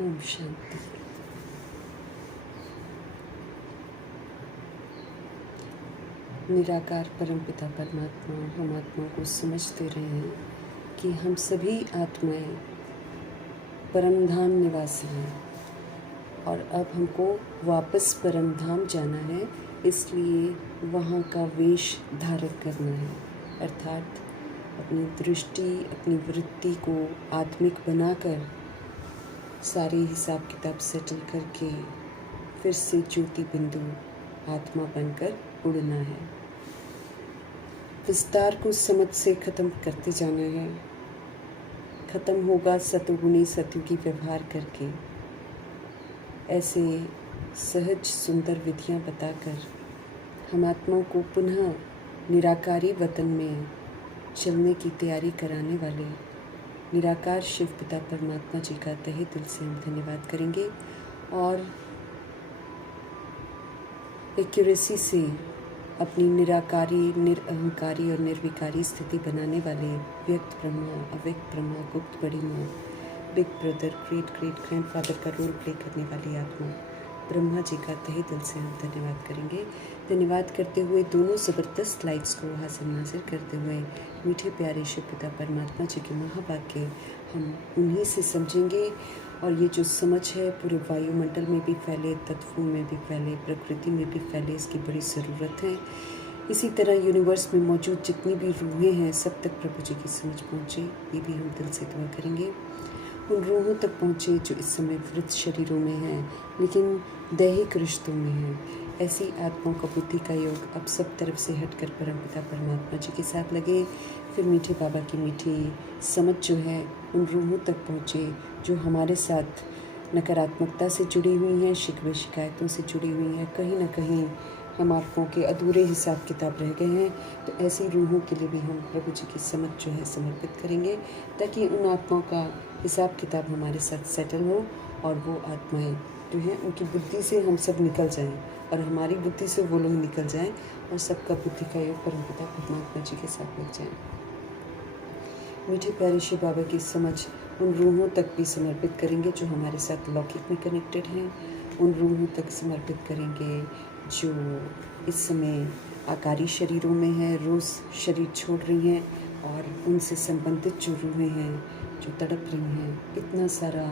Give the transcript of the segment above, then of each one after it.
ओम शांति। निराकार परमपिता परमात्मा हम आत्मा को समझते रहे हैं कि हम सभी आत्माएं परमधाम निवासी हैं और अब हमको वापस परमधाम जाना है, इसलिए वहाँ का वेश धारण करना है। अर्थात अपनी दृष्टि, अपनी वृत्ति को आत्मिक बनाकर सारे हिसाब किताब सेटल करके फिर से ज्योति बिंदु आत्मा बनकर उड़ना है। विस्तार को समझ से ख़त्म करते जाना है। ख़त्म होगा सतुगुणी सतयुगी व्यवहार करके। ऐसे सहज सुंदर विधियां बताकर हम आत्माओं को पुनः निराकारी वतन में चलने की तैयारी कराने वाले निराकार शिव पिता परमात्मा जी का तहे दिल से हम धन्यवाद करेंगे और एक्यूरेसी से अपनी निराकारी, निरअहंकारी और निर्विकारी स्थिति बनाने वाले व्यक्त ब्रह्मा, अव्यक्त ब्रह्मा, गुप्त बड़ी माँ, big brother, great great grandfather का रोल प्ले करने वाली आत्मा ब्रह्मा जी का तहे दिल से हम धन्यवाद करेंगे। धन्यवाद करते हुए दोनों ज़बरदस्त लाइट्स को हाजिर नाजिर करते हुए मीठे प्यारे शिव पिता परमात्मा जी के महावाक्य हम उन्हीं से समझेंगे। और ये जो समझ है पूरे वायुमंडल में भी फैले, तत्वों में भी फैले, प्रकृति में भी फैले, इसकी बड़ी ज़रूरत है। इसी तरह यूनिवर्स में मौजूद जितनी भी रूहें हैं सब तक प्रभु जी की समझ पहुँचे, ये भी हम दिल से दुआ करेंगे। उन रूहों तक पहुँचे जो इस समय वृद्ध शरीरों में हैं लेकिन दैहिक रिश्तों में हैं। ऐसी आत्माओं का बुद्धि का योग अब सब तरफ से हटकर परमपिता परमात्मा जी के साथ लगे। फिर मीठे बाबा की मीठी समझ जो है उन रूहों तक पहुँचे जो हमारे साथ नकारात्मकता से जुड़ी हुई हैं, शिकवे शिकायतों से जुड़ी हुई हैं, कहीं ना कहीं हम आत्माओं के अधूरे हिसाब किताब रह गए हैं। तो ऐसी रूहों के लिए भी हम प्रभु जी की समझ जो है समर्पित करेंगे ताकि उन आत्माओं का हिसाब किताब हमारे साथ सेटल हो और वो आत्माएं जो हैं उनकी बुद्धि से हम सब निकल जाएं और हमारी बुद्धि से वो लोग निकल जाएं और सबका बुद्धि का योग परमपिता परमात्मा जी के साथ लग जाए। मीठे प्यारे शिव बाबा की समझ उन रूहों तक भी समर्पित करेंगे जो हमारे साथ लौकिक में कनेक्टेड हैं। उन रूहों तक समर्पित करेंगे जो इस समय आकारी शरीरों में हैं, रोज़ शरीर छोड़ रही हैं और उनसे संबंधित जो रूहें हैं जो तड़प रही हैं। इतना सारा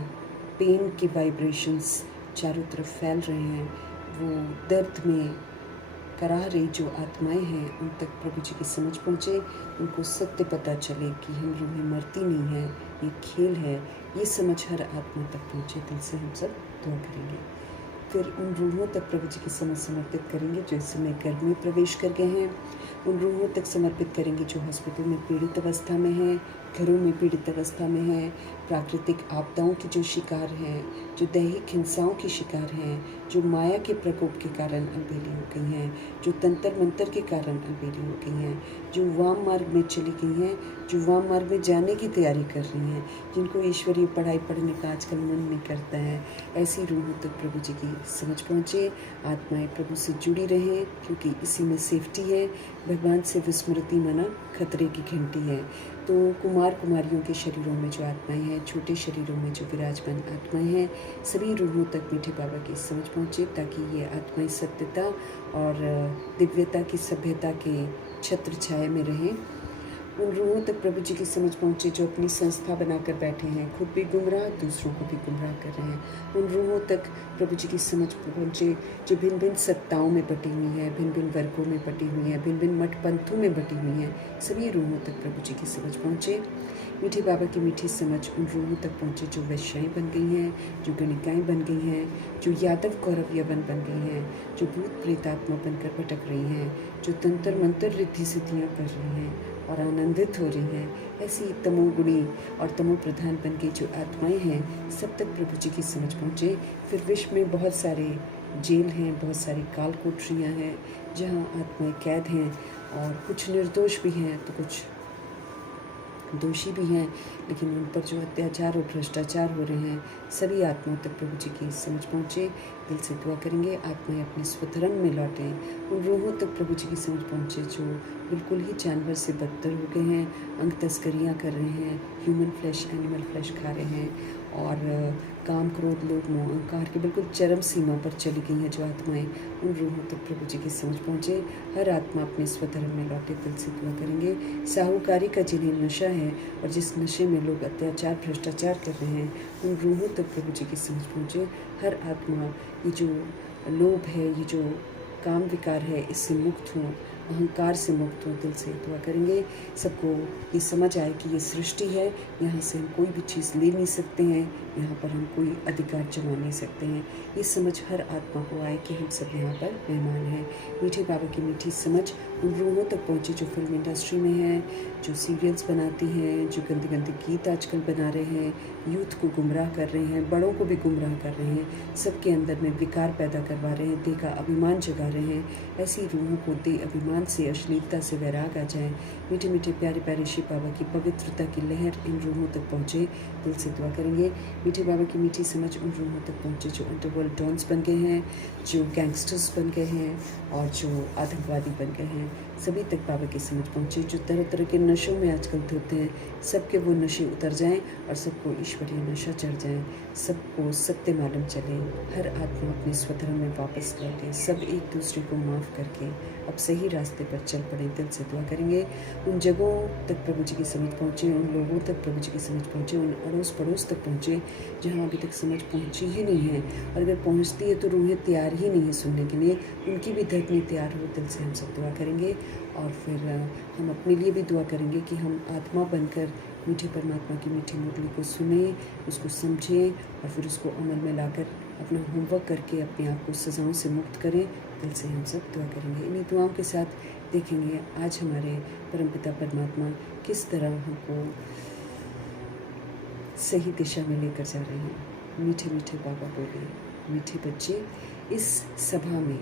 पेन की वाइब्रेशंस चारों तरफ फैल रहे हैं, वो दर्द में कराह रही जो आत्माएं हैं उन तक प्रभु जी की समझ पहुँचे, उनको सत्य पता चले कि हम रूहें मरती नहीं हैं, ये खेल है, ये समझ हर आत्मा तक पहुँचे। दिल से हम सब दुआ करेंगे। फिर उन रूहों तक प्रभु जी की समझ समर्पित करेंगे जो इस समय गर्भ में प्रवेश कर गए हैं। उन रूहों तक समर्पित करेंगे जो हॉस्पिटल में पीड़ित अवस्था में हैं, घरों में पीड़ित अवस्था में हैं, प्राकृतिक आपदाओं की जो शिकार हैं, जो दैहिक हिंसाओं की शिकार हैं, जो माया के प्रकोप के कारण अलबेली हो गई हैं, जो तंत्र मंत्र के कारण अलबेली हो गई हैं, जो वाम मार्ग में चली गई हैं, जो वाम मार्ग में जाने की तैयारी कर रही हैं, जिनको ईश्वरीय पढ़ाई पढ़ने का आजकल मन नहीं करता है, ऐसी रूहों तक प्रभु जी की समझ पहुँचे। आत्माएं प्रभु से जुड़ी रहें क्योंकि इसी में सेफ्टी है। भगवान से विस्मृति माना खतरे की घंटी है। तो कुमार कुमारियों के शरीरों में जो आत्माएं हैं, छोटे शरीरों में जो विराजमान आत्माएं हैं, सभी रूहों तक मीठे बाबा की समझ पहुँचे ताकि ये आत्माएं सत्यता और दिव्यता की सभ्यता के छत्र छाया में रहें। उन रूहों तक प्रभु जी की समझ पहुँचे जो अपनी संस्था बनाकर बैठे हैं, खुद भी गुमराह, दूसरों को भी गुमराह कर रहे हैं। उन रूहों तक प्रभु जी की समझ पहुँचे जो भिन्न भिन्न सत्ताओं में बटी हुई हैं, भिन्न भिन्न वर्गों में बटी हुई हैं, भिन्न भिन्न मठ पंथों में बटी हुई हैं। सभी रूहों तक प्रभु जी की समझ पहुँचे। मीठे बाबा की मीठी समझ उन रूहों तक पहुँचे जो वैश्याएँ बन गई हैं, जो गणिकाएँ बन गई हैं, जो यादव कौरव यवन बन गई हैं, जो भूत प्रेतात्मा बनकर भटक रही हैं, जो तंत्र मंत्र रिद्धि सिद्धियाँ कर रही हैं और आनंदित हो रही हैं। ऐसी तमोगुणी और तमो प्रधान बन के जो आत्माएं हैं सब तक प्रभु जी की समझ पहुँचे। फिर विश्व में बहुत सारे जेल हैं, बहुत सारी काल कोठरियाँ हैं जहाँ आत्माएं कैद हैं और कुछ निर्दोष भी हैं तो कुछ दोषी भी हैं, लेकिन उन पर जो अत्याचार और भ्रष्टाचार हो रहे हैं सभी आत्माओं तक प्रभु जी की समझ पहुँचे। दिल से दुआ करेंगे आत्माएं अपने स्वधर्म में लौटें। उन रूहों तक प्रभु जी की समझ पहुँचे जो बिल्कुल ही जानवर से बदतर हो गए हैं, अंग तस्करियाँ कर रहे हैं, ह्यूमन फ्लैश एनिमल फ्लैश खा रहे हैं और काम क्रोध लोभ मोह अहंकार की बिल्कुल चरम सीमा पर चली गई हैं जो आत्माएं, उन रूहों तक प्रभु जी की समझ पहुँचे। हर आत्मा अपने स्वधर्म में लौटे, दिल से दुआ करेंगे। साहूकारी का जिन्हें नशा है और जिस नशे में लोग अत्याचार भ्रष्टाचार कर रहे हैं, उन रूहों तक प्रभु जी की समझ पहुँचे। हर आत्मा ये जो लोभ है, ये जो काम विकार है, इससे मुक्त हों, अहंकार से मुक्त हों, दिल से दुआ करेंगे। सबको ये समझ आए कि ये सृष्टि है, यहाँ से हम कोई भी चीज़ ले नहीं सकते हैं, यहाँ पर हम कोई अधिकार जमा नहीं सकते हैं। ये समझ हर आत्मा को आए कि हम सब यहाँ पर मेहमान हैं। मीठे बाबा की मीठी समझ उन रूहों तक पहुँचे जो फिल्म इंडस्ट्री में हैं, जो सीरियल्स बनाती हैं, जो गंदे गंदे गीत आजकल बना रहे हैं, यूथ को गुमराह कर रहे हैं, बड़ों को भी गुमराह कर रहे हैं, सबके अंदर में विकार पैदा करवा रहे हैं, देह का अभिमान जगा रहे हैं। ऐसी रूहों को देह अभिमान से, अश्लीलता से वैराग आ जाए। मीठे मीठे प्यारे प्यारे शिव बाबा की पवित्रता की लहर इन रूहों तक पहुँचे, दिल से दुआ करेंगे। मीठे बाबा की मीठी समझ उन रूहों तक पहुँचे जो अंडरवर्ल्ड डॉन्स बन गए हैं, जो गैंगस्टर्स बन गए हैं और जो आतंकवादी बन गए हैं, सभी तक बाबा की समझ पहुँचे। जो तरह तरह के नशों में आजकल धोते हैं, सबके वो नशे उतर जाएं और सबको ईश्वरीय नशा चढ़ जाए, सबको सत्य मालूम चले। हर आत्मा अपने स्वधर्म में वापस लौटे, सब एक दूसरे को माफ़ करके अब सही रास्ते पर चल पड़े, दिल से दुआ करेंगे। उन जगहों तक प्रभु जी की समझ पहुँचे, उन लोगों तक प्रभु जी की समझ पहुँचे, उन अड़ोस पड़ोस तक पहुँचे जहाँ अभी तक समझ पहुँची ही नहीं है, और अगर पहुँचती है तो रूहें तैयार ही नहीं है सुनने के लिए, उनकी भी धरनी तैयार हो, दिल से हम सब दुआ करेंगे। और फिर हम अपने लिए भी दुआ करेंगे कि हम आत्मा बनकर मीठे परमात्मा की मीठी मुरली को सुने, उसको समझें और फिर उसको अमल में लाकर अपना होमवर्क करके अपने आप को सज़ाओं से मुक्त करें, दिल से हम सब दुआ करेंगे। इन्हीं दुआओं के साथ देखेंगे आज हमारे परमपिता परमात्मा किस तरह हमको सही दिशा में लेकर जा रहे हैं। मीठे मीठे बाबा बोले, मीठे बच्चे इस सभा में,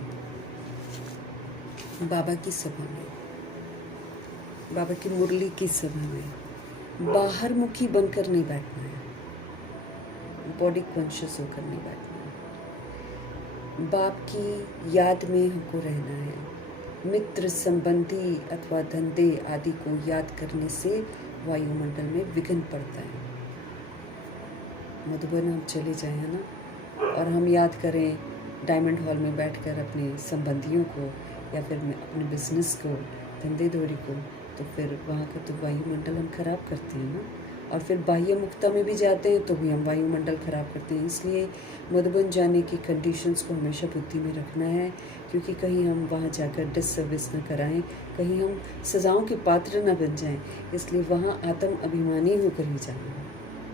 बाबा की सभा में, बाबा की मुरली की सभा में बाहर मुखी बनकर नहीं बैठना है, बॉडी कॉन्शियस होकर नहीं बैठना है। बाप की याद में हमको रहना है। मित्र संबंधी अथवा धंधे आदि को याद करने से वायुमंडल में विघ्न पड़ता है। मधुबन हम चले जाएं, है ना, और हम याद करें डायमंड हॉल में बैठकर अपने संबंधियों को या फिर अपने बिजनेस को, धंधे दौरी को, तो फिर वहाँ का तो वायुमंडल हम खराब करते हैं ना। और फिर बाह्य मुक्ता में भी जाते हैं तो भी हम वायुमंडल खराब करते हैं। इसलिए मधुबन जाने की कंडीशंस को हमेशा बुद्धि में रखना है, क्योंकि कहीं हम वहाँ जाकर डिससर्विस न कराएं, कहीं हम सज़ाओं के पात्र न बन जाएं। इसलिए वहाँ आत्म अभिमानी होकर ही जाना है,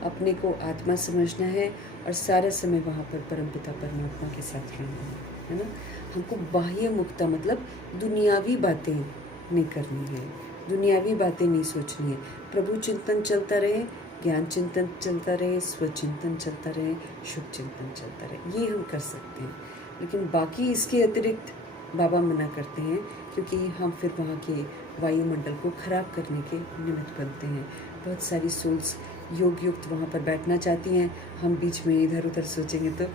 अपने को आत्मा समझना है और सारा समय वहाँ पर परमपिता परमात्मा के साथ रहना है ना। हमको बाह्य मुक्ता मतलब दुनियावी बातें नहीं करनी है, दुनियावी बातें नहीं सोचनी है। प्रभु चिंतन चलता रहे, ज्ञान चिंतन चलता रहे, स्वचिंतन चलता रहे, शुभ चिंतन चलता रहे, ये हम कर सकते हैं। लेकिन बाकी इसके अतिरिक्त बाबा मना करते हैं, क्योंकि हम फिर वहाँ के वायुमंडल को खराब करने के निमित्त बनते हैं। बहुत सारी सोल्स योग युक्त वहाँ पर बैठना चाहती हैं, हम बीच में इधर उधर सोचेंगे तो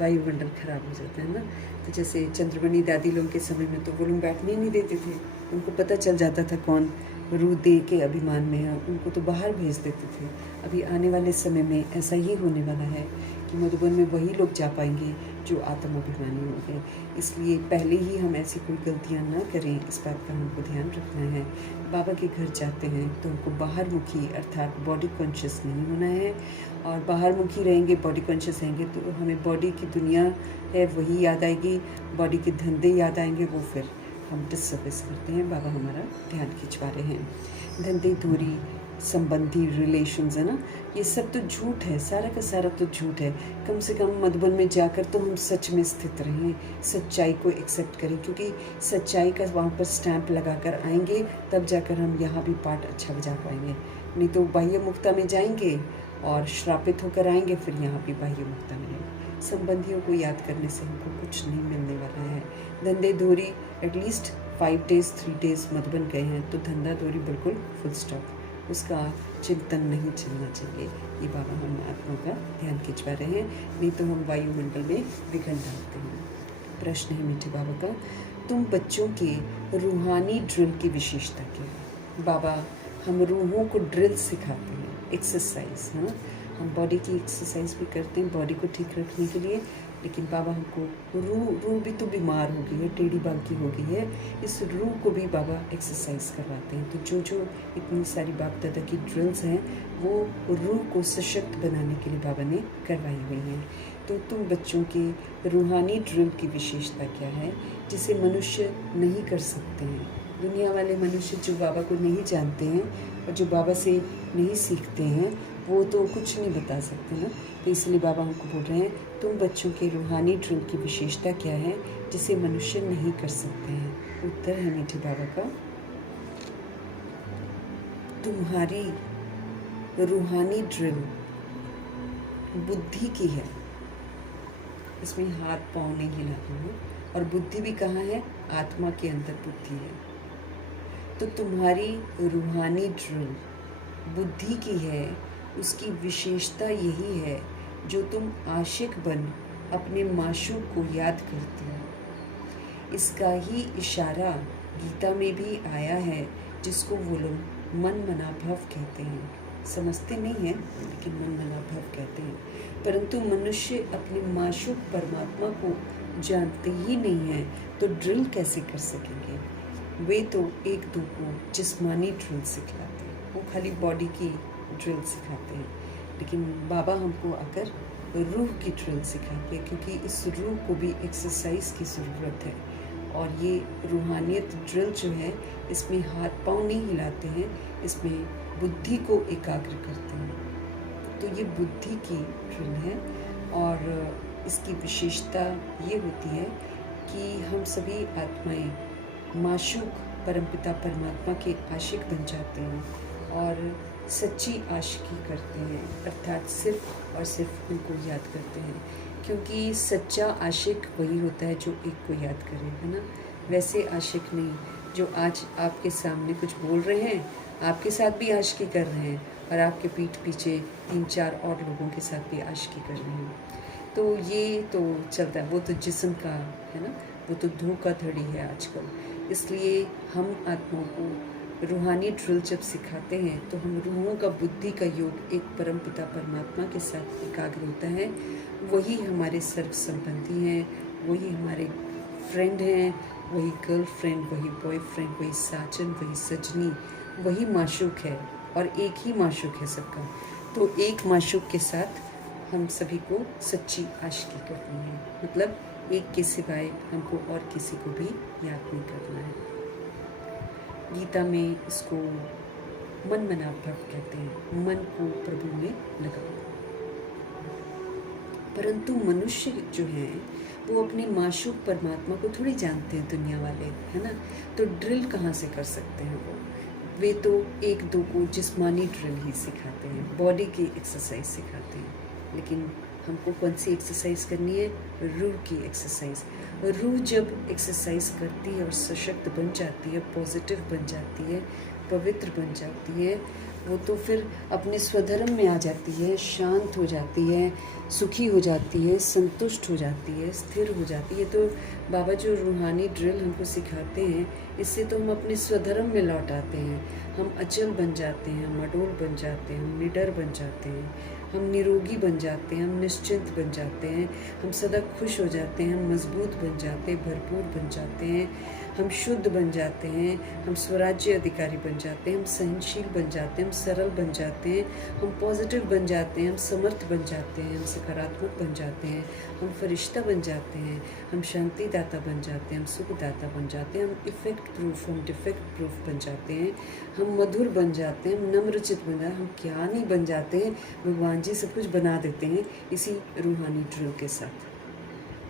वायुमंडल खराब हो जाता है ना। तो जैसे चंद्रमणि दादी लोगों के समय में तो वो लोग बैठने ही नहीं देते थे, उनको पता चल जाता था कौन रूह दे के अभिमान में है, उनको तो बाहर भेज देते थे। अभी आने वाले समय में ऐसा ही होने वाला है कि मधुबन में वही लोग जा पाएंगे जो आत्म अभिमानी होंगे। इसलिए पहले ही हम ऐसी कोई गलतियां ना करें, इस बात का हमको ध्यान रखना है। बाबा के घर जाते हैं तो हमको बाहर मुखी अर्थात बॉडी कॉन्शियस नहीं होना है, और बाहर मुखी रहेंगे, बॉडी कॉन्शियस रहेंगे तो हमें बॉडी की दुनिया है वही याद आएगी, बॉडी के धंधे याद आएंगे, वो फिर हम डिससर्विस करते हैं। बाबा हमारा ध्यान खिंचवा रहे हैं। धंधे दूरी संबंधी रिलेशंस है ना, ये सब तो झूठ है, सारा का सारा तो झूठ है। कम से कम मधुबन में जाकर तो हम सच में स्थित रहें, सच्चाई को एक्सेप्ट करें, क्योंकि सच्चाई का वहाँ पर स्टैंप लगाकर आएंगे तब जाकर हम यहाँ भी पाठ अच्छा बजा पाएंगे। नहीं तो बाह्य मुक्ता में जाएंगे और श्रापित होकर आएंगे, फिर यहाँ भी बाह्य मुक्ता मिलेगी। संबंधियों को याद करने से हमको कुछ नहीं मिलने वाला है। धंधे धोरी एटलीस्ट 5 days 3 days मधुबन गए हैं तो धंधा धोरी बिल्कुल फुल स्टॉप, उसका चिंतन नहीं चलना चाहिए। ये बाबा हम आत्मा का ध्यान खिंचवा रहे हैं, नहीं तो हम वायुमंडल में विघ्न डालते हैं। प्रश्न है मीठे बाबा का, तुम बच्चों के रूहानी ड्रिल की विशेषता क्या है? बाबा हम रूहों को ड्रिल सिखाते हैं, एक्सरसाइज, हाँ, हम बॉडी की एक्सरसाइज भी करते हैं बॉडी को ठीक रखने के लिए, लेकिन बाबा हमको रूह भी तो बीमार हो गई है, टेढ़ी बांकी हो गई है, इस रूह को भी बाबा एक्सरसाइज करवाते हैं। तो जो इतनी सारी बाप दादा की ड्रिल्स हैं वो रूह को सशक्त बनाने के लिए बाबा ने करवाई हुई हैं। तो तुम बच्चों के रूहानी ड्रिल की विशेषता क्या है जिसे मनुष्य नहीं कर सकते हैं? दुनिया वाले मनुष्य जो बाबा को नहीं जानते हैं और जो बाबा से नहीं सीखते हैं वो तो कुछ नहीं बता सकते ना। तो इसलिए बाबा हमको बोल रहे हैं तुम बच्चों के रूहानी ड्रिल की विशेषता क्या है जिसे मनुष्य नहीं कर सकते हैं? उत्तर है मीठे बाबा का, तुम्हारी रूहानी ड्रिल बुद्धि की है, इसमें हाथ पाँव नहीं हिलाना है, और बुद्धि भी कहाँ है? आत्मा के अंदर बुद्धि है। तो तुम्हारी रूहानी ड्रिल बुद्धि की है, उसकी विशेषता यही है जो तुम आशिक बन अपने माशूक को याद करते हो। इसका ही इशारा गीता में भी आया है, जिसको वो लोग मन मनाभव कहते हैं। समझते नहीं हैं लेकिन मन मनाभव कहते हैं। परंतु मनुष्य अपने माशूक परमात्मा को जानते ही नहीं हैं, तो ड्रिल कैसे कर सकेंगे? वे तो एक दो को जिस्मानी ड्रिल सिखलाते हैं, वो खाली बॉडी की ड्रिल सिखाते हैं, लेकिन बाबा हमको आकर रूह की ड्रिल सिखाते हैं, क्योंकि इस रूह को भी एक्सरसाइज की ज़रूरत है। और ये रूहानियत ड्रिल जो है इसमें हाथ पाँव नहीं हिलाते हैं, इसमें बुद्धि को एकाग्र करते हैं। तो ये बुद्धि की ड्रिल है, और इसकी विशेषता ये होती है कि हम सभी आत्माएं माशूक परमपिता परमात्मा के आशिक बन जाते हैं और सच्ची आशिकी करते हैं, अर्थात सिर्फ और सिर्फ उनको याद करते हैं, क्योंकि सच्चा आशिक वही होता है जो एक को याद करे, है ना। वैसे आशिक नहीं जो आज आपके सामने कुछ बोल रहे हैं, आपके साथ भी आशिकी कर रहे हैं और आपके पीठ पीछे 3-4 और लोगों के साथ भी आशिकी कर रहे हैं। तो ये तो चलता है, वो तो जिस्म का है ना, वो तो धोखाधड़ी है आजकल। इसलिए हम आत्माओं को रूहानी ड्रिल जब सिखाते हैं तो हम रूहों का बुद्धि का योग एक परम पिता परमात्मा के साथ एकाग्र होता है। वही हमारे सर्व संबंधी हैं, वही हमारे फ्रेंड हैं, वही गर्लफ्रेंड, वही बॉयफ्रेंड, वही साजन, वही सजनी, वही माशूक है, और एक ही माशूक है सबका। तो एक माशूक के साथ हम सभी को सच्ची आशिकी करनी है, मतलब एक के सिवाय हमको और किसी को भी याद नहीं करना है। गीता में इसको मन मनाभव कहते हैं, मन को प्रभु में लगाओ। परंतु मनुष्य जो है वो अपने माशूक परमात्मा को थोड़ी जानते हैं, दुनिया वाले, है ना। तो ड्रिल कहाँ से कर सकते हैं वे तो एक दो को जिस्मानी ड्रिल ही सिखाते हैं, बॉडी की एक्सरसाइज सिखाते हैं। लेकिन हमको कौन सी एक्सरसाइज करनी है? रूह की एक्सरसाइज। रूह जब एक्सरसाइज करती है और सशक्त बन जाती है, पॉजिटिव बन जाती है, पवित्र बन जाती है, वो तो फिर अपने स्वधर्म में आ जाती है, शांत हो जाती है, सुखी हो जाती है, संतुष्ट हो जाती है, स्थिर हो जाती है। तो बाबा जो रूहानी ड्रिल हमको सिखाते हैं, इससे तो हम अपने स्वधर्म में लौट आते हैं, हम अचल बन जाते हैं, हम अडोल बन जाते हैं, हम निडर बन जाते हैं, हम निरोगी बन जाते हैं, हम निश्चिंत बन जाते हैं, हम सदा खुश हो जाते हैं, हम मजबूत बन जाते हैं, भरपूर बन जाते हैं, हम शुद्ध बन जाते हैं, हम स्वराज्य अधिकारी बन जाते हैं, हम सहनशील बन जाते हैं, हम सरल बन जाते हैं, हम पॉजिटिव बन जाते हैं, हम समर्थ बन जाते हैं, हम सकारात्मक बन जाते हैं, हम फरिश्ता बन जाते हैं, हम शांति दाता बन जाते हैं, हम सुख दाता बन जाते हैं, हम इफेक्ट प्रूफ, हम डिफेक्ट प्रूफ बन जाते हैं, हम मधुर बन जाते हैं, हम नम्रचित बन जाते हैं, हम क्या नहीं बन जाते हैं, भगवान जी सब कुछ बना देते हैं इसी रूहानी ड्रिल के साथ।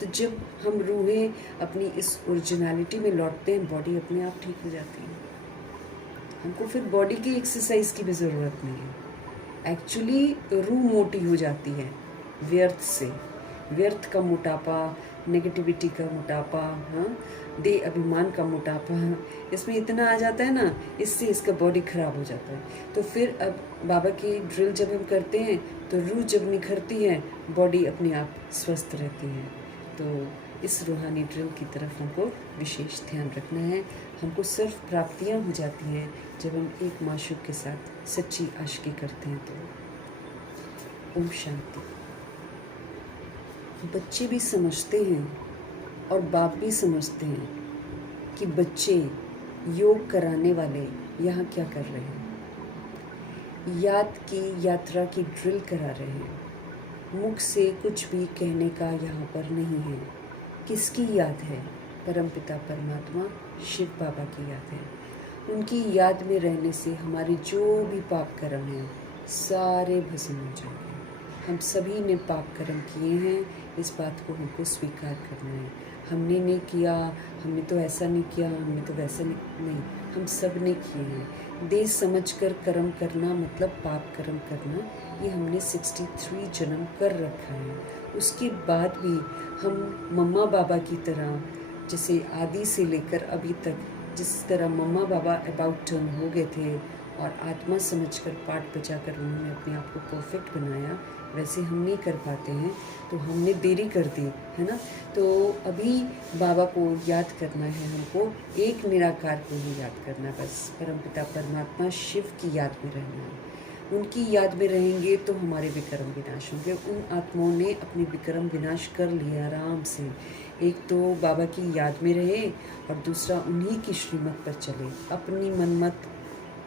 तो जब हम रूहें अपनी इस ओरिजिनलिटी में लौटते हैं, बॉडी अपने आप ठीक हो जाती है। हमको फिर बॉडी की एक्सरसाइज की भी ज़रूरत नहीं है। एक्चुअली रूह मोटी हो जाती है व्यर्थ से, व्यर्थ का मोटापा, नेगेटिविटी का मोटापा, हाँ, देह अभिमान का मोटापा, इसमें इतना आ जाता है ना, इससे इसका बॉडी ख़राब हो जाता है। तो फिर अब बाबा की ड्रिल जब हम करते हैं तो रूह जब निखरती है, बॉडी अपने आप स्वस्थ रहती है। तो इस रूहानी ड्रिल की तरफ हमको विशेष ध्यान रखना है। हमको सिर्फ प्राप्तियाँ हो जाती हैं जब हम एक माशूक के साथ सच्ची आशिकी करते हैं। तो ओम शांति। बच्चे भी समझते हैं और बाप भी समझते हैं कि बच्चे योग कराने वाले यहाँ क्या कर रहे हैं। याद की यात्रा की ड्रिल करा रहे हैं। मुख से कुछ भी कहने का यहाँ पर नहीं है। किसकी याद है? परमपिता परमात्मा शिव बाबा की याद है। उनकी याद में रहने से हमारे जो भी पाप कर्म हैं सारे भस्म हो जाएंगे। हम सभी ने पाप कर्म किए हैं, इस बात को हमको स्वीकार करना है। हमने नहीं किया, हमने तो ऐसा नहीं किया, हमने तो वैसा नहीं, हम सब ने किए हैं। देश समझकर कर्म करना मतलब पाप कर्म करना, ये हमने 63 जन्म कर रखा है। उसके बाद भी हम मम्मा बाबा की तरह, जैसे आदि से लेकर अभी तक जिस तरह मम्मा बाबा अबाउट टर्न हो गए थे और आत्मा समझकर पाठ बजाकर उन्होंने अपने आप को परफेक्ट बनाया, वैसे हम नहीं कर पाते हैं, तो हमने देरी कर दी है ना। तो अभी बाबा को याद करना है, हमको एक निराकार को ही याद करना है बस। परमपिता परमात्मा शिव की याद में रहना है। उनकी याद में रहेंगे तो हमारे विक्रम विनाश होंगे। उन आत्माओं ने अपने विक्रम विनाश कर लिए आराम से। एक तो बाबा की याद में रहे और दूसरा उन्हीं की श्रीमत पर चले। अपनी मनमत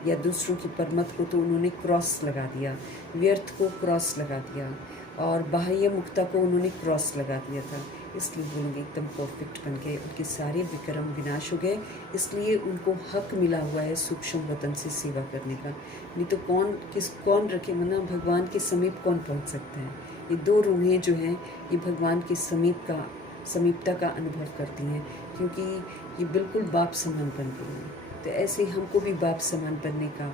या दूसरों की परमत को तो उन्होंने क्रॉस लगा दिया, व्यर्थ को क्रॉस लगा दिया और बाह्य मुक्ता को उन्होंने क्रॉस लगा दिया था। इसलिए वो लोग एकदम परफेक्ट बन गए, उनके सारे विक्रम विनाश हो गए। इसलिए उनको हक मिला हुआ है सूक्ष्म वतन से सेवा करने का। नहीं तो कौन रखे मना, भगवान के समीप कौन पहुंच सकता है। ये दो रूहें जो हैं ये भगवान के समीपता का अनुभव करती हैं, क्योंकि ये बिल्कुल बाप समान बन गई हैं। तो ऐसे हमको भी बाप समान बनने का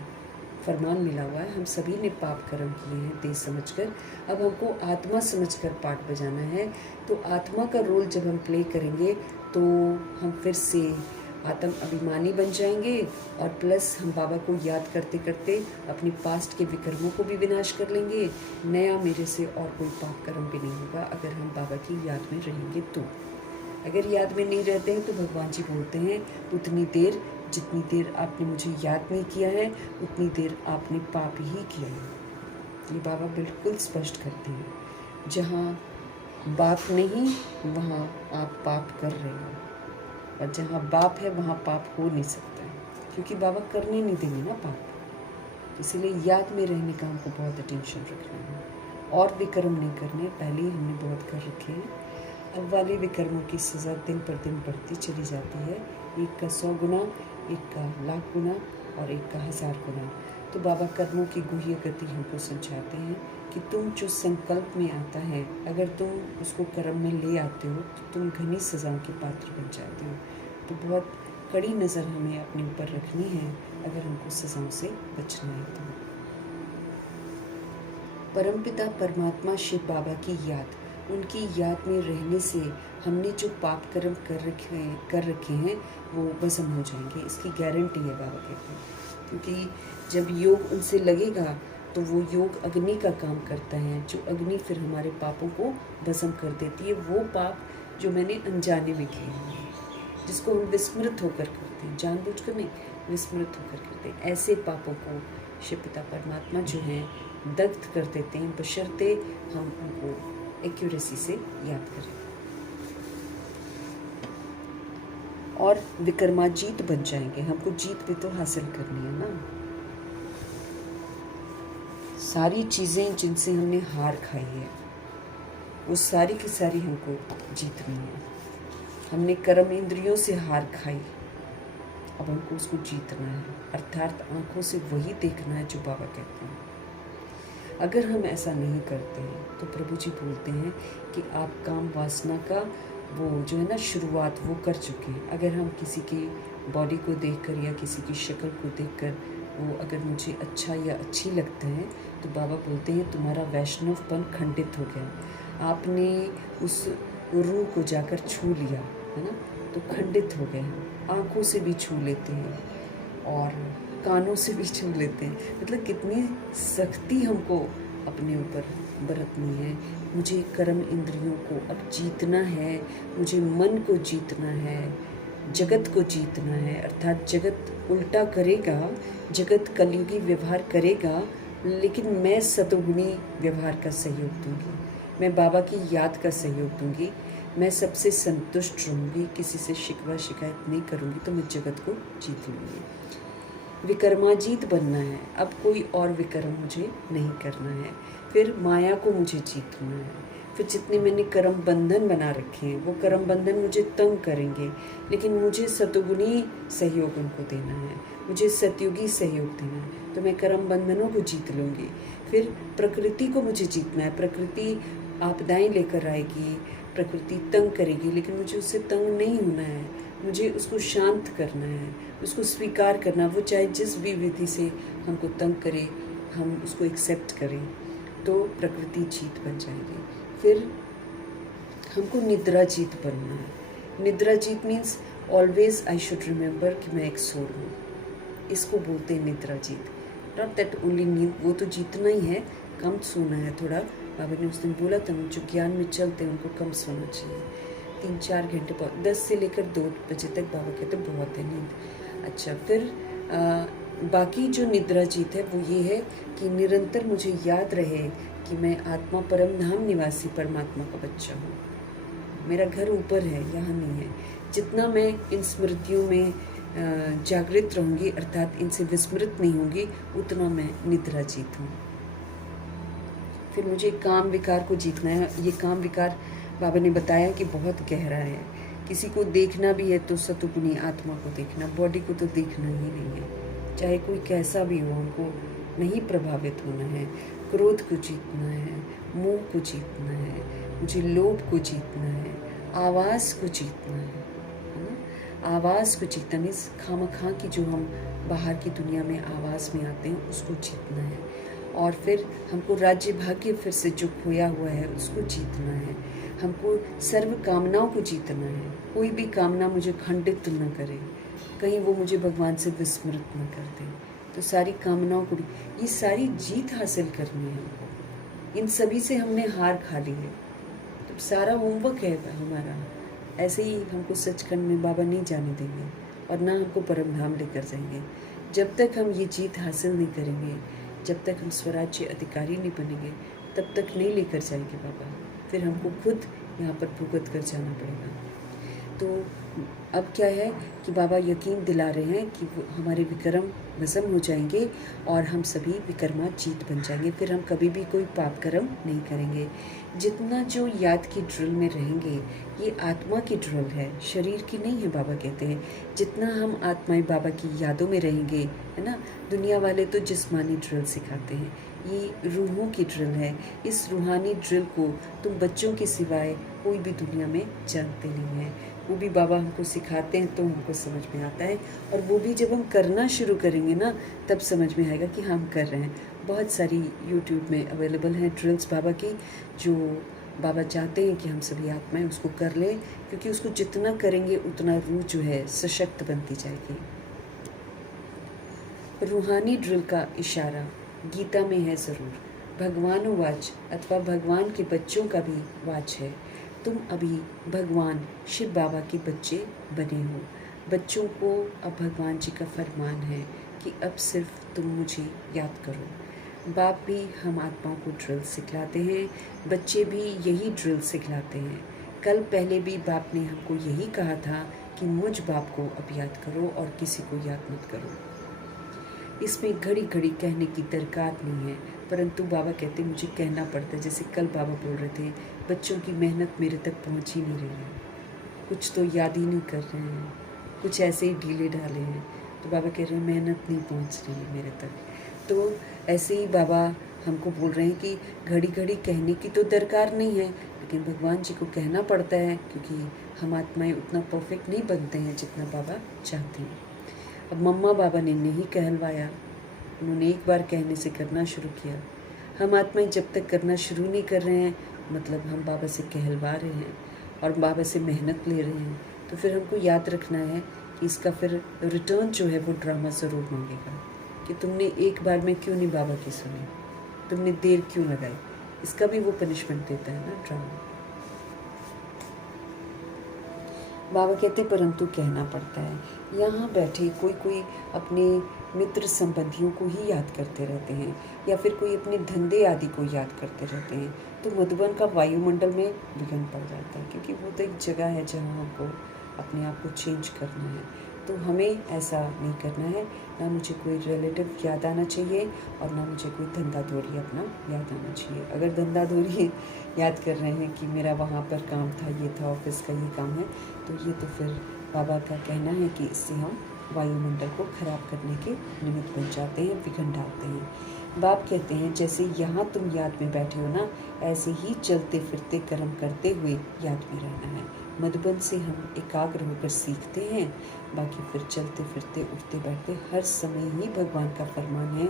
फरमान मिला हुआ है। हम सभी ने पाप कर्म किए हैं देश समझकर। अब हमको आत्मा समझकर पाठ बजाना है। तो आत्मा का रोल जब हम प्ले करेंगे तो हम फिर से आत्म अभिमानी बन जाएंगे और प्लस हम बाबा को याद करते करते अपने पास्ट के विकर्मों को भी विनाश कर लेंगे। नया मेरे से और कोई पाप कर्म भी नहीं होगा अगर हम बाबा की याद में रहेंगे तो। अगर याद में नहीं रहते हैं तो भगवान जी बोलते हैं उतनी देर जितनी देर आपने मुझे याद नहीं किया है उतनी देर आपने पाप ही किया है। ये बाबा बिल्कुल स्पष्ट करते हैं। जहाँ बाप नहीं वहाँ आप पाप कर रहे हो, और जहाँ बाप है वहाँ पाप हो नहीं सकता है, क्योंकि बाबा करने नहीं देंगे ना पाप। इसीलिए याद में रहने का हमको बहुत अटेंशन रखना है और विक्रम नहीं करने। पहले ही हमने बहुत कर रखे हैं। अब वाले विकर्मों की सज़ा दिन पर दिन बढ़ती चली जाती है। एक का 100 गुना, एक का 1,00,000 गुना और एक का 1000 गुना। तो बाबा कर्मों की गुह्य गति हमको समझाते हैं कि तुम जो संकल्प में आता है, अगर तुम उसको कर्म में ले आते हो तो तुम घनी सज़ाओं के पात्र बन जाते हो। तो बहुत कड़ी नज़र हमें अपने ऊपर रखनी है अगर हमको सज़ाओं से बचना है तो। परमपिता परमात्मा शिव बाबा की याद, उनकी याद में रहने से हमने जो पाप कर्म कर रखे हैं वो भस्म हो जाएंगे। इसकी गारंटी है बाबा कहते हैं, क्योंकि जब योग उनसे लगेगा तो वो योग अग्नि का काम करता है, जो अग्नि फिर हमारे पापों को भस्म कर देती है। वो पाप जो मैंने अनजाने में किए हैं, जिसको हम विस्मृत होकर करते हैं, जानबूझकर नहीं, विस्मृत होकर करते हैं, ऐसे पापों को शिव पिता परमात्मा जो हैं दग्ध कर देते हैं, बशर्ते हम उनको एक्यूरेसी से याद करें। और विक्रमाजीत बन जाएंगे। हमको जीत भी तो हासिल करनी है ना। सारी चीज़ें जिनसे हमने हार खाई है वो सारी की सारी हमको जीतनी है। हमने कर्म इंद्रियों से हार खाई, अब हमको उसको जीतना है, अर्थात आंखों से वही देखना है जो बाबा कहते हैं। अगर हम ऐसा नहीं करते हैं तो प्रभु जी बोलते हैं कि आप काम वासना का वो जो है ना शुरुआत वो कर चुके हैं। अगर हम किसी की बॉडी को देखकर या किसी की शक्ल को देखकर वो अगर मुझे अच्छा या अच्छी लगता है तो बाबा बोलते हैं तुम्हारा वैष्णवपन खंडित हो गया। आपने उस रूह को जाकर छू लिया है ना, तो खंडित हो गए हैं। आँखों से भी छू लेते हैं और कानों से भी छू लेते हैं। मतलब कितनी सख्ती हमको अपने ऊपर बरतनी है। मुझे कर्म इंद्रियों को अब जीतना है, मुझे मन को जीतना है, जगत को जीतना है। अर्थात जगत उल्टा करेगा, जगत कलयुगी व्यवहार करेगा लेकिन मैं सतोगुणी व्यवहार का सहयोग दूंगी, मैं बाबा की याद का सहयोग दूंगी, मैं सबसे संतुष्ट रहूंगी, किसी से शिकवा शिकायत नहीं करूंगी, तो मैं जगत को जीत लूँगी। विकर्माजीत बनना है, अब कोई और विकर्म मुझे नहीं करना है। फिर माया को मुझे जीतना है। फिर जितने मैंने कर्म बंधन बना रखे हैं वो कर्म बंधन मुझे तंग करेंगे, लेकिन मुझे सतुगुणी सहयोग उनको देना है, मुझे सतयुगी सहयोग देना है, तो मैं कर्म बंधनों को जीत लूँगी। फिर प्रकृति को मुझे जीतना है। प्रकृति आपदाएं लेकर आएगी, प्रकृति तंग करेगी, लेकिन मुझे उससे तंग नहीं होना है, मुझे उसको शांत करना है, उसको स्वीकार करना। वो चाहे जिस भी विधि से हमको तंग करे, हम उसको एक्सेप्ट करें, तो प्रकृति जीत बन जाएगी। फिर हमको निद्रा जीत बनना है। निद्रा जीत means always I should remember कि मैं एक सोल हूँ। इसको बोलते हैं निद्रा जीत। नॉट दैट ओनली नींद, वो तो जीतना ही है, कम सोना है थोड़ा। बाबा ने उस दिन बोला था, जो ज्ञान में चलते हैं उनको कम सोना चाहिए, 3-4 घंटे, 10 से लेकर 2 बजे तक बाबा कहते बहुत है नींद। अच्छा, फिर बाकी जो निद्रा जीत है वो ये है कि निरंतर मुझे याद रहे कि मैं आत्मा परम धाम निवासी परमात्मा का बच्चा हूँ। मेरा घर ऊपर है, यहाँ नहीं है। जितना मैं इन स्मृतियों में जागृत रहूँगी, अर्थात इनसे विस्मृत नहीं होंगी, उतना मैं निद्रा जीत हूँ। फिर मुझे काम विकार को जीतना है। ये काम विकार बाबा ने बताया कि बहुत गहरा है। किसी को देखना भी है तो सतुगुणी आत्मा को देखना, बॉडी को तो देखना ही नहीं है। चाहे कोई कैसा भी हो, हमको नहीं प्रभावित होना है। क्रोध को जीतना है, मोह को जीतना है, मुझे लोभ को जीतना है, आवाज़ को जीतना है ना। आवाज़ को जीतना मीन्स खामखा की जो हम बाहर की दुनिया में आवाज़ में आते हैं, उसको जीतना है। और फिर हमको राज्य भाग्य फिर से जो खोया हुआ है उसको जीतना है। हमको सर्व कामनाओं को जीतना है। कोई भी कामना मुझे खंडित न करे, कहीं वो मुझे भगवान से विस्मृत न कर दे। तो सारी कामनाओं को भी, ये सारी जीत हासिल करनी है हमको। इन सभी से हमने हार खा ली है, तो सारा होमवर्क है हमारा। ऐसे ही हमको सचखंड में बाबा नहीं जाने देंगे और ना हमको परम धाम लेकर जाएंगे। जब तक हम ये जीत हासिल नहीं करेंगे, जब तक हम स्वराज्य अधिकारी नहीं बनेंगे, तब तक नहीं लेकर जाएंगे बाबा। फिर हमको खुद यहाँ पर भुगत कर जाना पड़ेगा। तो अब क्या है कि बाबा यकीन दिला रहे हैं कि हमारे विक्रम भस्म हो जाएंगे और हम सभी विकर्मा जीत बन जाएंगे। फिर हम कभी भी कोई पाप कर्म नहीं करेंगे। जितना जो याद की ड्रिल में रहेंगे, ये आत्मा की ड्रिल है, शरीर की नहीं है। बाबा कहते हैं जितना हम आत्माएं बाबा की यादों में रहेंगे, है ना। दुनिया वाले तो जिस्मानी ड्रिल सिखाते हैं, ये रूहों की ड्रिल है। इस रूहानी ड्रिल को तुम बच्चों के सिवाय कोई भी दुनिया में जानते नहीं है। वो भी बाबा हमको सिखाते हैं तो हमको समझ में आता है, और वो भी जब हम करना शुरू करेंगे ना, तब समझ में आएगा कि हम कर रहे हैं। बहुत सारी यूट्यूब में अवेलेबल हैं ड्रिल्स बाबा की, जो बाबा चाहते हैं कि हम सभी आत्माएं उसको कर लें, क्योंकि उसको जितना करेंगे उतना रूह जो है सशक्त बनती जाएगी। रूहानी ड्रिल का इशारा गीता में है ज़रूर। भगवान वाच अथवा भगवान के बच्चों का भी वाच है। तुम अभी भगवान शिव बाबा के बच्चे बने हो। बच्चों को अब भगवान जी का फरमान है कि अब सिर्फ तुम मुझे याद करो। बाप भी हम आत्माओं को ड्रिल सिखलाते हैं, बच्चे भी यही ड्रिल सिखलाते हैं। कल पहले भी बाप ने हमको यही कहा था कि मुझ बाप को अब याद करो और किसी को याद मत करो। इसमें घड़ी घड़ी कहने की दरकार नहीं है, परंतु बाबा कहते मुझे कहना पड़ता है। जैसे कल बाबा बोल रहे थे, बच्चों की मेहनत मेरे तक पहुंच ही नहीं रही है, कुछ तो याद ही नहीं कर रहे हैं, कुछ ऐसे ही ढीले ढाले हैं। तो बाबा कह रहे हैं मेहनत नहीं पहुंच रही है मेरे तक। तो ऐसे ही बाबा हमको बोल रहे हैं कि घड़ी घड़ी कहने की तो दरकार नहीं है, लेकिन भगवान जी को कहना पड़ता है, क्योंकि हम आत्माएं उतना परफेक्ट नहीं बनते हैं जितना बाबा चाहते हैं। अब मम्मा बाबा ने नहीं कहलवाया, उन्होंने एक बार कहने से करना शुरू किया। हम आत्माएं जब तक करना शुरू नहीं कर रहे हैं, मतलब हम बाबा से कहलवा रहे हैं और बाबा से मेहनत ले रहे हैं, तो फिर हमको याद रखना है कि इसका फिर रिटर्न जो है वो ड्रामा ज़रूर मांगेगा कि तुमने एक बार में क्यों नहीं बाबा की सुनी, तुमने देर क्यों लगाई। इसका भी वो पनिशमेंट देता है ना, ड्रामा। बाबा कहते परंतु कहना पड़ता है। यहाँ बैठे कोई कोई अपने मित्र संबंधियों को ही याद करते रहते हैं या फिर कोई अपने धंधे आदि को याद करते रहते हैं, तो मधुबन का वायुमंडल में विघ्न पड़ जाता है, क्योंकि वो तो एक जगह है जहाँ हमको अपने आप को चेंज करना है। तो हमें ऐसा नहीं करना है, ना मुझे कोई रिलेटिव याद आना चाहिए और ना मुझे कोई धंधाधोरी अपना याद आना चाहिए। अगर धंधाधोरी याद कर रहे हैं कि मेरा वहाँ पर काम था, ये था, ऑफिस का ये काम है, तो ये तो फिर बाबा का कहना है कि इससे हम वायुमंडल को खराब करने के निमित्त बन जाते हैं, विघ्न डालते हैं। बाप कहते हैं जैसे यहाँ तुम याद में बैठे हो ना, ऐसे ही चलते फिरते कर्म करते हुए याद में रहना है। मधुबन से हम एकाग्र होकर सीखते हैं, बाकी फिर चलते फिरते उठते बैठते हर समय ही भगवान का फरमान है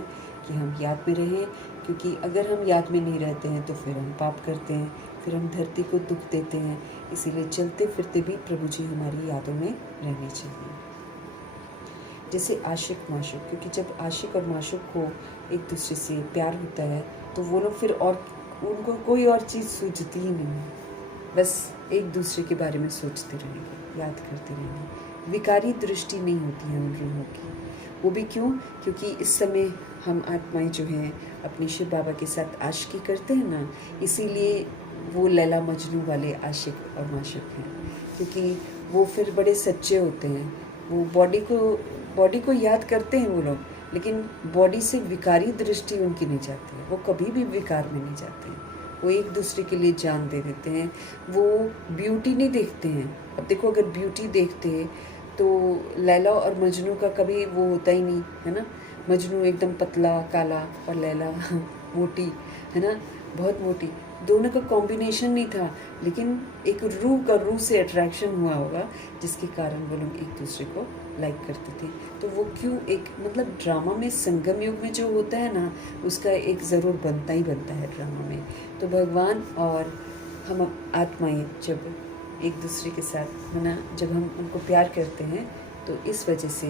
कि हम याद में रहें, क्योंकि अगर हम याद में नहीं रहते हैं तो फिर हम पाप करते हैं, फिर हम धरती को दुख देते हैं। इसीलिए चलते फिरते भी प्रभु जी हमारी यादों में रहने चाहिए। जैसे आशिक माशुक, क्योंकि जब आशिक और माशुक को एक दूसरे से प्यार होता है तो वो लोग फिर और उनको कोई और चीज़ सूझती ही नहीं है, बस एक दूसरे के बारे में सोचते रहेंगे, याद करते रहेंगे। विकारी दृष्टि नहीं होती है उन रूहों की। वो भी क्यों? क्योंकि इस समय हम आत्माएं जो हैं अपने शिव बाबा के साथ आशिकी करते हैं ना, इसीलिए वो लैला मजनू वाले आशिक और माशुक हैं, क्योंकि वो फिर बड़े सच्चे होते हैं। वो बॉडी को याद करते हैं वो लोग, लेकिन बॉडी से विकारी दृष्टि उनकी नहीं जाती है, वो कभी भी विकार में नहीं जाते हैं। वो एक दूसरे के लिए जान दे देते हैं, वो ब्यूटी नहीं देखते हैं। अब देखो, अगर ब्यूटी देखते हैं तो लैला और मजनू का कभी वो होता ही नहीं है ना। मजनू एकदम पतला काला और लैला मोटी, है ना, बहुत मोटी। दोनों का कॉम्बिनेशन नहीं था, लेकिन एक रूह से अट्रैक्शन हुआ होगा, जिसके कारण वो लोग एक दूसरे को लाइक करते थे। तो वो क्यों, एक मतलब ड्रामा में संगम युग में जो होता है ना, उसका एक ज़रूर बनता ही बनता है ड्रामा में। तो भगवान और हम आत्माएं जब एक दूसरे के साथ, है ना, जब हम उनको प्यार करते हैं, तो इस वजह से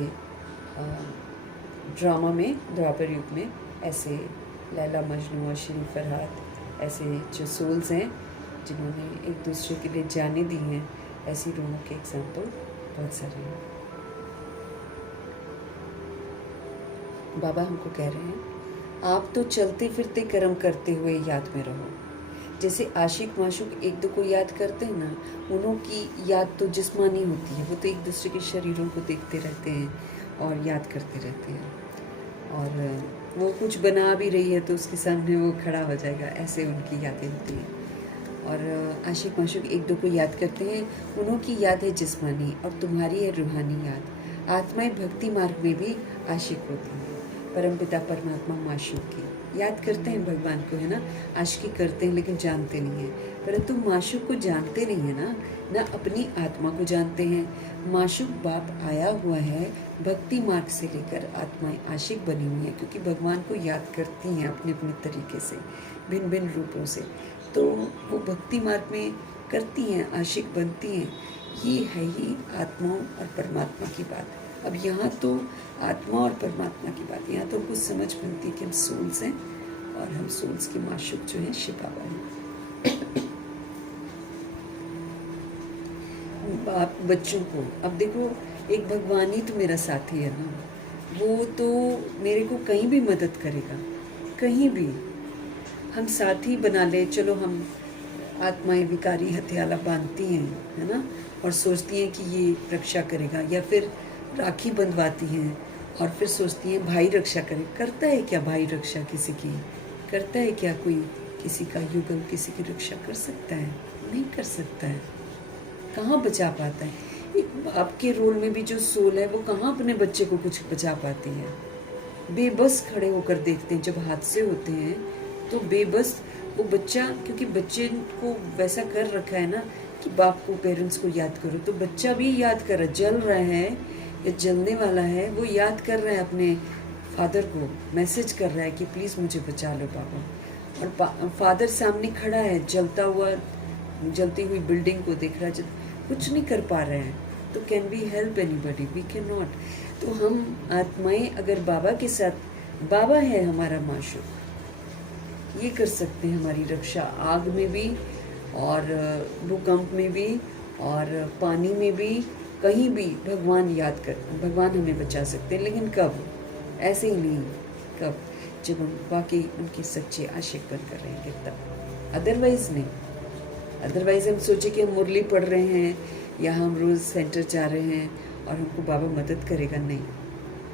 ड्रामा में, द्वापर युग में ऐसे लैला मजनू और श्री फरहाद ऐसे जो सोल्स हैं जिन्होंने एक दूसरे के लिए जाने दी हैं, ऐसी रूहों के एग्जाम्पल बहुत सारे हैं। बाबा हमको कह रहे हैं आप तो चलते फिरते कर्म करते हुए याद में रहो। जैसे आशिक माशुक एक दो को याद करते हैं ना, उन्हों की याद तो जिस्मानी होती है, वो तो एक दूसरे के शरीरों को देखते रहते हैं और याद करते रहते हैं, और वो कुछ बना भी रही है तो उसके सामने वो खड़ा हो जाएगा, ऐसे उनकी यादें होती हैं। और आशिक माशुक एक दो को याद करते हैं, उन्हों की याद है जिस्मानी और तुम्हारी है रूहानी याद। आत्माएं भक्ति मार्ग में भी आशिक होती हैं, परमपिता परमात्मा माशुक की याद करते हैं भगवान को, है ना, आशिकी करते हैं लेकिन जानते नहीं हैं। परंतु माशुक को जानते नहीं है ना अपनी आत्मा को जानते हैं। माशुक बाप आया हुआ है, भक्ति मार्ग से लेकर आत्माएं आशिक बनी हुई हैं, क्योंकि भगवान को याद करती हैं अपने अपने तरीके से, भिन्न भिन्न रूपों से, तो वो भक्ति मार्ग में करती हैं, आशिक बनती हैं। ये है ही आत्माओं और परमात्मा की बात। अब यहाँ तो आत्मा और परमात्मा की बात, यहाँ तो हमको समझ बनती है कि हम सोल्स हैं और हम सोल्स के माशुक जो हैं शिव बाबा हैं। बाप बच्चों को, अब देखो, एक भगवान ही तो मेरा साथी है ना, वो तो मेरे को कहीं भी मदद करेगा, कहीं भी हम साथी बना ले। चलो, हम आत्माएं विकारी हथियाला बांधती हैं, है ना, और सोचती हैं कि ये रक्षा करेगा, या फिर राखी बंधवाती हैं और फिर सोचती हैं भाई रक्षा करे। करता है क्या भाई रक्षा किसी की? करता है क्या कोई किसी का युगल किसी की रक्षा कर सकता है? नहीं कर सकता है। कहाँ बचा पाता है? एक बाप के रोल में भी जो सोल है वो कहाँ अपने बच्चे को कुछ बचा पाती है? बेबस खड़े होकर देखते हैं, जब हादसे होते हैं तो बेबस वो बच्चा, क्योंकि बच्चे को वैसा कर रखा है ना कि बाप को, पेरेंट्स को याद करो, तो बच्चा भी याद कर रहा है, जल रहा है या जलने वाला है, वो याद कर रहा है अपने फादर को, मैसेज कर रहा है कि प्लीज़ मुझे बचा लो पापा। और फादर सामने खड़ा है, जलती हुई बिल्डिंग को देख रहा है, जब कुछ नहीं कर पा रहे हैं, तो can we help anybody? We can not. तो हम आत्माएं अगर बाबा के साथ, बाबा है हमारा माशुक, ये कर सकते हैं हमारी रक्षा, आग में भी और भूकंप में भी और पानी में भी, कहीं भी भगवान याद कर, भगवान हमें बचा सकते हैं। लेकिन कब? ऐसे ही नहीं, कब, जब हम वाकई उनके सच्चे आशिक बनकर रहेंगे तब, अदरवाइज़ नहीं। अदरवाइज़ हम सोचे कि हम मुरली पढ़ रहे हैं या हम रोज़ सेंटर जा रहे हैं और हमको बाबा मदद करेगा, नहीं,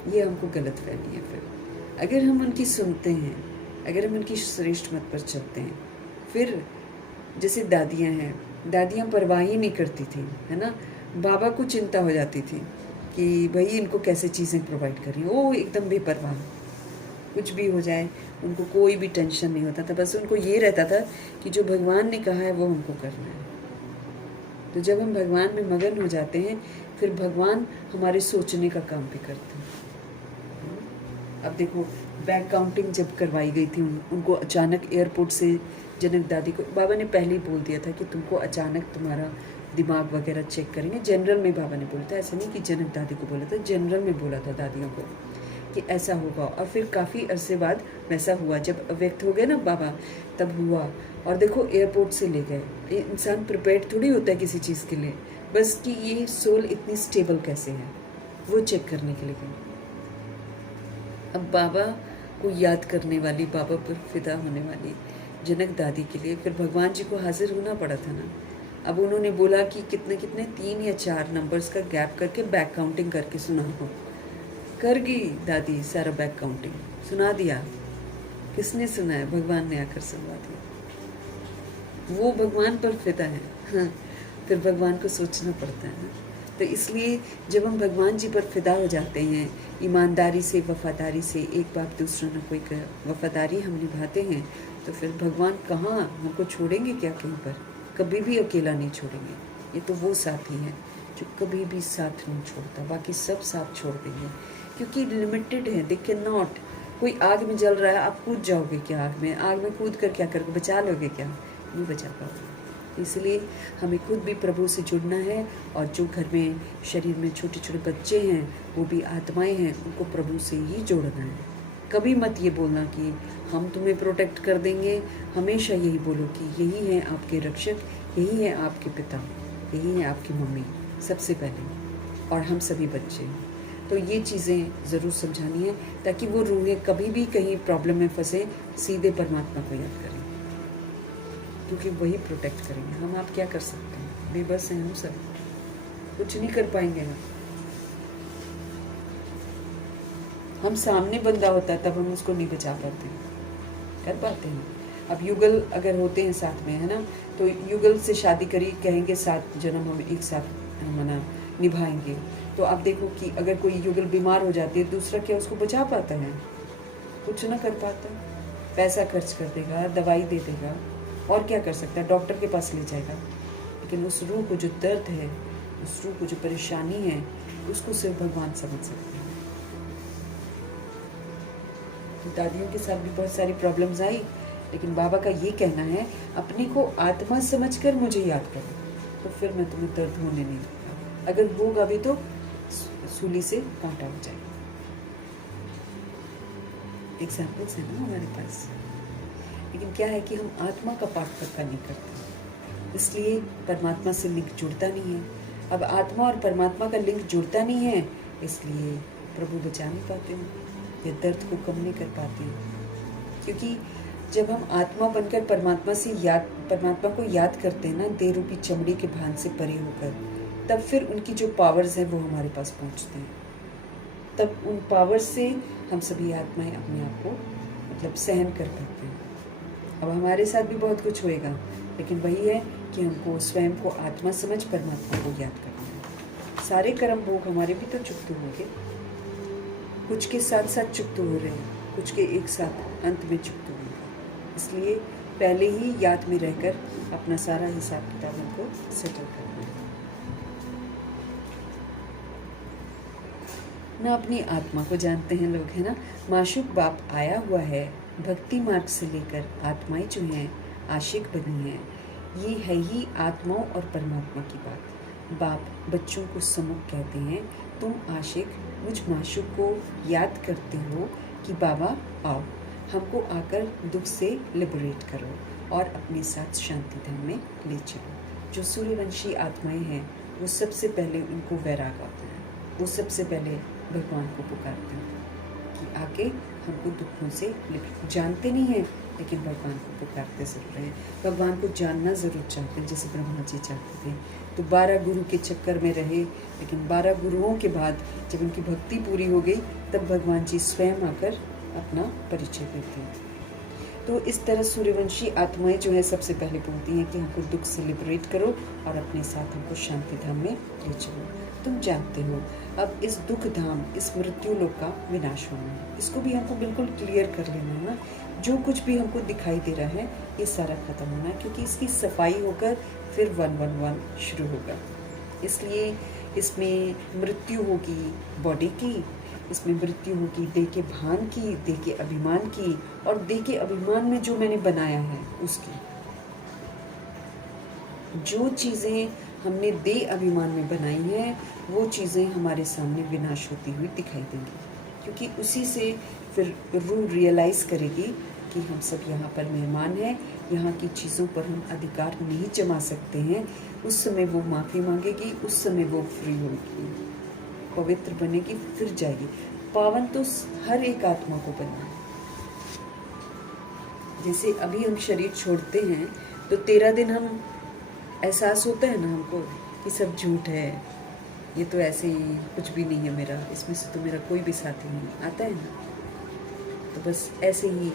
ये हमको गलत फहमी है। फिर अगर हम उनकी सुनते हैं, अगर हम उनकी श्रेष्ठ मत पर चलते हैं, फिर जैसे दादियाँ हैं, दादियाँ परवाह ही नहीं करती थी, है ना, बाबा को चिंता हो जाती थी कि भाई इनको कैसे चीज़ें प्रोवाइड कर रही हैं, वो एकदम बेपरवाह, कुछ भी हो जाए उनको कोई भी टेंशन नहीं होता था, बस उनको ये रहता था कि जो भगवान ने कहा है वो हमको करना है। तो जब हम भगवान में मगन हो जाते हैं, फिर भगवान हमारे सोचने का काम भी करते हैं। अब देखो, बैग काउंटिंग जब करवाई गई थी उनको अचानक एयरपोर्ट से जनक दादी को बाबा ने पहले ही बोल दिया था कि तुमको अचानक तुम्हारा दिमाग वगैरह चेक करेंगे। जनरल में बाबा ने बोला था, ऐसा नहीं कि जनक दादी को बोला था, जनरल में बोला था दादियों को कि ऐसा होगा। और फिर काफ़ी अरसे बाद वैसा हुआ, जब व्यक्त हो गए ना बाबा, तब हुआ। और देखो एयरपोर्ट से ले गए, इंसान प्रिपेयर्ड थोड़ी होता है किसी चीज़ के लिए, बस कि ये सोल इतनी स्टेबल कैसे है वो चेक करने के लिए गए। अब बाबा को याद करने वाली, बाबा पर फिदा होने वाली जनक दादी के लिए फिर भगवान जी को हाजिर होना पड़ा था ना। अब उन्होंने बोला कि कितने कितने 3 या 4 नंबर्स का गैप करके बैक काउंटिंग करके सुनाओ। कर गई दादी सारा बैक काउंटिंग, सुना दिया। किसने सुना है? भगवान ने आकर सुनवा दिया। वो भगवान पर फिदा है। हाँ, फिर भगवान को सोचना पड़ता है ना। तो इसलिए जब हम भगवान जी पर फिदा हो जाते हैं, ईमानदारी से, वफादारी से, एक बाप दूसरों ने कोई वफादारी हम निभाते हैं, तो फिर भगवान कहाँ हमको छोड़ेंगे क्या कहीं पर? कभी भी अकेला नहीं छोड़ेंगे। ये तो वो साथी है जो कभी भी साथ नहीं छोड़ता, बाकी सब साथ छोड़ देंगे, क्योंकि लिमिटेड है, दे कैन नॉट। कोई आग में जल रहा है, आप कूद जाओगे क्या आग में? आग में कूद कर क्या करोगे? बचा लोगे क्या? नहीं बचा पाओगे। इसलिए हमें खुद भी प्रभु से जुड़ना है, और जो घर में शरीर में छोटे छोटे बच्चे हैं वो भी आत्माएं हैं, उनको प्रभु से ही जोड़ना है। कभी मत ये बोलना कि हम तुम्हें प्रोटेक्ट कर देंगे। हमेशा यही बोलो कि यही है आपके रक्षक, यही है आपके पिता, यही है आपकी मम्मी सबसे पहले, और हम सभी बच्चे। तो ये चीज़ें ज़रूर समझानी है ताकि वो रूहें कभी भी कहीं प्रॉब्लम में फंसे, सीधे परमात्मा को याद करें, क्योंकि वही प्रोटेक्ट करेंगे। हम आप क्या कर सकते हैं? बेबस हैं हम सब, कुछ नहीं कर पाएंगे। हम सामने बंदा होता है तब हम उसको नहीं बचा पाते, कर पाते हैं। अब युगल अगर होते हैं साथ में, है ना, तो युगल से शादी करी, कहेंगे 7 जन्म हम एक साथ मना निभाएंगे। तो आप देखो कि अगर कोई युगल बीमार हो जाती है, दूसरा क्या उसको बचा पाता है? कुछ ना कर पाता। पैसा खर्च कर देगा, दवाई दे देगा, और क्या कर सकता है? डॉक्टर के पास ले जाएगा, लेकिन उस रूह को जो दर्द है, उस रूह को जो परेशानी है, उसको सिर्फ भगवान समझ सकते हैं। तो दादियों के साथ भी बहुत सारी प्रॉब्लम्स आई, लेकिन बाबा का ये कहना है, अपने को आत्मा समझकर मुझे याद करो, तो फिर मैं तुम्हें दर्द होने नहीं दूंगा। अगर होगा भी तो सूली से कांटा हो जाएगा। एग्जाम्पल्स है ना हमारे पास, लेकिन क्या है कि हम आत्मा का पाठ पक्का नहीं करते, इसलिए परमात्मा से लिंक जुड़ता नहीं है। अब आत्मा और परमात्मा का लिंक जुड़ता नहीं है, इसलिए प्रभु बचा नहीं पाते हैं, या दर्द को कम नहीं कर पाते हैं। क्योंकि जब हम आत्मा बनकर परमात्मा को याद करते हैं ना, देह रूपी चमड़ी के भान से परे होकर, तब फिर उनकी जो पावर्स हैं वो हमारे पास पहुंचते हैं। तब उन पावर्स से हम सभी आत्माएं अपने आप को मतलब सहन कर पाते हैं। अब हमारे साथ भी बहुत कुछ होएगा, लेकिन वही है कि हमको स्वयं को आत्मा समझ परमात्मा को याद करना है। सारे कर्म भोग हमारे भी तो चुकते होंगे, कुछ के साथ साथ चुकते हो रहे हैं, कुछ के एक साथ अंत में चुकते होंगे। इसलिए पहले ही याद में रहकर अपना सारा हिसाब किताब हमको सेटल करना है। ना अपनी आत्मा को जानते हैं लोग, है ना। माशूक बाप आया हुआ है, भक्ति मार्ग से लेकर आत्माएं जो हैं आशिक बनी हैं। ये है ही आत्माओं और परमात्मा की बात। बाप बच्चों को समुख कहते हैं, तुम आशिक मुझ माशूक को याद करते हो कि बाबा आओ, हमको आकर दुख से लिबरेट करो और अपने साथ शांति धाम में ले चलो। जो सूर्यवंशी आत्माएं हैं वो सबसे पहले उनको वैराग आता है, वो सबसे पहले भगवान को पुकारते हैं कि आके हमको दुखों से जानते नहीं हैं, लेकिन भगवान को पुकारते ज़रूर हैं, भगवान को जानना ज़रूर चाहते हैं, जैसे ब्रह्मा जी चाहते थे। तो 12 गुरु के चक्कर में रहे, लेकिन 12 गुरुओं के बाद जब उनकी भक्ति पूरी हो गई, तब भगवान जी स्वयं आकर अपना परिचय देते हैं। तो इस तरह सूर्यवंशी आत्माएं जो है सबसे पहले बोलती हैं कि हमको दुख से लिबरेट करो और अपने साथ हमको शांति धाम में ले चलो। तुम जानते हो अब इस दुख धाम, इस मृत्यु लोक का विनाश होना है। इसको भी हमको बिल्कुल क्लियर कर लेना है ना। जो कुछ भी हमको दिखाई दे रहा है ये सारा खत्म होना है, क्योंकि इसकी सफाई होकर फिर 111 शुरू होगा। इसलिए इसमें मृत्यु होगी बॉडी की, इसमें मृत्यु होगी देह के भान की, देह के अभिमान की, और देह के अभिमान में जो मैंने बनाया है उसकी। जो चीज़ें हमने देह अभिमान में बनाई हैं वो चीज़ें हमारे सामने विनाश होती हुई दिखाई देंगी, क्योंकि उसी से फिर रूह रियलाइज़ करेगी कि हम सब यहाँ पर मेहमान हैं, यहाँ की चीज़ों पर हम अधिकार नहीं जमा सकते हैं। उस समय वो माफ़ी मांगेगी, उस समय वो फ्री होगी, पवित्र बनेगी, फिर जाएगी। पावन तो हर एक आत्मा को बनना है। जैसे अभी हम शरीर छोड़ते हैं तो 13 दिन हम एहसास होता है ना हमको कि सब झूठ है, ये तो ऐसे ही कुछ भी नहीं है मेरा, इसमें से तो मेरा कोई भी साथी नहीं, आता है ना। तो बस ऐसे ही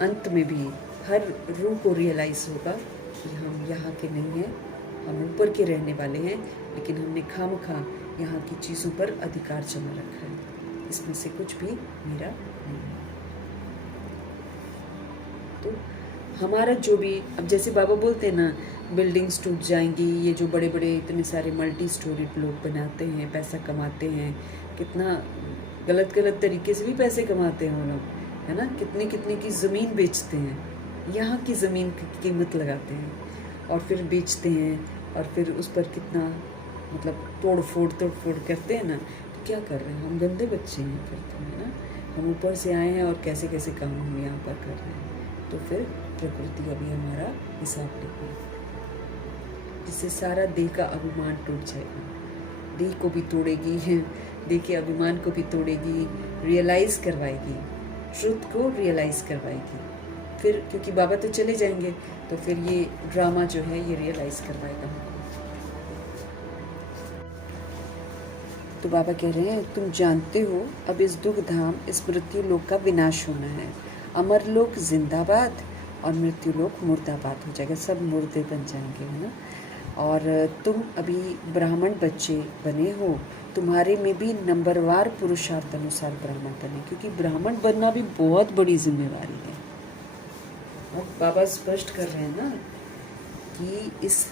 अंत में भी हर रूह को रियलाइज़ होगा कि हम यहाँ के नहीं हैं, हम ऊपर के रहने वाले हैं, लेकिन हमने खामखा यहाँ की चीज़ों पर अधिकार जमा रखा है, इसमें से कुछ भी मेरा नहीं है। तो हमारा जो भी, अब जैसे बाबा बोलते हैं ना, बिल्डिंग्स टूट जाएंगी, ये जो बड़े बड़े इतने सारे मल्टी स्टोरीड लोग बनाते हैं, पैसा कमाते हैं, कितना गलत गलत तरीके से भी पैसे कमाते हैं वो लोग, है ना। कितने कितने की ज़मीन बेचते हैं, यहाँ की ज़मीन की कीमत लगाते हैं और फिर बेचते हैं, और फिर उस पर कितना मतलब तोड़ फोड़ करते हैं ना। तो क्या कर रहे हैं हम, गंदे बच्चे हैं फिर तो, है ना। हम ऊपर से आए हैं और कैसे कैसे काम हम यहाँ पर कर रहे हैं। तो फिर प्रकृति अभी हमारा हिसाब लेगी, जिससे सारा देह का अभिमान टूट जाएगा, देह को भी तोड़ेगी, देह के अभिमान को भी तोड़ेगी, रियलाइज़ करवाएगी, ट्रुथ को रियलाइज़ करवाएगी। फिर क्योंकि बाबा तो चले जाएंगे, तो फिर ये ड्रामा जो है ये रियलाइज़ करवाएगा हमको। तो बाबा कह रहे हैं तुम जानते हो अब इस दुख धाम, इस मृत्यु लोक का विनाश होना है। अमर लोक जिंदाबाद और मृत्यु लोक मुर्दाबाद हो जाएगा, सब मुर्दे बन जाएंगे, है ना। और तुम अभी ब्राह्मण बच्चे बने हो, तुम्हारे में भी नंबरवार पुरुषार्थ अनुसार ब्राह्मण बने, क्योंकि ब्राह्मण बनना भी बहुत बड़ी जिम्मेवारी है। और बाबा स्पष्ट कर रहे हैं ना कि इस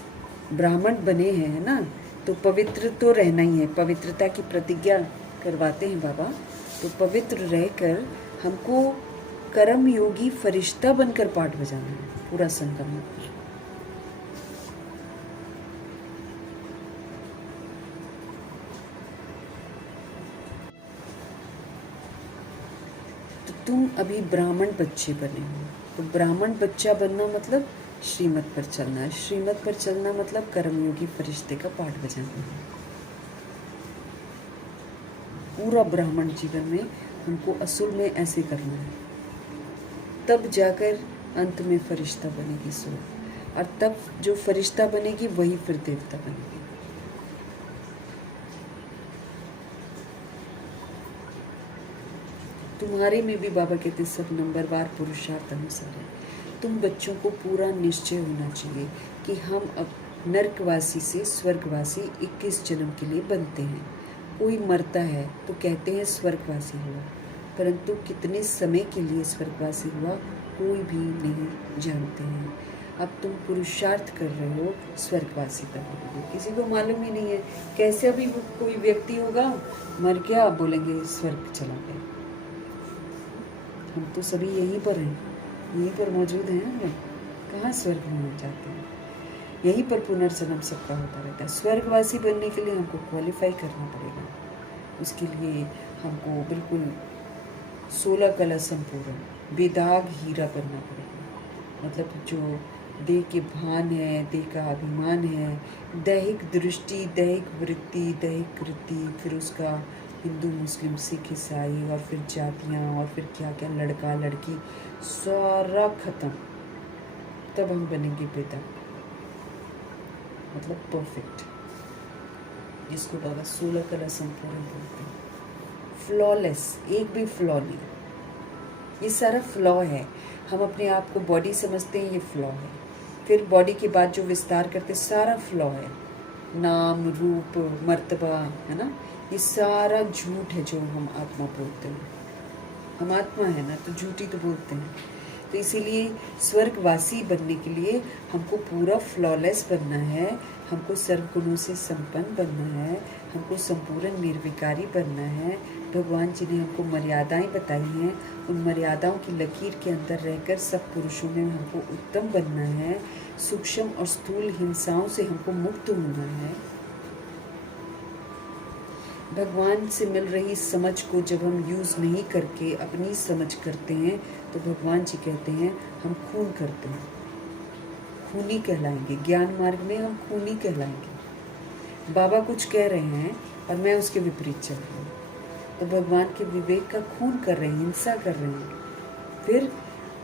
ब्राह्मण बने हैं, है ना, तो पवित्र तो रहना ही है, पवित्रता की प्रतिज्ञा करवाते हैं बाबा। तो पवित्र रहकर हमको कर्म योगी फरिश्ता बनकर पाठ बजाना है पूरा संगम। तो तुम अभी ब्राह्मण बच्चे बने हो, तो ब्राह्मण बच्चा बनना मतलब श्रीमत पर चलना है, श्रीमत पर चलना मतलब कर्मयोगी फरिश्ते का पाठ बजाना है। पूरा ब्राह्मण जीवन में हमको असल में ऐसे करना है, तब जाकर अंत में फरिश्ता बनेगी सोल, और तब जो फरिश्ता बनेगी वही फिर देवता बनेगी। तुम्हारे में भी बाबा कहते सब नंबरवार पुरुषार्थ अनुसार है। तुम बच्चों को पूरा निश्चय होना चाहिए कि हम अब नरकवासी से स्वर्गवासी 21 जन्म के लिए बनते हैं। कोई मरता है तो कहते हैं स्वर्गवासी हुआ, परंतु कितने समय के लिए स्वर्गवासी हुआ कोई भी नहीं जानते हैं। अब तुम पुरुषार्थ कर रहे हो स्वर्गवासी बनने के लिए, किसी को मालूम ही नहीं है। कैसे अभी कोई व्यक्ति होगा मर गया, आप बोलेंगे स्वर्ग चला गया। हम तो सभी यहीं पर हैं, यहीं पर मौजूद हैं, हम कहाँ स्वर्ग में जाते हैं। यहीं पर पुनर्जन्म सबका होता रहता है। स्वर्गवासी बनने के लिए हमको क्वालिफाई करना पड़ेगा। उसके लिए हमको बिल्कुल 16 कला संपूर्ण बेदाग हीरा बनना पड़ेगा। मतलब जो देह के भान है, देह का अभिमान है, दैहिक दृष्टि, दैहिक वृत्ति, दैहिक कृति, फिर उसका हिंदू मुस्लिम सिख ईसाई और फिर जातियाँ और फिर क्या क्या लड़का लड़की सारा खत्म, तब हम बनेंगे पिता, मतलब परफेक्ट, जिसको बाबा 16 कला संपूर्ण बोलते हैं। फ्लॉलेस, एक भी फ्लॉ नहीं, ये सारा फ्लॉ है। हम अपने आप को बॉडी समझते हैं, ये फ्लॉ है। फिर बॉडी के बाद जो विस्तार करते सारा फ्लॉ है, नाम रूप मर्तबा, है ना, ये सारा झूठ है जो हम आत्मा बोलते हैं। हम आत्मा है ना, तो झूठी तो बोलते हैं। तो इसीलिए स्वर्गवासी बनने के लिए हमको पूरा फ्लॉलेस बनना है, हमको सर्वगुणों से संपन्न बनना है, हमको संपूर्ण निर्विकारी बनना है। भगवान जी ने हमको मर्यादाएं बताई हैं, उन मर्यादाओं की लकीर के अंदर रहकर सब पुरुषों में हमको उत्तम बनना है। सूक्ष्म और स्थूल हिंसाओं से हमको मुक्त होना है। भगवान से मिल रही समझ को जब हम यूज़ नहीं करके अपनी समझ करते हैं, तो भगवान जी कहते हैं हम खून करते हैं, खूनी कहलाएंगे। ज्ञान मार्ग में हम खूनी कहलाएंगे। बाबा कुछ कह रहे हैं और मैं उसके विपरीत चल रही हूँ, तो भगवान के विवेक का खून कर रहे हैं, हिंसा कर रहे हैं। फिर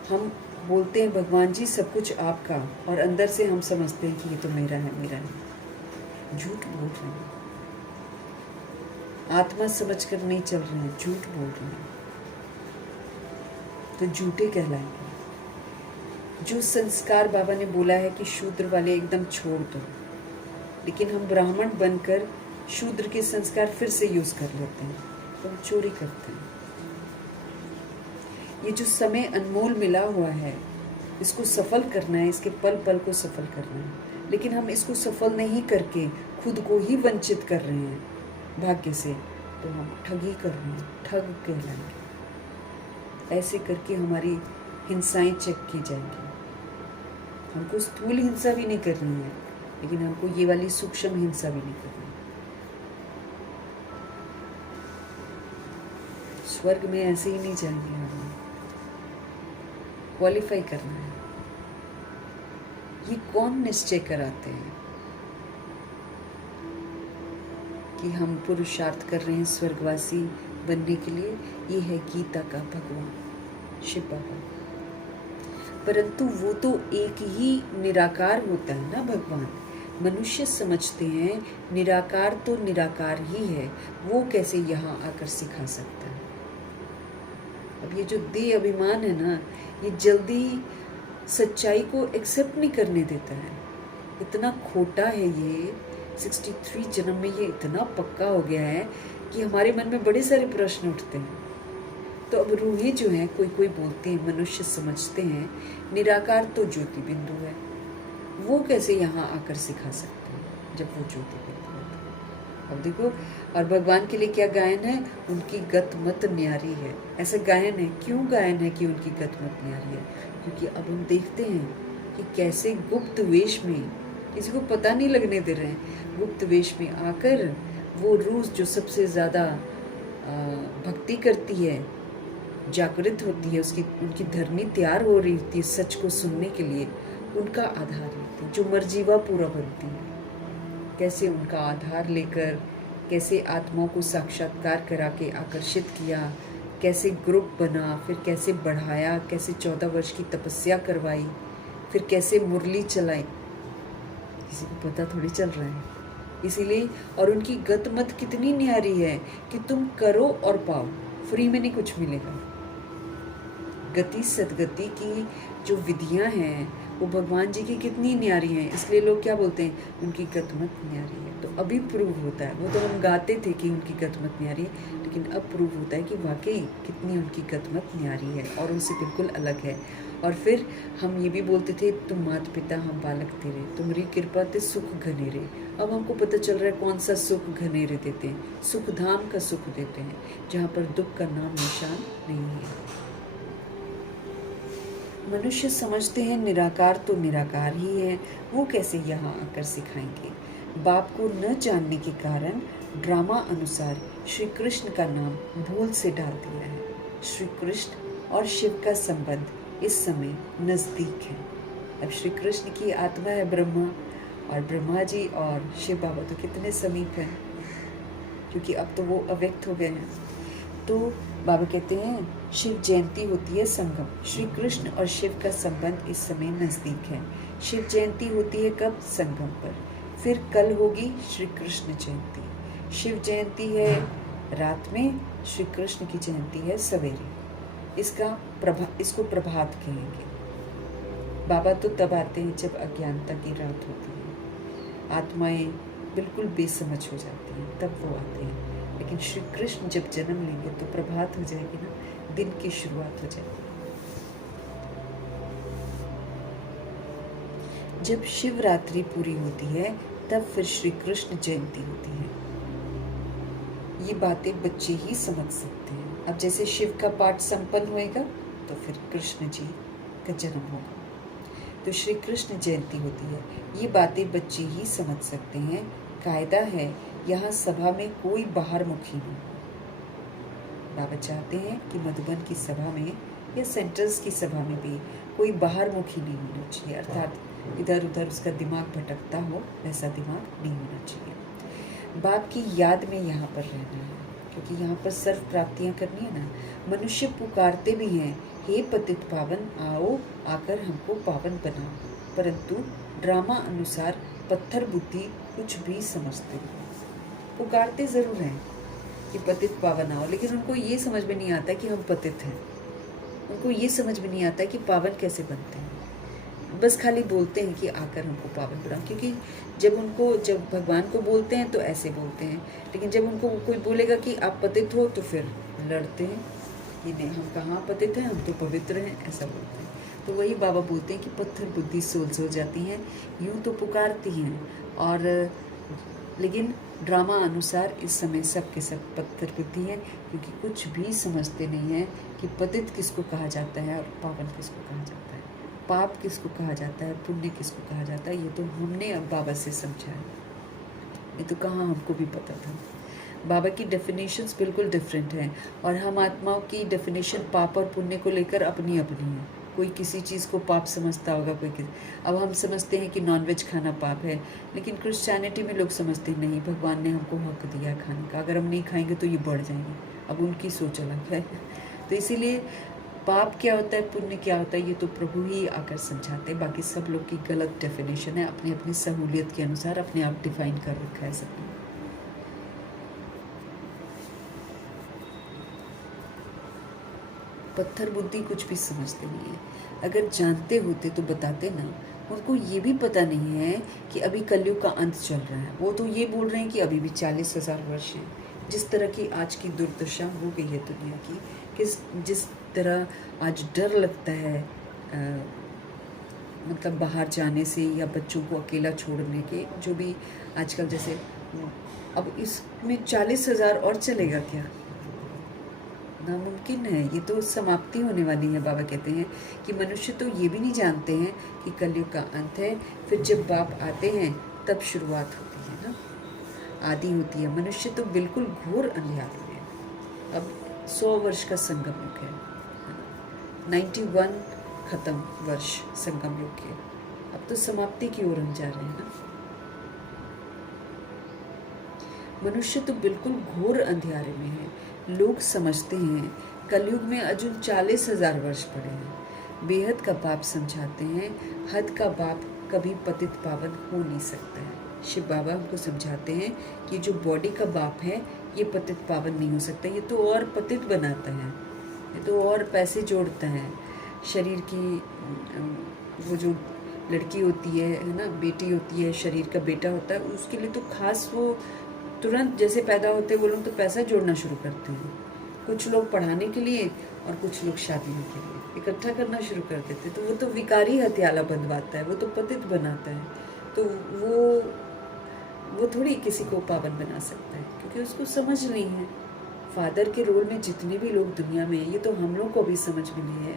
हम बोलते हैं भगवान जी सब कुछ आपका, और अंदर से हम समझते हैं कि ये तो मेरा है, मेरा है। झूठ बोल रहे हैं, आत्मा समझ कर नहीं चल रहे हैं, झूठ बोल रहे हैं, तो झूठे कहलाएंगे। जो संस्कार बाबा ने बोला है कि शूद्र वाले एकदम छोड़ दो, लेकिन हम ब्राह्मण बनकर शूद्र के संस्कार फिर से यूज कर लेते हैं, तो हम चोरी करते हैं। ये जो समय अनमोल मिला हुआ है, इसको सफल करना है, इसके पल पल को सफल करना है, लेकिन हम इसको सफल नहीं करके खुद को ही वंचित कर रहे हैं भाग्य से, तो हम ठगी कर रहे हैं, ठग कहलाएंगे। ऐसे करके हमारी हिंसाएं चेक की जाएंगी। हमको स्थूल हिंसा भी नहीं करनी है, लेकिन हमको ये वाली सूक्ष्म हिंसा भी नहीं करनी है। स्वर्ग में ऐसे ही नहीं जाएंगे, हमें क्वालिफाई करना है। ये कौन निश्चय कराते हैं कि हम पुरुषार्थ कर रहे हैं स्वर्गवासी बनने के लिए? ये है गीता का भगवान शिव बाबा। परंतु वो तो एक ही निराकार होता है ना भगवान। मनुष्य समझते हैं निराकार तो निराकार ही है, वो कैसे यहाँ आकर सिखा सकता है। अब ये जो देह अभिमान है ना, ये जल्दी सच्चाई को एक्सेप्ट नहीं करने देता है। इतना खोटा है ये, 63 जन्म में ये इतना पक्का हो गया है कि हमारे मन में बड़े सारे प्रश्न उठते हैं। तो अब रूहें जो हैं, कोई कोई बोलते हैं, मनुष्य समझते हैं निराकार तो ज्योति बिंदु है, वो कैसे यहाँ आकर सिखा सकते हैं जब वो ज्योति बिंदु है। अब देखो, और भगवान के लिए क्या गायन है? उनकी गत मत न्यारी है। ऐसा गायन है, क्यों गायन है कि उनकी गत मत न्यारी है? क्योंकि अब हम देखते हैं कि कैसे गुप्त वेश में, किसी को पता नहीं लगने दे रहे हैं, गुप्त वेश में आकर वो रूह जो सबसे ज़्यादा भक्ति करती है, जागृत होती है, उनकी धरनी तैयार हो रही होती है सच को सुनने के लिए, उनका आधार लेती है। जो मर्जीवा पूरा बनती है, कैसे उनका आधार लेकर, कैसे आत्माओं को साक्षात्कार करा के आकर्षित किया, कैसे ग्रुप बना, फिर कैसे बढ़ाया, कैसे 14 वर्ष की तपस्या करवाई, फिर कैसे मुरली चलाई, किसी को पता थोड़ी चल रहा है। इसीलिए, और उनकी गत मत कितनी न्यारी है कि तुम करो और पाओ, फ्री में नहीं कुछ मिलेगा। गति सदगति की जो विधियां हैं वो भगवान जी की कितनी न्यारी हैं, इसलिए लोग क्या बोलते हैं, उनकी गत मत न्यारी है। तो अभी प्रूव होता है, वो तो हम गाते थे कि उनकी गत मत न्यारी है, लेकिन अब प्रूव होता है कि वाकई कितनी उनकी गत मत न्यारी है और उनसे बिल्कुल अलग है। और फिर हम ये भी बोलते थे, तुम मात पिता हम बालक तेरे, तुम्हारी कृपा ते सुख घनेरे। अब हमको पता चल रहा है कौन सा सुख घनेरे देते हैं, सुख धाम का सुख देते हैं, जहाँ पर दुख का नाम निशान नहीं है। मनुष्य समझते हैं निराकार तो निराकार ही है, वो कैसे यहाँ आकर सिखाएंगे। बाप को न जानने के कारण ड्रामा अनुसार श्री कृष्ण का नाम भूल से डाल दिया है। श्री कृष्ण और शिव का संबंध इस समय नज़दीक है। अब श्री कृष्ण की आत्मा है ब्रह्मा, और ब्रह्मा जी और शिव बाबा तो कितने समीप हैं। क्योंकि अब तो वो अव्यक्त हो गए हैं। तो बाबा कहते हैं शिव जयंती होती है संगम। श्री कृष्ण और शिव का संबंध इस समय नज़दीक है। शिव जयंती होती है कब? संगम पर। फिर कल होगी श्री कृष्ण जयंती। शिव जयंती है रात में, श्री कृष्ण की जयंती है सवेरे। इसको प्रभात कहेंगे। बाबा तो तब आते हैं जब अज्ञानता की रात होती है, आत्माएं बिल्कुल बेसमझ हो जाती हैं, तब वो आते हैं। लेकिन श्री कृष्ण जब जन्म लेंगे तो प्रभात हो जाएगी ना, दिन की शुरुआत हो जाएगी। जब शिवरात्रि पूरी होती है तब फिर श्री कृष्ण जयंती होती है। ये बातें बच्चे ही समझ सकते हैं। अब जैसे शिव का पाठ संपन्न होएगा तो फिर कृष्ण जी का जन्म होगा, तो श्री कृष्ण जयंती होती है। ये बातें बच्चे ही समझ सकते हैं। कायदा है यहाँ सभा में कोई बाहर मुखी नहीं। बाबा चाहते हैं कि मधुबन की सभा में या सेंटर्स की सभा में भी कोई बाहर मुखी नहीं होना चाहिए, अर्थात इधर उधर उसका दिमाग भटकता हो, वैसा दिमाग नहीं होना चाहिए। बाप की याद में यहाँ पर रहना है, क्योंकि यहाँ पर सर्व प्राप्तियाँ करनी है ना। मनुष्य पुकारते भी हैं, हे पतित पावन आओ, आकर हमको पावन बनाओ, परंतु ड्रामा अनुसार पत्थर बुद्धि कुछ भी समझते नहीं। पुकारते ज़रूर हैं कि पतित पावन आओ, लेकिन उनको ये समझ में नहीं आता कि हम पतित हैं। उनको ये समझ में नहीं आता कि पावन कैसे बनते हैं। बस खाली बोलते हैं कि आकर हमको पावन बनाओ, क्योंकि जब भगवान को बोलते हैं तो ऐसे बोलते हैं, लेकिन जब उनको कोई बोलेगा कि आप पतित हो तो फिर लड़ते हैं कि नहीं, हम कहाँ पतित हैं, हम तो पवित्र हैं, ऐसा बोलते हैं। तो वही बाबा बोलते हैं कि पत्थर बुद्धि सोल जाती हैं, यूँ तो पुकारती हैं, और लेकिन ड्रामा अनुसार इस समय सब के सब पत्थर बुद्धि हैं, क्योंकि कुछ भी समझते नहीं हैं कि पतित किसको कहा जाता है और पावन किसको कहा जाता है, पाप किसको कहा जाता है, पुण्य किसको कहा जाता है। ये तो हमने अब बाबा से समझा है, ये तो कहाँ हमको भी पता था। बाबा की डेफिनेशंस बिल्कुल डिफरेंट हैं, और हम आत्माओं की डेफिनेशन पाप और पुण्य को लेकर अपनी अपनी है। कोई किसी चीज़ को पाप समझता होगा, कोई किसी। अब हम समझते हैं कि नॉनवेज खाना पाप है, लेकिन क्रिश्चियनिटी में लोग समझते नहीं, भगवान ने हमको हक दिया खाने का, अगर हम नहीं खाएंगे तो ये बढ़ जाएंगे। अब उनकी सोच अलग है। तो इसीलिए पाप क्या होता है, पुण्य क्या होता है, ये तो प्रभु ही आकर समझाते हैं। बाकी सब लोग की गलत डेफिनेशन है, अपनी अपनी सहूलियत के अनुसार अपने आप डिफाइन कर रखा है सबने। पत्थर बुद्धि कुछ भी समझते नहीं है। अगर जानते होते तो बताते ना। उनको ये भी पता नहीं है कि अभी कलयुग का अंत चल रहा है। वो तो ये बोल रहे हैं कि अभी भी 40,000 वर्ष हैं। जिस तरह की आज की दुर्दशा हो गई है दुनिया की, जिस तरह आज डर लगता है मतलब बाहर जाने से या बच्चों को अकेला छोड़ने के, जो भी आजकल जैसे, अब इसमें 40,000 और चलेगा क्या? नामुमकिन है, ये तो समाप्ति होने वाली है। बाबा कहते हैं कि मनुष्य तो ये भी नहीं जानते हैं कि कलयुग का अंत है, फिर जब बाप आते हैं तब शुरुआत होती है ना, आदि होती है। मनुष्य तो बिल्कुल घोर अंधियारे में है। अब 100 वर्ष का संगम युग है, 91 खत्म वर्ष संगम युग के, अब तो समाप्ति की ओर हम जा रहे हैं ना। मनुष्य तो बिल्कुल घोर अंधियारे में है। लोग समझते हैं कलयुग में अर्जुन 40,000 वर्ष पड़े हैं। बेहद का बाप समझाते हैं, हद का बाप कभी पतित पावन हो नहीं सकता है। शिव बाबा हमको समझाते हैं कि जो बॉडी का बाप है ये पतित पावन नहीं हो सकता, ये तो और पतित बनाता है, ये तो और पैसे जोड़ता है। शरीर की वो जो लड़की होती है ना, बेटी होती है, शरीर का बेटा होता है, उसके लिए तो खास वो तुरंत जैसे पैदा होते वो लोग तो पैसा जोड़ना शुरू करते हैं। कुछ लोग पढ़ाने के लिए और कुछ लोग शादियों के लिए इकट्ठा करना शुरू कर देते, तो वो तो विकारी हथियाला बंधवाता है, वो तो पतित बनाता है। तो वो थोड़ी किसी को पावन बना सकता है, क्योंकि उसको समझ नहीं है। फादर के रोल में जितने भी लोग दुनिया में हैं, ये तो हम लोग को भी समझ में नहीं है,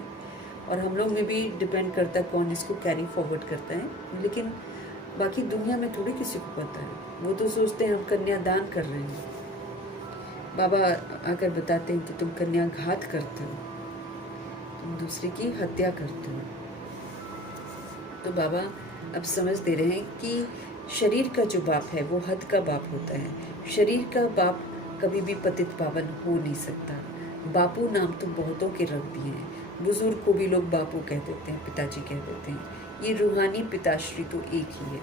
और हम लोग में भी डिपेंड करता है कौन इसको कैरी फॉरवर्ड करता है। लेकिन बाकी दुनिया में थोड़ी किसी को पता है, वो तो सोचते हैं हम कन्यादान कर रहे हैं। बाबा आकर बताते हैं कि तुम कन्याघात करते हो, तुम दूसरे की हत्या करते हो। तो बाबा अब समझ दे रहे हैं कि शरीर का जो बाप है वो हद का बाप होता है। शरीर का बाप कभी भी पतित पावन हो नहीं सकता। बापू नाम तो बहुतों के रख दिए हैं, बुजुर्ग को भी लोग बापू कह देते हैं, पिताजी कह देते हैं। ये रूहानी पिताश्री तो एक ही है,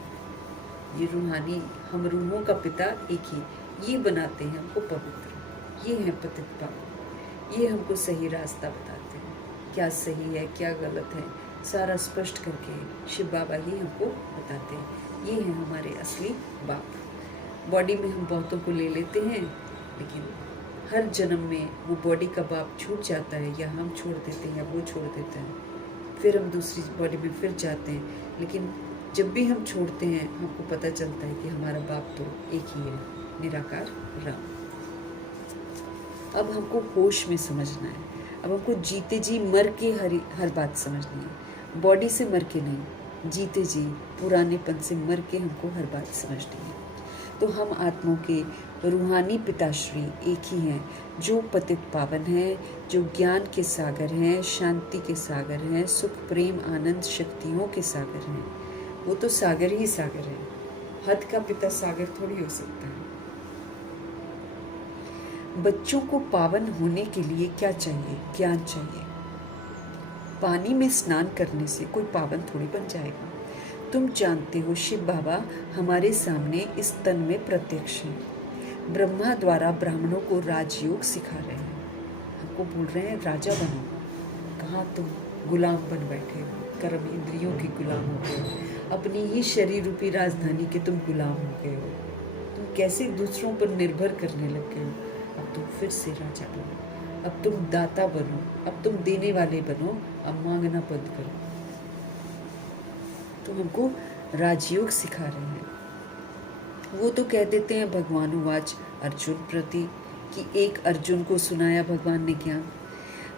ये रूहानी हम रूहों का पिता एक ही, ये बनाते हैं हमको पवित्र, ये है पतित पावन, ये हमको सही रास्ता बताते हैं, क्या सही है क्या गलत है सारा स्पष्ट करके शिव बाबा ही हमको बताते हैं। ये है हमारे असली बाप। बॉडी में हम बहुतों को ले लेते हैं, लेकिन हर जन्म में वो बॉडी का बाप छूट जाता है, या हम छोड़ देते हैं या वो छोड़ देता है, फिर हम दूसरी बॉडी में फिर जाते हैं। लेकिन जब भी हम छोड़ते हैं हमको पता चलता है कि हमारा बाप तो एक ही है, निराकार राम। अब हमको होश में समझना है, अब हमको जीते जी मर के हर बात समझनी है, बॉडी से मर के नहीं, जीते जी पुरानेपन से मर के हमको हर बात समझनी है। तो हम आत्माओं के रूहानी पिताश्री एक ही हैं, जो पतित पावन हैं, जो ज्ञान के सागर हैं, शांति के सागर हैं, सुख प्रेम आनंद शक्तियों के सागर हैं। वो तो सागर ही सागर है, हद का पिता सागर थोड़ी हो सकता है। बच्चों को पावन होने के लिए क्या चाहिए? ज्ञान चाहिए। पानी में स्नान करने से कोई पावन थोड़ी बन जाएगा। तुम जानते हो शिव बाबा हमारे सामने इस तन में प्रत्यक्ष हैं। ब्रह्मा द्वारा ब्राह्मणों को राजयोग सिखा रहे हैं, हमको बोल रहे हैं राजा बनो। कहाँ तुम गुलाम बन बैठे हो, कर्म इंद्रियों के गुलाम हो गए हो, अपनी ही शरीर रूपी राजधानी के तुम गुलाम हो गए हो। तुम कैसे दूसरों पर निर्भर करने लग गए हो। अब तुम फिर से राजा बनो, अब तुम दाता बनो, अब तुम देने वाले बनो, अब मांगना बंद करो। तो हमको राजयोग सिखा रहे हैं। वो तो कह देते हैं भगवानुवाच अर्जुन प्रति, कि एक अर्जुन को सुनाया भगवान ने ज्ञान।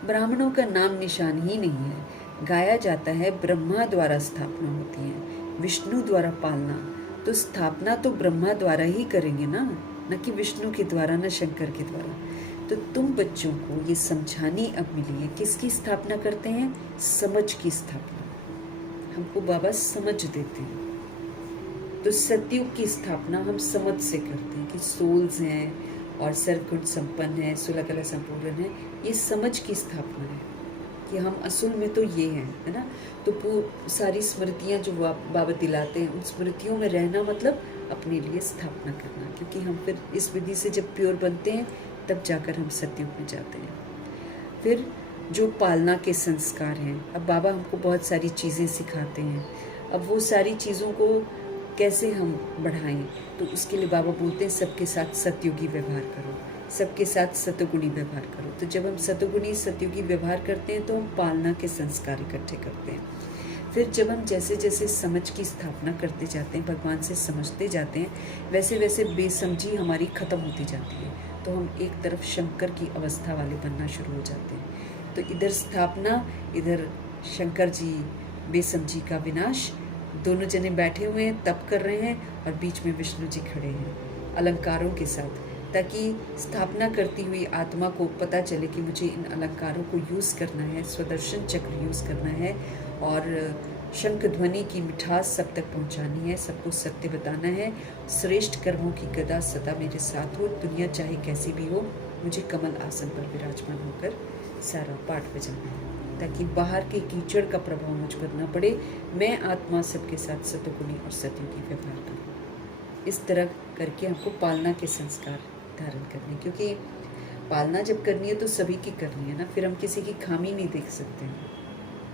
ब्राह्मणों का नाम निशान ही नहीं है। गाया जाता है ब्रह्मा द्वारा स्थापना होती है, विष्णु द्वारा पालना। तो स्थापना तो ब्रह्मा द्वारा ही करेंगे ना, न कि विष्णु के द्वारा, न शंकर के द्वारा। तो तुम बच्चों को ये समझानी अब मिली है, किसकी स्थापना करते हैं? समझ की स्थापना। हमको बाबा समझ देते हैं। तो सतयुग की स्थापना हम समझ से करते हैं कि सोल्स हैं और सर्वगुण संपन्न है, 16 कला संपूर्ण है। ये समझ की स्थापना है कि हम असल में तो ये हैं, है ना। तो सारी स्मृतियाँ जो बाबा दिलाते हैं, उन स्मृतियों में रहना मतलब अपने लिए स्थापना करना, क्योंकि हम फिर इस विधि से जब प्योर बनते हैं तब जाकर हम सतयुग में जाते हैं। फिर जो पालना के संस्कार हैं, अब बाबा हमको बहुत सारी चीज़ें सिखाते हैं। अब वो सारी चीज़ों को कैसे हम बढ़ाएं, तो उसके लिए बाबा बोलते हैं सबके साथ सतयुगी व्यवहार करो, सबके साथ सतगुणी व्यवहार करो। तो जब हम सतगुणी सतयुगी व्यवहार करते हैं तो हम पालना के संस्कार इकट्ठे करते हैं। फिर जब हम जैसे जैसे समझ की स्थापना करते जाते हैं, भगवान से समझते जाते हैं, वैसे वैसे बेसमझी हमारी ख़त्म होती जाती है। तो हम एक तरफ शंकर की अवस्था वाले बनना शुरू हो जाते हैं। तो इधर स्थापना, इधर शंकर जी बेसमझी का विनाश, दोनों जने बैठे हुए हैं, तप कर रहे हैं, और बीच में विष्णु जी खड़े हैं अलंकारों के साथ, ताकि स्थापना करती हुई आत्मा को पता चले कि मुझे इन अलंकारों को यूज़ करना है, स्वदर्शन चक्र यूज़ करना है, और शंख ध्वनि की मिठास सब तक पहुंचानी है, सबको सत्य बताना है। श्रेष्ठ कर्मों की गदा सदा मेरे साथ हो, दुनिया चाहे कैसी भी हो, मुझे कमल आसन पर विराजमान होकर सारा पाठ बजाना है, ताकि बाहर के कीचड़ का प्रभाव मुझ पर न पड़े। मैं आत्मा सबके साथ सतगुणी और सतयुगी व्यवहार करूँ। इस तरह करके हमको पालना के संस्कार धारण करने, क्योंकि पालना जब करनी है तो सभी की करनी है ना, फिर हम किसी की खामी नहीं देख सकते हैं।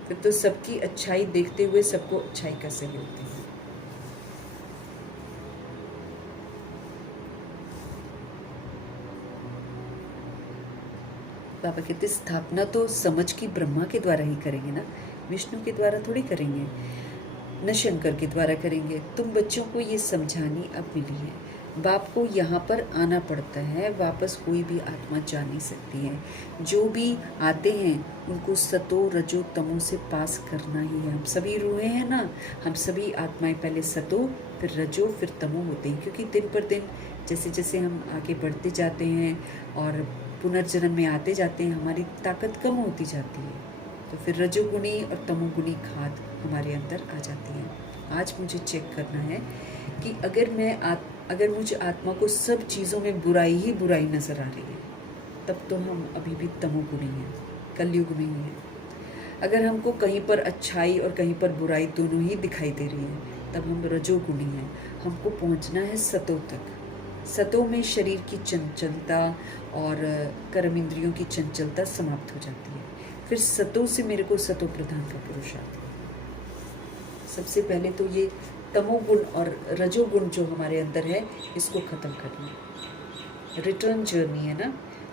फिर तो सबकी अच्छाई देखते हुए सबको अच्छाई का सहयोग दें। बाबा कहते स्थापना तो समझ की ब्रह्मा के द्वारा ही करेंगे ना, विष्णु के द्वारा थोड़ी करेंगे, न शंकर के द्वारा करेंगे। तुम बच्चों को ये समझानी अब मिली है। बाप को यहाँ पर आना पड़ता है, वापस कोई भी आत्मा जा नहीं सकती है। जो भी आते हैं उनको सतो रजो तमो से पास करना ही है। हम सभी रूहें हैं ना, हम सभी आत्माएं पहले सतो फिर रजो फिर तमो होते हैं, क्योंकि दिन पर दिन जैसे जैसे हम आगे बढ़ते जाते हैं और पुनर्जन्म में आते जाते हैं, हमारी ताकत कम होती जाती है। तो फिर रजोगुणी और तमोगुणी खाद हमारे अंदर आ जाती है। आज मुझे चेक करना है कि अगर मैं अगर मुझ आत्मा को सब चीज़ों में बुराई ही बुराई नज़र आ रही है, तब तो हम अभी भी तमोगुणी हैं, कलयुग में ही हैं। अगर हमको कहीं पर अच्छाई और कहीं पर बुराई दोनों ही दिखाई दे रही है, तब हम रजोगुणी हैं। हमको पहुंचना है सतों तक। सतों में शरीर की चंचलता और कर्म इंद्रियों की चंचलता समाप्त हो जाती है। फिर सतों से मेरे को सतो प्रधान का पुरुषार्थ है। सबसे पहले तो ये तमोगुण और रजोगुण जो हमारे अंदर है, इसको ख़त्म करना है। रिटर्न जर्नी है ना,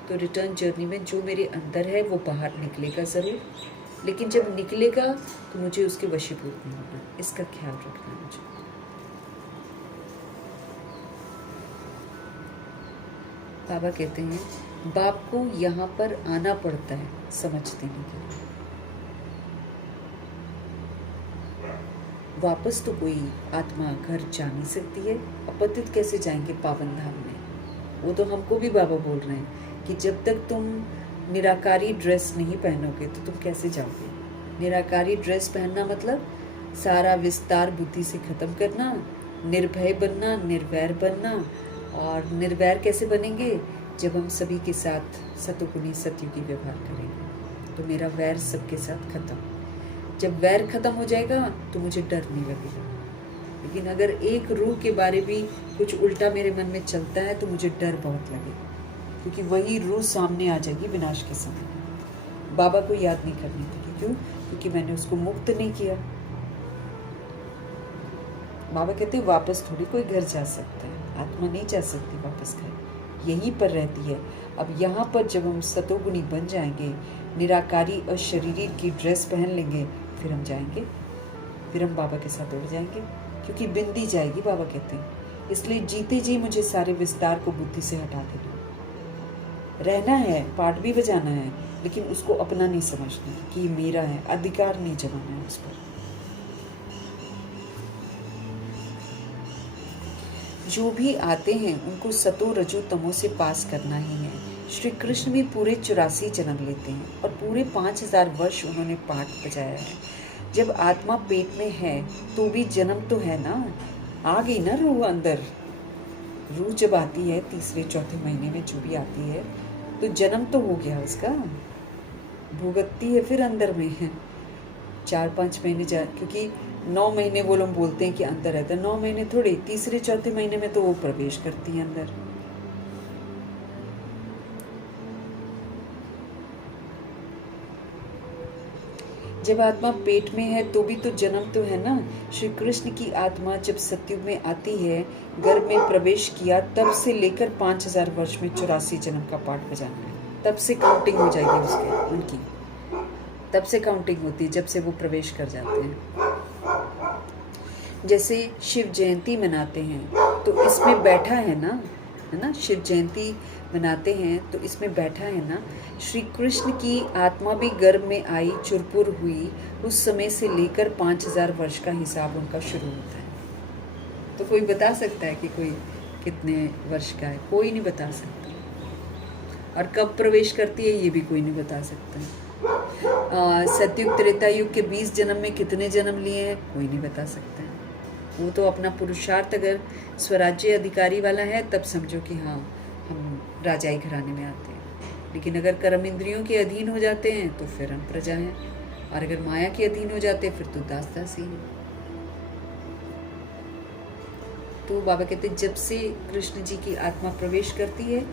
तो रिटर्न जर्नी में जो मेरे अंदर है वो बाहर निकलेगा ज़रूर, लेकिन जब निकलेगा तो मुझे उसके वशीभूत नहीं होना, इसका ख्याल रखना है मुझे। बाबा कहते हैं बाप को यहाँ पर आना पड़ता है समझ देने के लिए। वापस तो कोई आत्मा घर जा नहीं सकती है। अपतित कैसे जाएंगे पावन धाम में? वो तो हमको भी बाबा बोल रहे हैं कि जब तक तुम निराकारी ड्रेस नहीं पहनोगे तो तुम कैसे जाओगे। निराकारी ड्रेस पहनना मतलब सारा विस्तार बुद्धि से खत्म करना, निर्भय बनना, निर्वैर बनना। और निर्वैर कैसे बनेंगे? जब हम सभी के साथ सतोगुणी सतयुगी व्यवहार करेंगे तो मेरा वैर सबके साथ खत्म। जब वैर खत्म हो जाएगा तो मुझे डर नहीं लगेगा। लेकिन अगर एक रूह के बारे भी कुछ उल्टा मेरे मन में चलता है तो मुझे डर बहुत लगेगा, क्योंकि वही रूह सामने आ जाएगी विनाश के समय। बाबा को याद नहीं करनी देगी। क्यों? क्योंकि मैंने उसको मुक्त नहीं किया। बाबा कहते वापस थोड़ी कोई घर जा सकता है, आत्मा नहीं जा सकती वापस घर, यहीं पर रहती है। अब यहाँ पर जब हम सतोगुणी बन जाएंगे, निराकारी और शरीरी की ड्रेस पहन लेंगे, फिर हम जाएंगे, फिर हम बाबा के साथ उड़ जाएंगे, क्योंकि बिंदी जाएगी बाबा कहते हैं। इसलिए जीते जी मुझे सारे विस्तार को बुद्धि से हटा देना। रहना है, पाठ भी बजाना है, लेकिन उसको अपना नहीं समझना है कि ये मेरा है, अधिकार नहीं जमाना है उस पर। जो भी आते हैं उनको सतो रजो तमो से पास करना ही है। श्री कृष्ण भी पूरे 84 जन्म लेते हैं और पूरे 5000 वर्ष उन्होंने पाठ बजाया है। जब आत्मा पेट में है तो भी जन्म तो है ना, आ गई ना रूह अंदर। रूह जब आती है तीसरे चौथे महीने में, जो भी आती है, तो जन्म तो हो गया उसका, भुगतती है फिर अंदर में है 4-5 महीने क्योंकि 9 महीने वो लोग बोलते हैं कि अंदर रहता है, 9 महीने थोड़े, तीसरे चौथे महीने में तो वो प्रवेश करती है अंदर। जब आत्मा पेट में है तो भी तो जन्म तो है ना। श्री कृष्ण की आत्मा जब सतयुग में आती है, गर्भ में प्रवेश किया, तब से लेकर 5000 वर्ष में 84 जन्म का पाठ बजाना है। तब से काउंटिंग हो जाएगी उसके, उनकी तब से काउंटिंग होती है जब से वो प्रवेश कर जाते हैं। जैसे शिव जयंती मनाते हैं तो इसमें बैठा है ना, शिव जयंती मनाते हैं तो इसमें बैठा है ना, श्री कृष्ण की आत्मा भी गर्भ में आई, चुरपुर हुई, उस समय से लेकर 5000 वर्ष का हिसाब उनका शुरू होता है। तो कोई बता सकता है कि कोई कितने वर्ष का है? कोई नहीं बता सकता। और कब प्रवेश करती है ये भी कोई नहीं बता सकता। सतयुग त्रेता युग के 20 जन्म में कितने जन्म लिए हैं कोई नहीं बता सकता है। वो तो अपना पुरुषार्थ अगर स्वराज्य अधिकारी वाला है तब समझो कि हाँ हम राजाई घराने में आते हैं। लेकिन अगर कर्म इंद्रियों के अधीन हो जाते हैं तो फिर हम प्रजा हैं, और अगर माया के अधीन हो जाते हैं फिर तो दास दासी हैं। तो बाबा कहते जब से कृष्ण जी की आत्मा प्रवेश करती है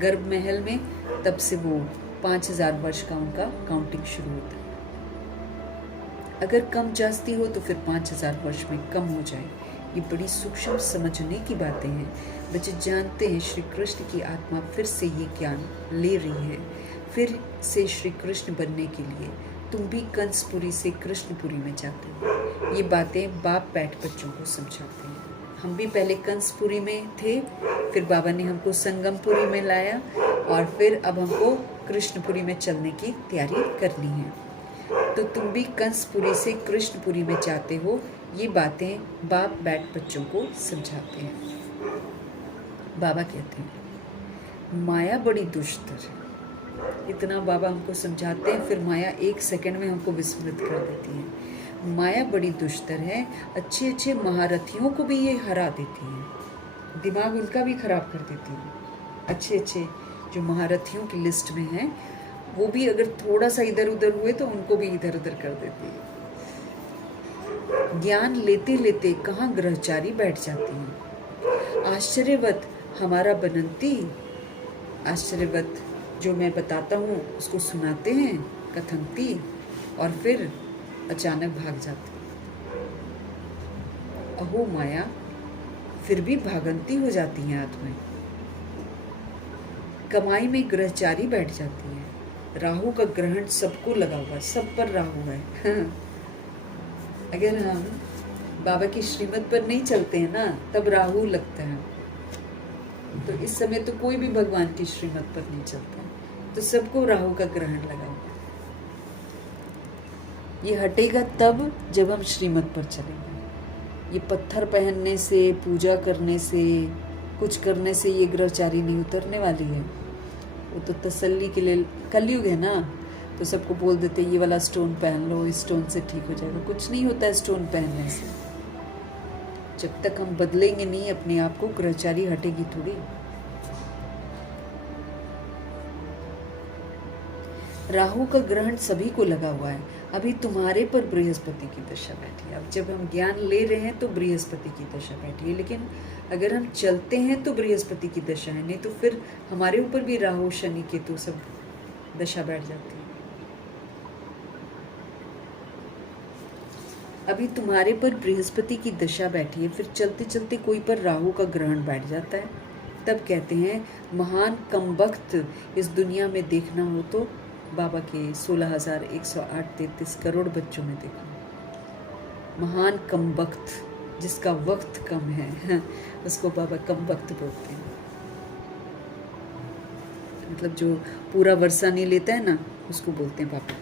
गर्भ महल में, तब से वो 5000 वर्ष का उनका काउंटिंग शुरू होता है। अगर कम जास्ती हो तो फिर 5000 वर्ष में कम हो जाए। ये बड़ी सूक्ष्म समझने की बातें हैं। बच्चे जानते हैं श्री कृष्ण की आत्मा फिर से ये ज्ञान ले रही है, फिर से श्री कृष्ण बनने के लिए। तुम भी कंसपुरी से कृष्णपुरी में जाते हो। ये बातें बाप बैठ बच्चों को समझाते हैं। हम भी पहले कंसपुरी में थे, फिर बाबा ने हमको संगमपुरी में लाया, और फिर अब हमको कृष्णपुरी में चलने की तैयारी करनी है। तो तुम भी कंसपुरी से कृष्णपुरी में जाते हो। ये बातें बाप बैठ बच्चों को समझाते हैं। बाबा कहते हैं माया बड़ी दुष्टर है। इतना बाबा हमको समझाते हैं, फिर माया 1 सेकंड में हमको विस्मृत कर देती है। माया बड़ी दुष्टर है, अच्छे अच्छे महारथियों को भी ये हरा देती है। दिमाग उनका भी खराब कर देती है। अच्छे अच्छे जो महारथियों की लिस्ट में हैं, वो भी अगर थोड़ा सा इधर उधर हुए तो उनको भी इधर उधर कर देती है। ज्ञान लेते लेते कहाँ ग्रहचारी बैठ जाती हैं। आश्चर्यवत हमारा बनंती, आश्चर्यवत जो मैं बताता हूँ उसको सुनाते हैं कथंती, और फिर अचानक भाग जाते। अहो माया, फिर भी भागंती हो जाती हैं आत्माएं। कमाई में ग्रहचारी बैठ जाती है। राहु का ग्रहण सबको लगा हुआ है, सब पर राहु है। अगर हम बाबा की श्रीमत पर नहीं चलते हैं ना, तब राहु लगता है। तो इस समय तो कोई भी भगवान की श्रीमत पर नहीं चलता, तो सबको राहु का ग्रहण लगा हुआ है। ये हटेगा तब जब हम श्रीमत पर चलेंगे। ये पत्थर पहनने से, पूजा करने से, कुछ करने से ये ग्रहचारी नहीं उतरने वाली है। वो तो तसल्ली के लिए, कलयुग है ना, तो सबको बोल देते ये वाला स्टोन पहन लो, इस स्टोन से ठीक हो जाएगा। कुछ नहीं होता है स्टोन पहनने से। जब तक हम बदलेंगे नहीं अपने आप को, ग्रहचारी हटेगी थोड़ी। राहु का ग्रहण सभी को लगा हुआ है। अभी तुम्हारे पर बृहस्पति की दशा बैठी है। अब जब हम ज्ञान ले रहे हैं तो बृहस्पति की दशा बैठी है, लेकिन अगर हम चलते हैं तो बृहस्पति की दशा है, नहीं तो फिर हमारे ऊपर भी राहु शनि केतु सब दशा बैठ जाती है। अभी तुम्हारे पर बृहस्पति की दशा बैठी है, फिर चलते चलते कोई पर राहु का ग्रहण बैठ जाता है, तब कहते हैं महान कमबख्त इस दुनिया में देखना हो तो बाबा के 16,108-33 करोड़ बच्चों में देखो। महान कमबख्त, जिसका वक्त कम है, उसको बाबा कमबख्त बोलते हैं। मतलब जो पूरा वर्षा नहीं लेता है ना, उसको बोलते हैं बाबा।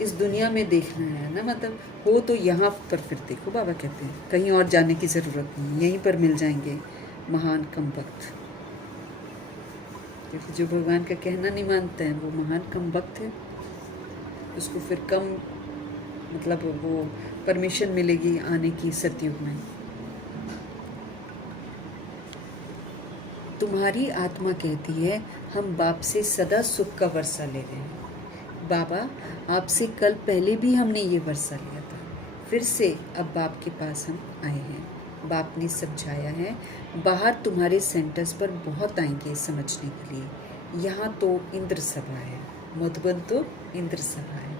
इस दुनिया में देखना है ना, मतलब हो तो यहाँ पर फिर देखो, बाबा कहते हैं कहीं और जाने की ज़रूरत नहीं, यहीं पर मिल जाएंगे महान कमबख्त। क्योंकि जो भगवान का कहना नहीं मानता है वो महान कमबख्त है। उसको फिर कम, मतलब वो परमिशन मिलेगी आने की सतयुग में। तुम्हारी आत्मा कहती है हम बाप से सदा सुख का वर्षा ले रहे हैं। बाबा, आपसे कल पहले भी हमने ये वर्षा लिया था, फिर से अब बाप के पास हम आए हैं। बाप ने समझाया है बाहर तुम्हारे सेंटर्स पर बहुत आएंगे समझने के लिए। यहाँ तो इंद्र सभा है, मधुबन तो इंद्र सभा है।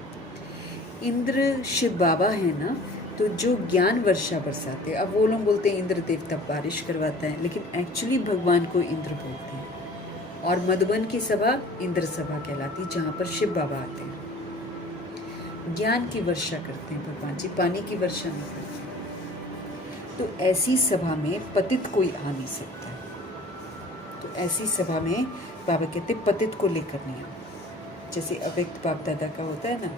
इंद्र शिव बाबा है ना, तो जो ज्ञान वर्षा बरसाते, अब वो लोग बोलते हैं इंद्र देवता बारिश करवाता है, लेकिन एक्चुअली भगवान को इंद्र बोलते हैं। और मधुबन की सभा इंद्र सभा कहलाती, जहाँ पर शिव बाबा आते हैं। ज्ञान की वर्षा करते हैं भगवान जी, पानी की वर्षा नहीं करते। तो ऐसी सभा में पतित कोई आ नहीं सकता। तो ऐसी सभा में बाबा कहते पतित को लेकर नहीं आओ। जैसे अव्यक्त बाप दादा का होता है ना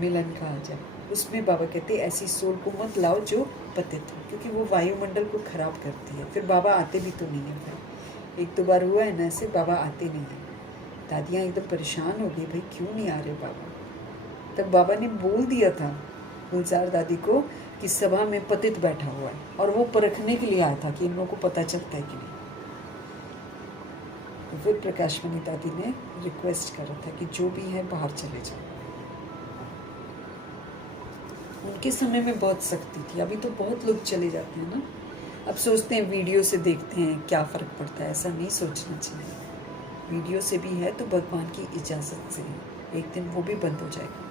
मिलन का, जब उसमें बाबा कहते ऐसी सोल को मत लाओ जो पतित हो, क्योंकि वो वायुमंडल को खराब करती है। फिर बाबा आते भी तो नहीं है भाई। एक दो बार हुआ है ना ऐसे, बाबा आते नहीं हैं। दादियाँ एकदम परेशान हो गई, भाई क्यों नहीं आ रहे बाबा। तब बाबा ने बोल दिया था गुलजार दादी को कि सभा में पतित बैठा हुआ है, और वो परखने के लिए आया था कि इन लोगों को पता चलता है कि नहीं। तो फिर प्रकाशमणि दादी ने रिक्वेस्ट करा था कि जो भी है बाहर चले जाओ। उनके समय में बहुत सख्ती थी, अभी तो बहुत लोग चले जाते हैं ना। अब सोचते हैं वीडियो से देखते हैं क्या फ़र्क पड़ता है, ऐसा नहीं सोचना चाहिए। वीडियो से भी है तो भगवान की इजाज़त से है, एक दिन वो भी बंद हो जाएगा।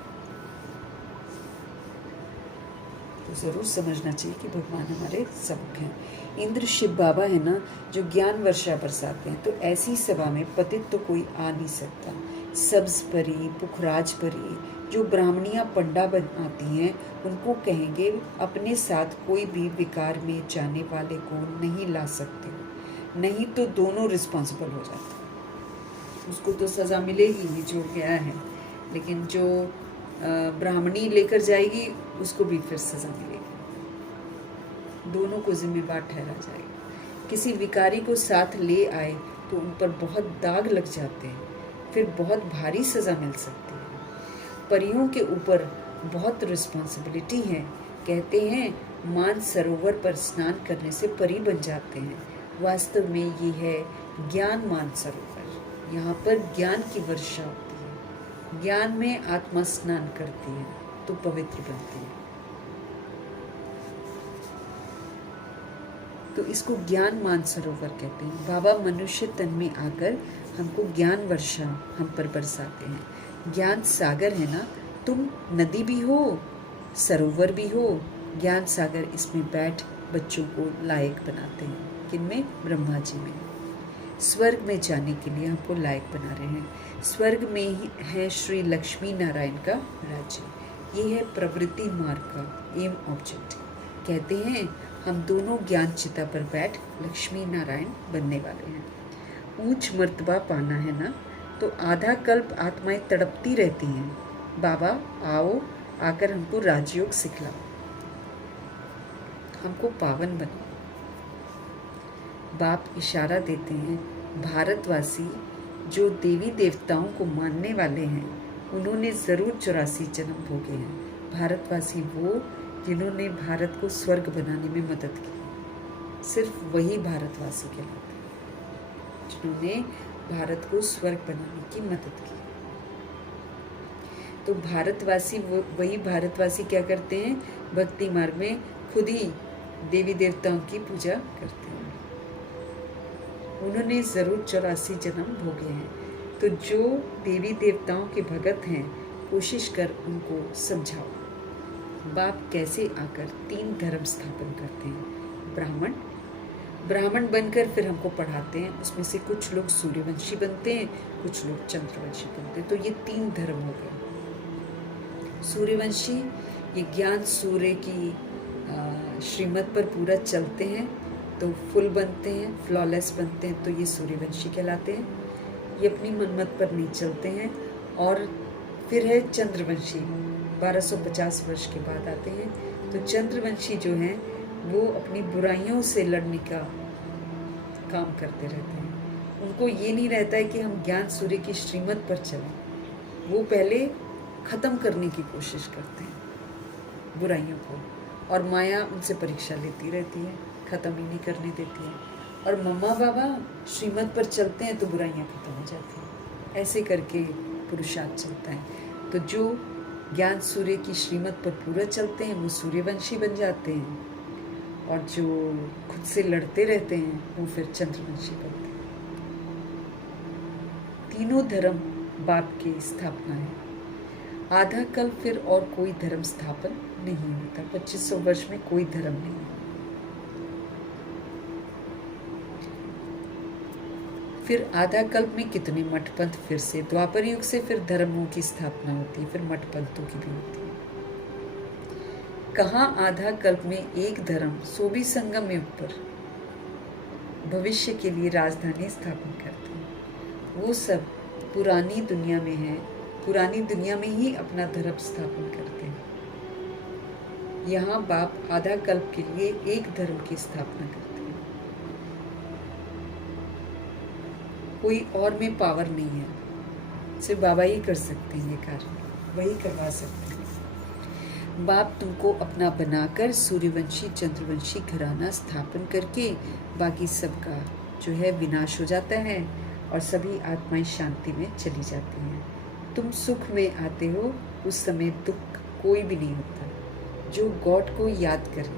तो ज़रूर समझना चाहिए कि भगवान हमारे सबक हैं। इंद्र शिव बाबा है ना, जो ज्ञान वर्षा बरसाते हैं। तो ऐसी सभा में पतित तो कोई आ नहीं सकता। सब्ज परी, पुखराज परी, जो ब्राह्मणियाँ पंडा बन आती हैं, उनको कहेंगे अपने साथ कोई भी विकार में जाने वाले को नहीं ला सकते, नहीं तो दोनों रिस्पॉन्सिबल हो जाते। उसको तो सज़ा मिलेगी ही जो गया है, लेकिन जो ब्राह्मणी लेकर जाएगी उसको भी फिर सज़ा मिलेगी। दोनों को जिम्मेवार ठहरा जाएगा। किसी विकारी को साथ ले आए तो उन पर बहुत दाग लग जाते हैं, फिर बहुत भारी सज़ा मिल सकती है। परियों के ऊपर बहुत रिस्पॉन्सिबिलिटी है कहते हैं मान सरोवर पर स्नान करने से परी बन जाते हैं। वास्तव में ये है ज्ञान मान सरोवर। यहाँ पर ज्ञान की वर्षा होती है। ज्ञान में आत्मा स्नान करती है तो पवित्र बनती है। तो इसको ज्ञान मान सरोवर कहते हैं। बाबा मनुष्य तन में आकर हमको ज्ञान वर्षा हम पर बरसाते हैं। ज्ञान सागर है ना, तुम नदी भी हो, सरोवर भी हो। ज्ञान सागर इसमें बैठ बच्चों को लायक बनाते हैं। किनमें? ब्रह्मा जी में। स्वर्ग में जाने के लिए हमको लायक बना रहे हैं। स्वर्ग में ही है श्री लक्ष्मी नारायण का राज्य। ये है प्रवृत्ति मार्ग का एम ऑब्जेक्ट। कहते हैं हम दोनों ज्ञान चिता पर बैठ लक्ष्मी नारायण बनने वाले हैं। ऊंच मर्तबा पाना है ना, तो आधा कल्प आत्माएं तड़पती रहती हैं। बाबा आओ, आकर हमको राजयोग सिखलाओ, हमको पावन बनाओ। बाप इशारा देते हैं, भारतवासी जो देवी देवताओं को मानने वाले हैं उन्होंने ज़रूर 84 जन्म भोगे हैं। भारतवासी वो जिन्होंने भारत को स्वर्ग बनाने में मदद की, सिर्फ वही भारतवासी कहलाते हैं जिन्होंने भारत को स्वर्ग बनाने की मदद की। तो भारतवासी वही भारतवासी क्या करते हैं? भक्ति मार्ग में खुद ही देवी देवताओं की पूजा करते हैं। उन्होंने ज़रूर 84 जन्म भोगे हैं। तो जो देवी देवताओं के भगत हैं, कोशिश कर उनको समझाओ। बाप कैसे आकर 3 धर्म स्थापन करते हैं। ब्राह्मण बनकर फिर हमको पढ़ाते हैं। उसमें से कुछ लोग सूर्यवंशी बनते हैं, कुछ लोग चंद्रवंशी बनते हैं। तो ये 3 धर्म हो गए। सूर्यवंशी ये ज्ञान सूर्य की श्रीमत पर पूरा चलते हैं तो फुल बनते हैं, फ्लॉलेस बनते हैं, तो ये सूर्यवंशी कहलाते हैं। ये अपनी मनमत पर नहीं चलते हैं। और फिर है चंद्रवंशी, 1250 वर्ष के बाद आते हैं। तो चंद्रवंशी जो हैं वो अपनी बुराइयों से लड़ने का काम करते रहते हैं। उनको ये नहीं रहता है कि हम ज्ञान सूर्य की श्रीमत पर चलें। वो पहले ख़त्म करने की कोशिश करते हैं बुराइयों को, और माया उनसे परीक्षा लेती रहती है, ख़त्म ही नहीं करने देती है। और मम्मा बाबा श्रीमत पर चलते हैं तो बुराइयाँ ख़त्म हो जाती हैं। ऐसे करके पुरुषार्थ चलता है। तो जो ज्ञान सूर्य की श्रीमत पर पूरा चलते हैं वो सूर्यवंशी बन जाते हैं, और जो खुद से लड़ते रहते हैं वो फिर चंद्रवंशी बनते हैं। तीनों धर्म बाप की स्थापना है। आधा कल फिर और कोई धर्म स्थापन नहीं होता। 2500 वर्ष में कोई धर्म नहीं। फिर आधा कल्प में कितने मठपंथ, फिर से द्वापर युग से फिर धर्मों की स्थापना होती है, फिर मठपंथों की भी होती है। कहाँ आधा कल्प में एक धर्म, सो भी संगम युग पर भविष्य के लिए राजधानी स्थापन करते हैं। वो सब पुरानी दुनिया में है, पुरानी दुनिया में ही अपना धर्म स्थापन करते हैं। यहाँ बाप आधा कल्प के लिए एक धर्म की स्थापना करते हैं। कोई और में पावर नहीं है, सिर्फ बाबा ही कर सकते हैं ये कार्य, वही करवा सकते हैं। बाप तुमको अपना बनाकर सूर्यवंशी चंद्रवंशी घराना स्थापन करके बाकी सबका जो है विनाश हो जाता है और सभी आत्माएं शांति में चली जाती हैं। तुम सुख में आते हो, उस समय दुख कोई भी नहीं होता। जो गॉड को याद करे,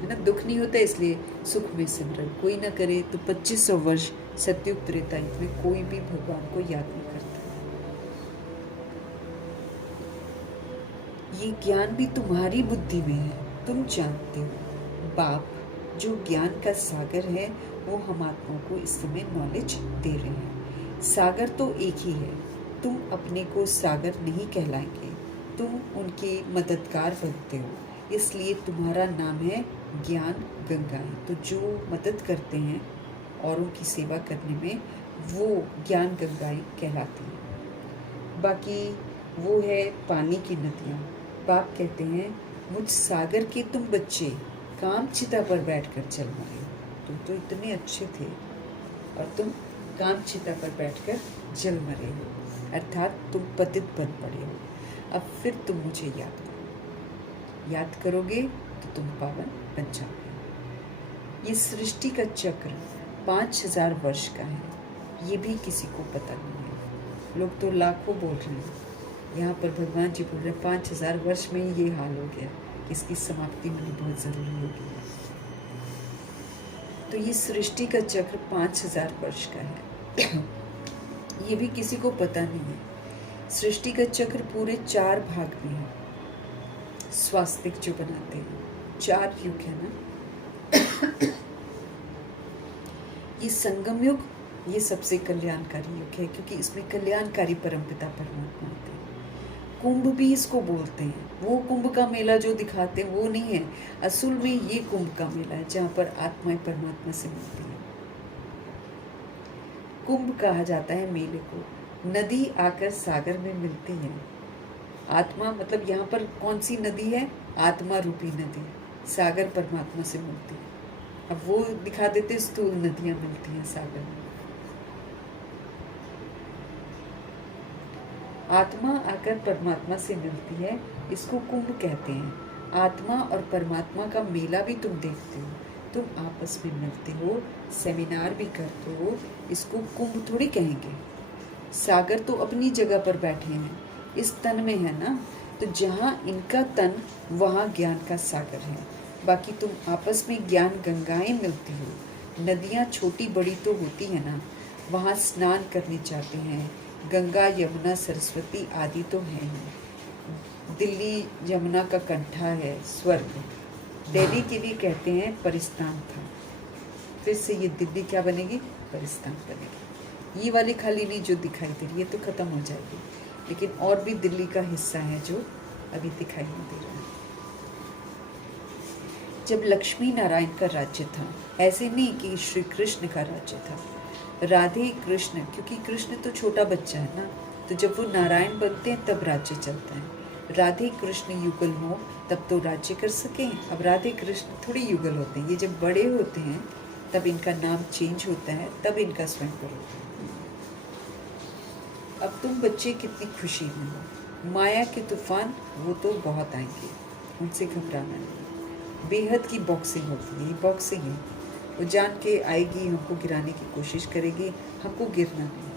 है ना, दुख नहीं होता, इसलिए सुख में सिमरन कोई ना करे तो 2500 वर्ष सत्युग त्रेता युग में कोई भी भगवान को याद नहीं करता। ये ज्ञान भी तुम्हारी बुद्धि में है, तुम जानते हो। बाप जो ज्ञान का सागर है वो हम आत्माओं को इस समय नॉलेज दे रहे हैं। सागर तो एक ही है, तुम अपने को सागर नहीं कहलाएंगे, तुम उनके मददगार बनते हो, इसलिए तुम्हारा नाम है ज्ञान गंगाएं। तो जो मदद करते हैं औरों की सेवा करने में, वो ज्ञान गंगाएं कहलाती हैं। बाकी वो है पानी की नदियाँ। बाप कहते हैं मुझ सागर के तुम बच्चे काम चिता पर बैठकर चल मरे। तुम तो इतने अच्छे थे और तुम काम चिता पर बैठकर जल मरे हो, अर्थात तुम पतित बन पड़े हो। अब फिर तुम मुझे याद करो। याद करोगे तो तुम पावन बन जाओगे। ये सृष्टि का चक्र 5000 वर्ष का है, ये भी किसी को पता नहीं है। लोग तो लाखों बोल रहे हैं, यहाँ पर भगवान जी बोल रहे हैं 5000 वर्ष में ही ये हाल हो गया कि इसकी समाप्ति होनी बहुत ज़रूरी होगी। तो ये सृष्टि का चक्र 5000 वर्ष का है, ये भी किसी को पता नहीं है। सृष्टि का चक्र पूरे 4 भाग में है। स्वास्तिक जो बनाते हैं 4 युग है ना। ये संगम युग, ये सबसे कल्याणकारी युग है, क्योंकि इसमें कल्याणकारी परमपिता परमात्मा आते हैं। कुंभ भी इसको बोलते हैं, वो कुंभ का मेला जो दिखाते हैं वो नहीं है, असल में ये कुंभ का मेला है जहाँ पर आत्माएं परमात्मा से मिलती हैं। कुंभ कहा जाता है मेले को। नदी आकर सागर में मिलती है। आत्मा मतलब यहाँ पर कौन सी नदी है? आत्मा रूपी नदी। सागर परमात्मा से मिलती है। अब वो दिखा देते स्थूल नदियां मिलती हैं सागर में। आत्मा आकर परमात्मा से मिलती है, इसको कुंभ कहते हैं। आत्मा और परमात्मा का मेला भी तुम देखते हो, तुम आपस में मिलते हो, सेमिनार भी करते हो, इसको कुंभ थोड़ी कहेंगे। सागर तो अपनी जगह पर बैठे हैं, इस तन में है ना, तो जहाँ इनका तन वहाँ ज्ञान का सागर है। बाकी तुम आपस में ज्ञान गंगाएं मिलती हो। नदियाँ छोटी बड़ी तो होती है ना, वहाँ स्नान करने जाते हैं। गंगा यमुना सरस्वती आदि तो हैं ही। दिल्ली यमुना का कंठा है, स्वर्ग। दिल्ली के लिए कहते हैं परिस्तान था, फिर से ये दिल्ली क्या बनेगी? परिस्तान बनेगी। ये वाली खाली नहीं जो दिखाई दे रही है तो खत्म हो जाएगी, लेकिन और भी दिल्ली का हिस्सा है जो अभी दिखाई नहीं दे रहा है। जब लक्ष्मी नारायण का राज्य था, ऐसे नहीं कि श्री कृष्ण का राज्य था, राधे कृष्ण, क्योंकि कृष्ण तो छोटा बच्चा है ना, तो जब वो नारायण बनते हैं तब राज्य चलता है। राधे कृष्ण युगल हो तब तो राज्य कर सकें। अब राधे कृष्ण थोड़ी युगल होते हैं, ये जब बड़े होते हैं तब इनका नाम चेंज होता है, तब इनका स्वयं होता है। अब तुम बच्चे कितनी खुशी में हो। माया के तूफान वो तो बहुत आएंगे, उनसे घबराना नहीं। बेहद की बॉक्सिंग होती है, बॉक्सिंग है, वो जान के आएगी, हमको गिराने की कोशिश करेगी, हमको गिरना नहीं।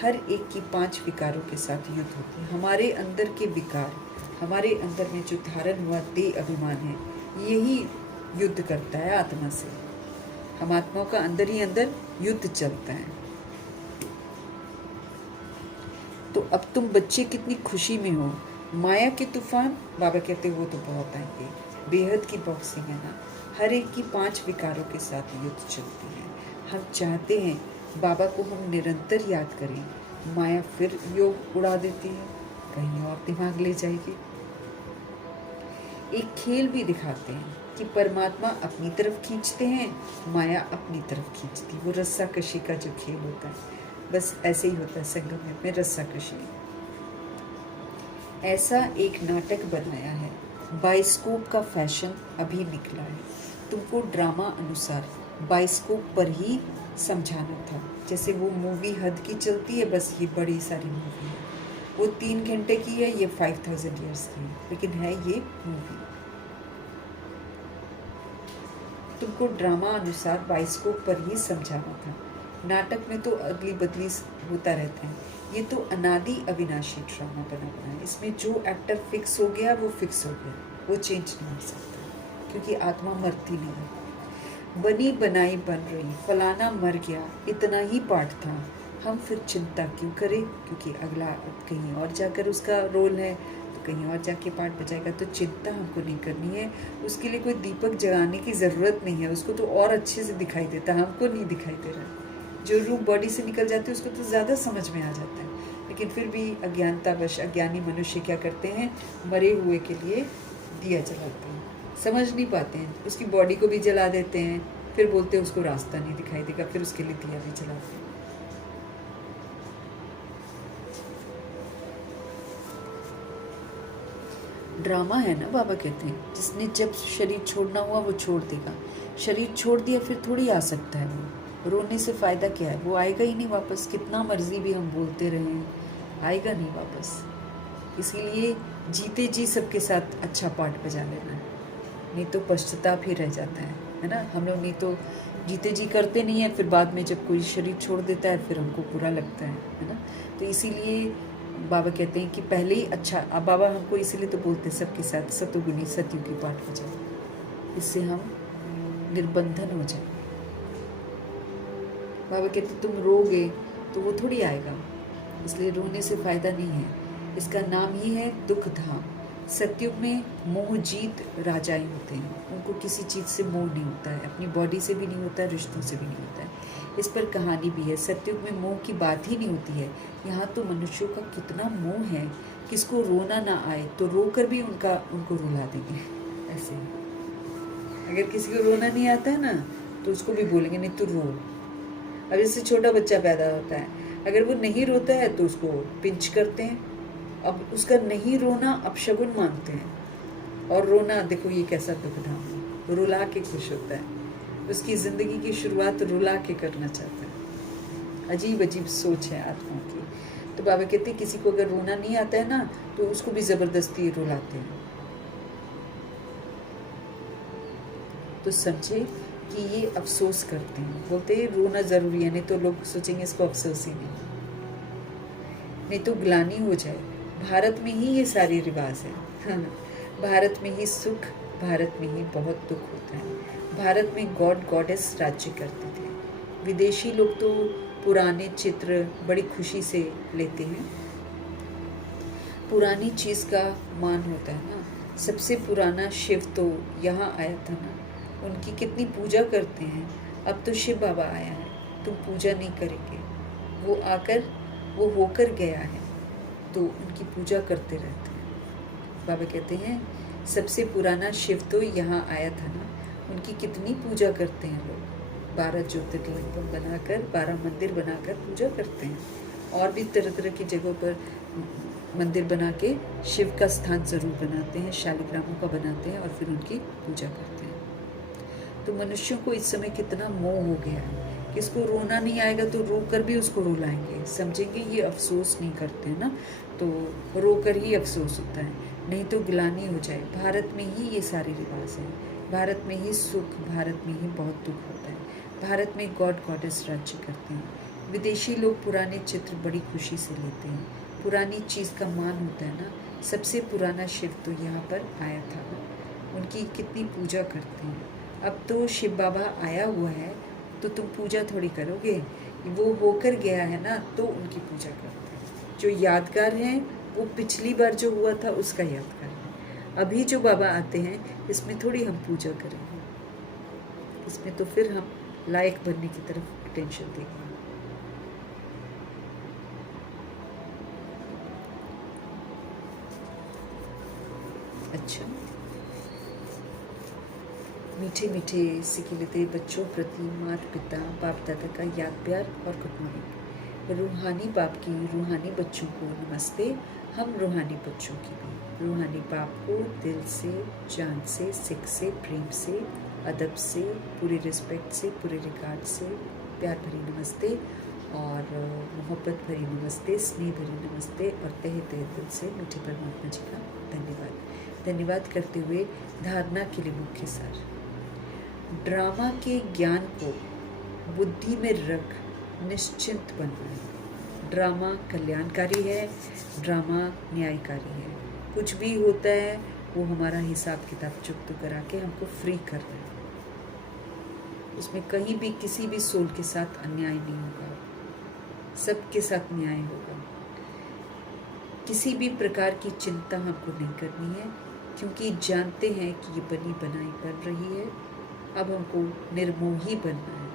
हर एक की 5 विकारों के साथ युद्ध होती है। हमारे अंदर के विकार, हमारे अंदर में जो धारण हुआ देह अभिमान है, यही युद्ध करता है आत्मा से। हम आत्माओं का अंदर ही अंदर युद्ध चलता है। तो अब तुम बच्चे कितनी खुशी में हो। माया के तूफान बाबा कहते वो तो बहुत आएंगे। बेहद की बॉक्सिंग है ना, हर एक की 5 विकारों के साथ युद्ध चलती है। हम चाहते हैं बाबा को हम निरंतर याद करें, माया फिर योग उड़ा देती है, कहीं और दिमाग ले जाएगी। एक खेल भी दिखाते हैं कि परमात्मा अपनी तरफ खींचते हैं, माया अपनी तरफ खींचती। वो रस्सा कशी का जो खेल होता है, बस ऐसे ही होता है संगम में रस्सा कशी। ऐसा एक नाटक बनाया है, बाइस्कोप का फैशन अभी निकला है। तुमको ड्रामा अनुसार बाइस्कोप पर ही समझाना था। जैसे वो मूवी हद की चलती है, बस ये बड़ी सारी मूवी है, वो 3 घंटे की है, ये 5000 ईयर्स की है, लेकिन है ये मूवी। तुमको ड्रामा अनुसार बाइस्कोप पर ही समझाना था। नाटक में तो अदली बदली होता रहता है, ये तो अनादि अविनाशी ड्रामा बना हुआ है। इसमें जो एक्टर फिक्स हो गया वो फिक्स हो गया, वो चेंज नहीं हो सकता, क्योंकि आत्मा मरती नहीं है। बनी बनाई बन रही, फलाना मर गया, इतना ही पार्ट था, हम फिर चिंता क्यों करें, क्योंकि अगला कहीं और जाकर उसका रोल है, तो कहीं और जाके पार्ट बजाएगा, तो चिंता हमको नहीं करनी है। उसके लिए कोई दीपक जगाने की ज़रूरत नहीं है, उसको तो और अच्छे से दिखाई देता है, हमको नहीं दिखाई दे रहा। जो रूह बॉडी से निकल जाती है उसको तो ज़्यादा समझ में आ जाता है, लेकिन फिर भी अज्ञानतावश अज्ञानी मनुष्य क्या करते हैं, मरे हुए के लिए दिया जलाते हैं, समझ नहीं पाते हैं, उसकी बॉडी को भी जला देते हैं, फिर बोलते हैं उसको रास्ता नहीं दिखाई देगा, फिर उसके लिए दिया भी जलाते हैं। ड्रामा है ना, बाबा कहते हैं, जिसने जब शरीर छोड़ना हुआ वो छोड़ देगा। शरीर छोड़ दिया फिर थोड़ी आ सकता है, वो रोने से फ़ायदा क्या है, वो आएगा ही नहीं वापस, कितना मर्जी भी हम बोलते रहें, आएगा नहीं वापस। इसीलिए जीते जी सबके साथ अच्छा पार्ट बजा लेना, नहीं तो पश्चाताप ही रह जाता है ना। हम लोग नहीं तो जीते जी करते नहीं है, फिर बाद में जब कोई शरीर छोड़ देता है फिर हमको बुरा लगता है ना। तो इसीलिए बाबा कहते हैं कि पहले ही अच्छा, अब बाबा हमको इसीलिए तो बोलते हैं सबके साथ सतुगुनी सतयुगी पाठ बजाओ, इससे हम निर्बंधन हो जाए। बाबा कहते तुम रोगे तो वो थोड़ी आएगा, इसलिए रोने से फायदा नहीं है। इसका नाम ही है दुख धाम। सतयुग में मोह जीत राजाएं होते हैं, उनको किसी चीज़ से मोह नहीं होता है, अपनी बॉडी से भी नहीं होता है, रिश्तों से भी नहीं होता है। इस पर कहानी भी है। सतयुग में मोह की बात ही नहीं होती है। यहाँ तो मनुष्यों का कितना मोह है, किसको रोना ना आए तो रोकर भी उनको रुला देंगे ऐसे। अगर किसी को रोना नहीं आता है ना तो उसको भी बोलेंगे नहीं तो रो। अब जैसे छोटा बच्चा पैदा होता है, अगर वो नहीं रोता है तो उसको पिंच करते हैं, अब उसका नहीं रोना अपशगुन मानते हैं। और रोना देखो ये कैसा दुखधाम है, रुला के खुश होता है, उसकी ज़िंदगी की शुरुआत रुला के करना चाहता है। अजीब अजीब सोच है आत्माओं की। तो बाबा कहते हैं किसी को अगर रोना नहीं आता है ना तो उसको भी ज़बरदस्ती रुलाते हैं। तो समझे कि ये अफसोस करते हैं, बोलते हैं रोना ज़रूरी है, नहीं तो लोग सोचेंगे इसको अफसोस ही नहीं तो ग्लानि हो जाए। भारत में ही ये सारे रिवाज है भारत में ही सुख, भारत में ही बहुत दुख होता है। भारत में गॉड गॉडेस राज्य करते थे। विदेशी लोग तो पुराने चित्र बड़ी खुशी से लेते हैं, पुरानी चीज़ का मान होता है ना। सबसे पुराना शिव तो यहाँ आया था ना, उनकी कितनी पूजा करते हैं। अब तो शिव बाबा आया है, तुम पूजा नहीं करेंगे, वो होकर गया है तो उनकी पूजा करते रहते हैं। बाबा कहते हैं सबसे पुराना शिव तो यहाँ आया था ना, उनकी कितनी पूजा करते हैं लोग। 12 ज्योतिर्लिंग बनाकर, 12 मंदिर बनाकर पूजा करते हैं, और भी तरह तरह की जगहों पर मंदिर बना के शिव का स्थान ज़रूर बनाते हैं, शालिग्रामों का बनाते हैं और फिर उनकी पूजा करते हैं। तो मनुष्यों को इस समय कितना मोह हो गया है, किसको रोना नहीं आएगा तो रो कर भी उसको रुलाएंगे, समझेंगे ये अफसोस नहीं करते हैं ना, तो रो कर ही अफसोस होता है, नहीं तो गिलानी हो जाए। भारत में ही ये सारे रिवाज हैं, भारत में ही सुख, भारत में ही बहुत दुख होता है। भारत में गॉड गॉडेस राज्य करते हैं। विदेशी लोग पुराने चित्र बड़ी खुशी से लेते हैं, पुरानी चीज़ का मान होता है ना। सबसे पुराना शिव तो यहाँ पर आया था ना, उनकी कितनी पूजा करते हैं। अब तो शिव बाबा आया हुआ है तो तुम पूजा थोड़ी करोगे, वो होकर गया है ना तो उनकी पूजा करते हैं। जो यादगार है वो पिछली बार जो हुआ था उसका यादगार है। अभी जो बाबा आते हैं इसमें थोड़ी हम पूजा करेंगे, इसमें तो फिर हम लायक बनने की तरफ टेंशन देंगे। अच्छा, मीठे मीठे सिकिलते बच्चों प्रति माता पिता बाप दादा का याद प्यार और गुड मॉर्निंग। रूहानी बाप की रूहानी बच्चों को नमस्ते। हम रूहानी बच्चों की भी रूहानी बाप को दिल से, जान से, सिख से, प्रेम से, अदब से, पूरी रिस्पेक्ट से, पूरे रिगार्ड से प्यार भरी नमस्ते और मोहब्बत भरी नमस्ते, स्नेह भरी नमस्ते और तहे दिल से मीठे परमात्मा जी का धन्यवाद करते हुए धारणा के लिए मुख्य सार। ड्रामा के ज्ञान को बुद्धि में रख निश्चिंत बनना है। ड्रामा कल्याणकारी है, ड्रामा न्यायकारी है। कुछ भी होता है वो हमारा हिसाब किताब चुकत करा के हमको फ्री कर रहा है। उसमें कहीं भी किसी भी सोल के साथ अन्याय नहीं होगा, सबके साथ न्याय होगा। किसी भी प्रकार की चिंता हमको नहीं करनी है, क्योंकि जानते हैं कि ये बनी बनाई बन रही है। अब हमको निर्मोही बनना है,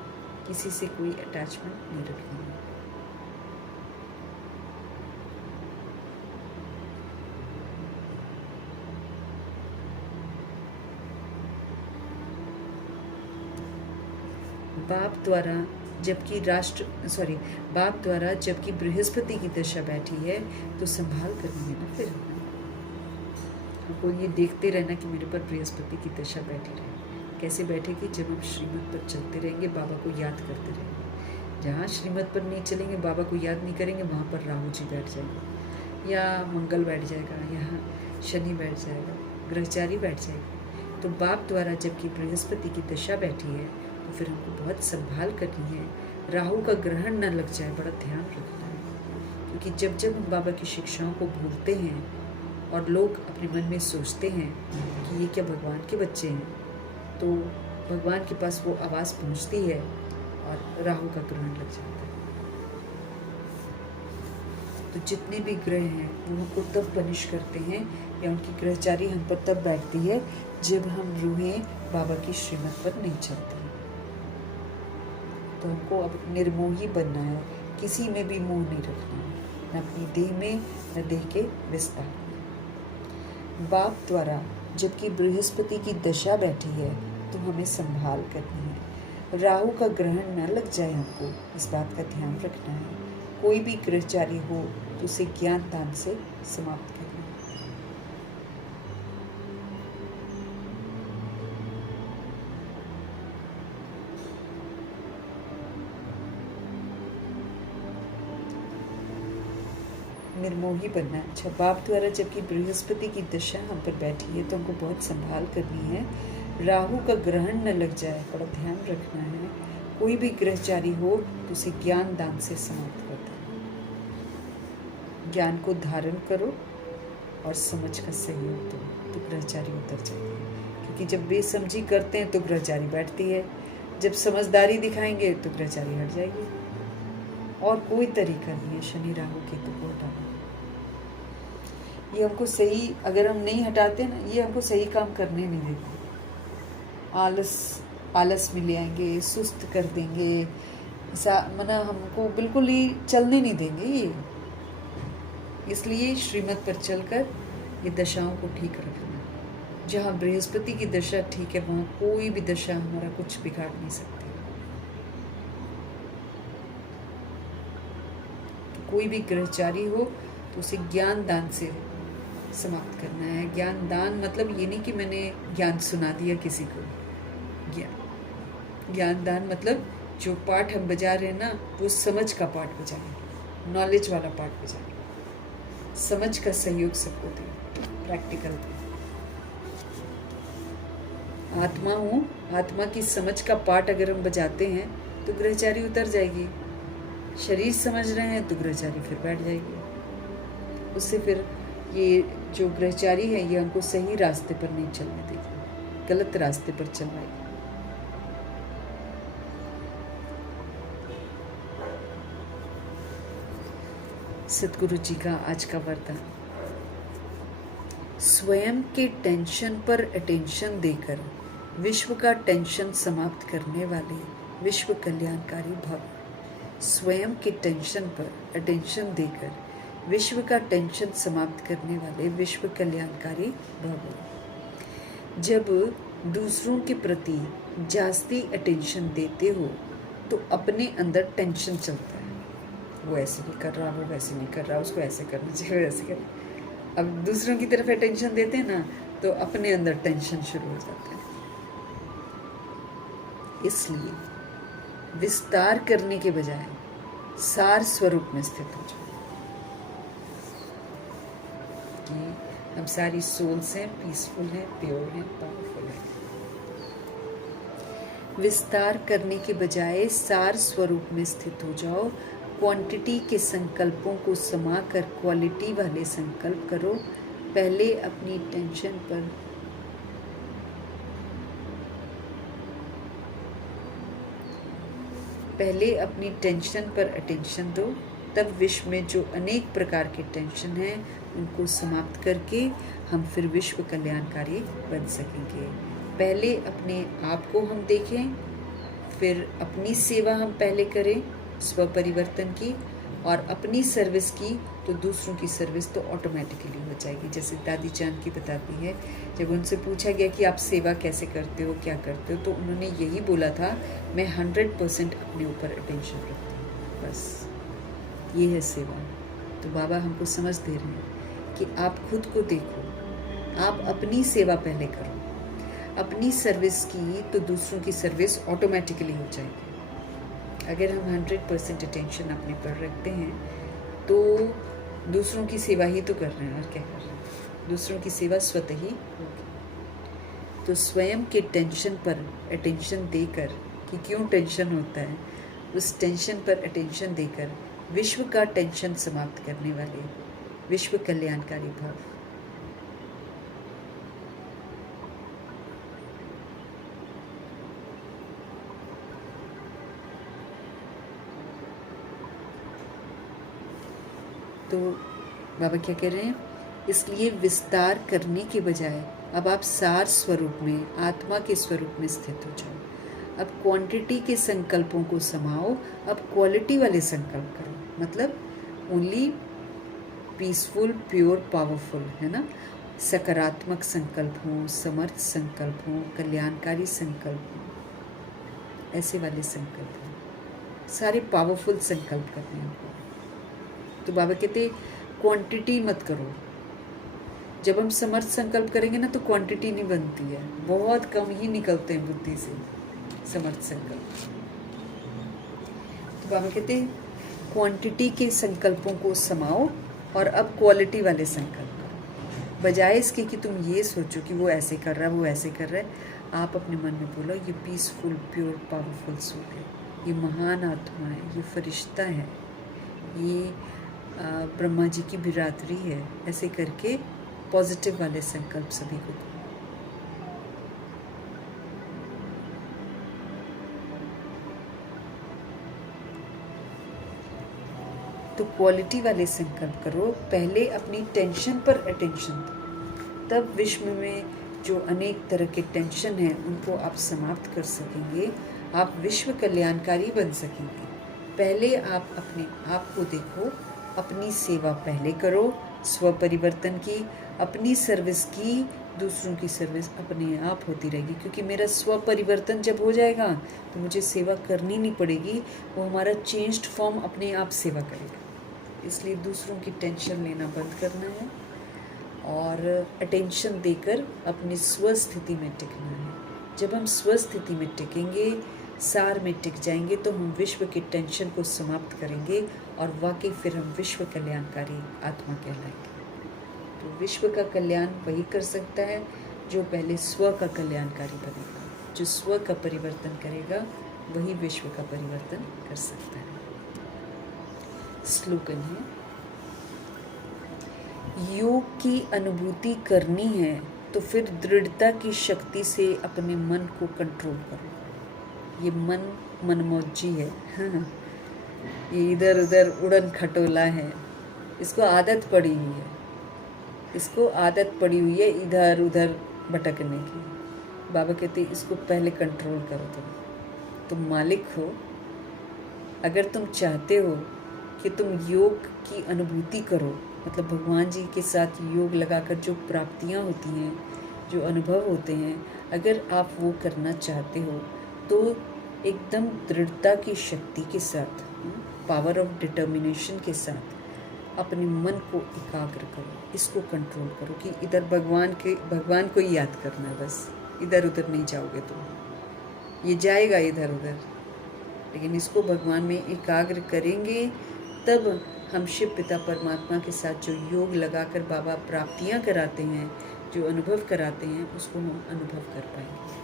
किसी से कोई अटैचमेंट नहीं रखनी है। बाप द्वारा जबकि बृहस्पति की दशा बैठी है तो संभाल करनी है ना। फिर हमको ये देखते रहना कि मेरे पर बृहस्पति की दशा बैठी रहे। कैसे बैठेगी? जब हम श्रीमत पर चलते रहेंगे, बाबा को याद करते रहेंगे। जहाँ श्रीमत पर नहीं चलेंगे, बाबा को याद नहीं करेंगे, वहाँ पर राहु जी बैठ जाएंगे या मंगल बैठ जाएगा, यहाँ शनि बैठ जाएगा, ग्रहचारी बैठ जाएगी। तो बाप द्वारा जबकि बृहस्पति की दशा बैठी है तो फिर हमको बहुत संभाल करनी है, राहु का ग्रहण न लग जाए, बड़ा ध्यान रखना है। क्योंकि जब जब हम बाबा की शिक्षाओं को भूलते हैं और लोग अपने मन में सोचते हैं कि ये क्या भगवान के बच्चे हैं, तो भगवान के पास वो आवाज़ पहुंचती है और राहु का ग्रहण लग जाता है। तो जितने भी ग्रह हैं वो हमको तब पनिश करते हैं या उनकी ग्रहचारी हम पर तब बैठती है जब हम रूहें बाबा की श्रीमत पर नहीं चलते हैं। तो हमको अब निर्मोही बनना है, किसी में भी मोह नहीं रखना है, न अपनी देह में न देह के विस्तार में। बाप द्वारा जबकि बृहस्पति की दशा बैठी है तो हमें संभाल करनी है, राहु का ग्रहण न लग जाए, हमको इस बात का ध्यान रखना है। कोई भी ग्रहचारी हो तो उसे ज्ञान दान से समाप्त करना है। निर्मोही बनना है। अच्छा, बाप द्वारा जबकि बृहस्पति की दशा हम पर बैठी है तो हमको बहुत संभाल करनी है, राहु का ग्रहण न लग जाए, बड़ा ध्यान रखना है। कोई भी ग्रहचारी हो तो उसे ज्ञान दान से समाप्त कर दो। ज्ञान को धारण करो और समझ का सहयोग दो तो ग्रहचारी उतर जाएगी। क्योंकि जब बेसमझी करते हैं तो ग्रहचारी बैठती है, जब समझदारी दिखाएंगे तो ग्रहचारी हट जाएगी। और कोई तरीका नहीं है शनि राहु केतु को हटाना। ये हमको सही, अगर हम नहीं हटाते ना, ये हमको सही काम करने नहीं देते। आलस में ले आएंगे, सुस्त कर देंगे, मना हमको बिल्कुल ही चलने नहीं देंगे ये। इसलिए श्रीमत पर चलकर ये दशाओं को ठीक रखना। जहाँ बृहस्पति की दशा ठीक है वहाँ कोई भी दशा हमारा कुछ बिगाड़ नहीं सकती। तो कोई भी ग्रहचारी हो तो उसे ज्ञान दान से समाप्त करना है। ज्ञान दान मतलब ये नहीं कि मैंने ज्ञान सुना दिया किसी को। ज्ञान दान मतलब जो पाठ हम बजा रहे हैं ना, वो समझ का पाठ बजाएं, नॉलेज वाला पाठ बजाएं, समझ का सहयोग सबको दें, प्रैक्टिकल दें। आत्मा हूँ, आत्मा की समझ का पाठ अगर हम बजाते हैं तो ग्रहचारी उतर जाएगी। शरीर समझ रहे हैं तो ग्रहचारी फिर बैठ जाएगी। उससे फिर ये जो ग्रहचारी है ये हमको सही रास्ते पर नहीं चलने देगी, गलत रास्ते पर चलवाएगी। सतगुरु जी का आज का वरदान, स्वयं के टेंशन पर अटेंशन देकर विश्व का टेंशन समाप्त करने वाले विश्व कल्याणकारी भव। स्वयं के टेंशन पर अटेंशन देकर विश्व का टेंशन समाप्त करने वाले विश्व कल्याणकारी भव। जब दूसरों के प्रति जास्ती अटेंशन देते हो तो अपने अंदर टेंशन चलता है, वो ऐसे नहीं कर रहा, वो वैसे नहीं कर रहा, उसको ऐसे करना चाहिए, वैसे करना। अब दूसरों की तरफ अटेंशन देते हैं ना तो अपने अंदर टेंशन शुरू हो जाता है। इसलिए विस्तार करने के बजाय सार स्वरूप में स्थित हो जाओ कि हम सारी सोल्स हैं, पीसफुल हैं, प्योर हैं, पावरफुल हैं। विस्तार करने के बजाय सार स्वरूप में स्थित हो जाओ। क्वांटिटी के संकल्पों को समाकर क्वालिटी वाले संकल्प करो। पहले अपनी टेंशन पर अटेंशन दो, तब विश्व में जो अनेक प्रकार के टेंशन हैं उनको समाप्त करके हम फिर विश्व कल्याणकारी बन सकेंगे। पहले अपने आप को हम देखें, फिर अपनी सेवा हम पहले करें स्व परिवर्तन की, और अपनी सर्विस की तो दूसरों की सर्विस तो ऑटोमेटिकली हो जाएगी। जैसे दादी जान की बताती है, जब उनसे पूछा गया कि आप सेवा कैसे करते हो, क्या करते हो, तो उन्होंने यही बोला था, मैं 100% अपने ऊपर अटेंशन रखती हूँ, बस ये है सेवा। तो बाबा हमको समझ दे रहे हैं कि आप खुद को देखो, आप अपनी सेवा पहले करो, अपनी सर्विस की तो दूसरों की सर्विस ऑटोमेटिकली हो जाएगी। अगर हम 100% अटेंशन अपने पर रखते हैं तो दूसरों की सेवा ही तो कर रहे हैं, और क्या कर रहे हैं। दूसरों की सेवा स्वतः ही होगी। तो स्वयं के टेंशन पर अटेंशन देकर कि क्यों टेंशन होता है, उस टेंशन पर अटेंशन देकर विश्व का टेंशन समाप्त करने वाले विश्व कल्याणकारी भाव। तो बाबा क्या कह रहे हैं, इसलिए विस्तार करने के बजाय अब आप सार स्वरूप में, आत्मा के स्वरूप में स्थित हो जाओ। अब क्वांटिटी के संकल्पों को समाओ, अब क्वालिटी वाले संकल्प करो। मतलब ओनली पीसफुल, प्योर, पावरफुल, है ना। सकारात्मक संकल्प हो, समर्थ संकल्प हो, कल्याणकारी संकल्प हो, ऐसे वाले संकल्प हो, सारे पावरफुल संकल्प करने हैं। तो बाबा कहते क्वांटिटी मत करो। जब हम समर्थ संकल्प करेंगे ना तो क्वांटिटी नहीं बनती है, बहुत कम ही निकलते हैं बुद्धि से समर्थ संकल्प। तो बाबा कहते क्वांटिटी के संकल्पों को समाओ और अब क्वालिटी वाले संकल्प करो। बजाय इसके कि तुम ये सोचो कि वो ऐसे कर रहा है, वो ऐसे कर रहा है, आप अपने मन में बोलो ये पीसफुल, प्योर, पावरफुल सोल है, ये महान आत्मा है, ये फरिश्ता है, ये ब्रह्मा जी की बिरादरी है। ऐसे करके पॉजिटिव वाले संकल्प सभी को करो। तो क्वालिटी वाले संकल्प करो। पहले अपनी टेंशन पर अटेंशन दो, तब विश्व में जो अनेक तरह के टेंशन हैं उनको आप समाप्त कर सकेंगे, आप विश्व कल्याणकारी बन सकेंगे। पहले आप अपने आप को देखो, अपनी सेवा पहले करो, स्व परिवर्तन की, अपनी सर्विस की, दूसरों की सर्विस अपने आप होती रहेगी। क्योंकि मेरा स्व परिवर्तन जब हो जाएगा तो मुझे सेवा करनी नहीं पड़ेगी, वो हमारा चेंज्ड फॉर्म अपने आप सेवा करेगा। इसलिए दूसरों की टेंशन लेना बंद करना है और अटेंशन देकर अपनी स्व स्थिति में टिकना है। जब हम स्व स्थिति में टिकेंगे, सार में टिक जाएंगे, तो हम विश्व की टेंशन को समाप्त करेंगे और वाकई फिर हम विश्व कल्याणकारी आत्मा कहलाएंगे। तो विश्व का कल्याण वही कर सकता है जो पहले स्व का कल्याणकारी बनेगा। जो स्व का परिवर्तन करेगा वही विश्व का परिवर्तन कर सकता है। स्लोगन है, योग की अनुभूति करनी है तो फिर दृढ़ता की शक्ति से अपने मन को कंट्रोल करो। ये मन मनमौजी है, हाँ, ये इधर उधर उड़न खटोला है, इसको आदत पड़ी हुई है, इसको आदत पड़ी हुई है इधर उधर भटकने की। बाबा कहते इसको पहले कंट्रोल करो। तुम मालिक हो। अगर तुम चाहते हो कि तुम योग की अनुभूति करो, मतलब भगवान जी के साथ योग लगाकर जो प्राप्तियां होती हैं, जो अनुभव होते हैं, अगर आप वो करना चाहते हो तो एकदम दृढ़ता की शक्ति के साथ, पावर ऑफ डिटर्मिनेशन के साथ अपने मन को एकाग्र करो, इसको कंट्रोल करो कि इधर भगवान को ही याद करना है, बस इधर उधर नहीं जाओगे तुम। ये जाएगा इधर उधर, लेकिन इसको भगवान में एकाग्र करेंगे तब हम शिव पिता परमात्मा के साथ जो योग लगाकर बाबा प्राप्तियां कराते हैं, जो अनुभव कराते हैं, उसको हम अनुभव कर पाएंगे।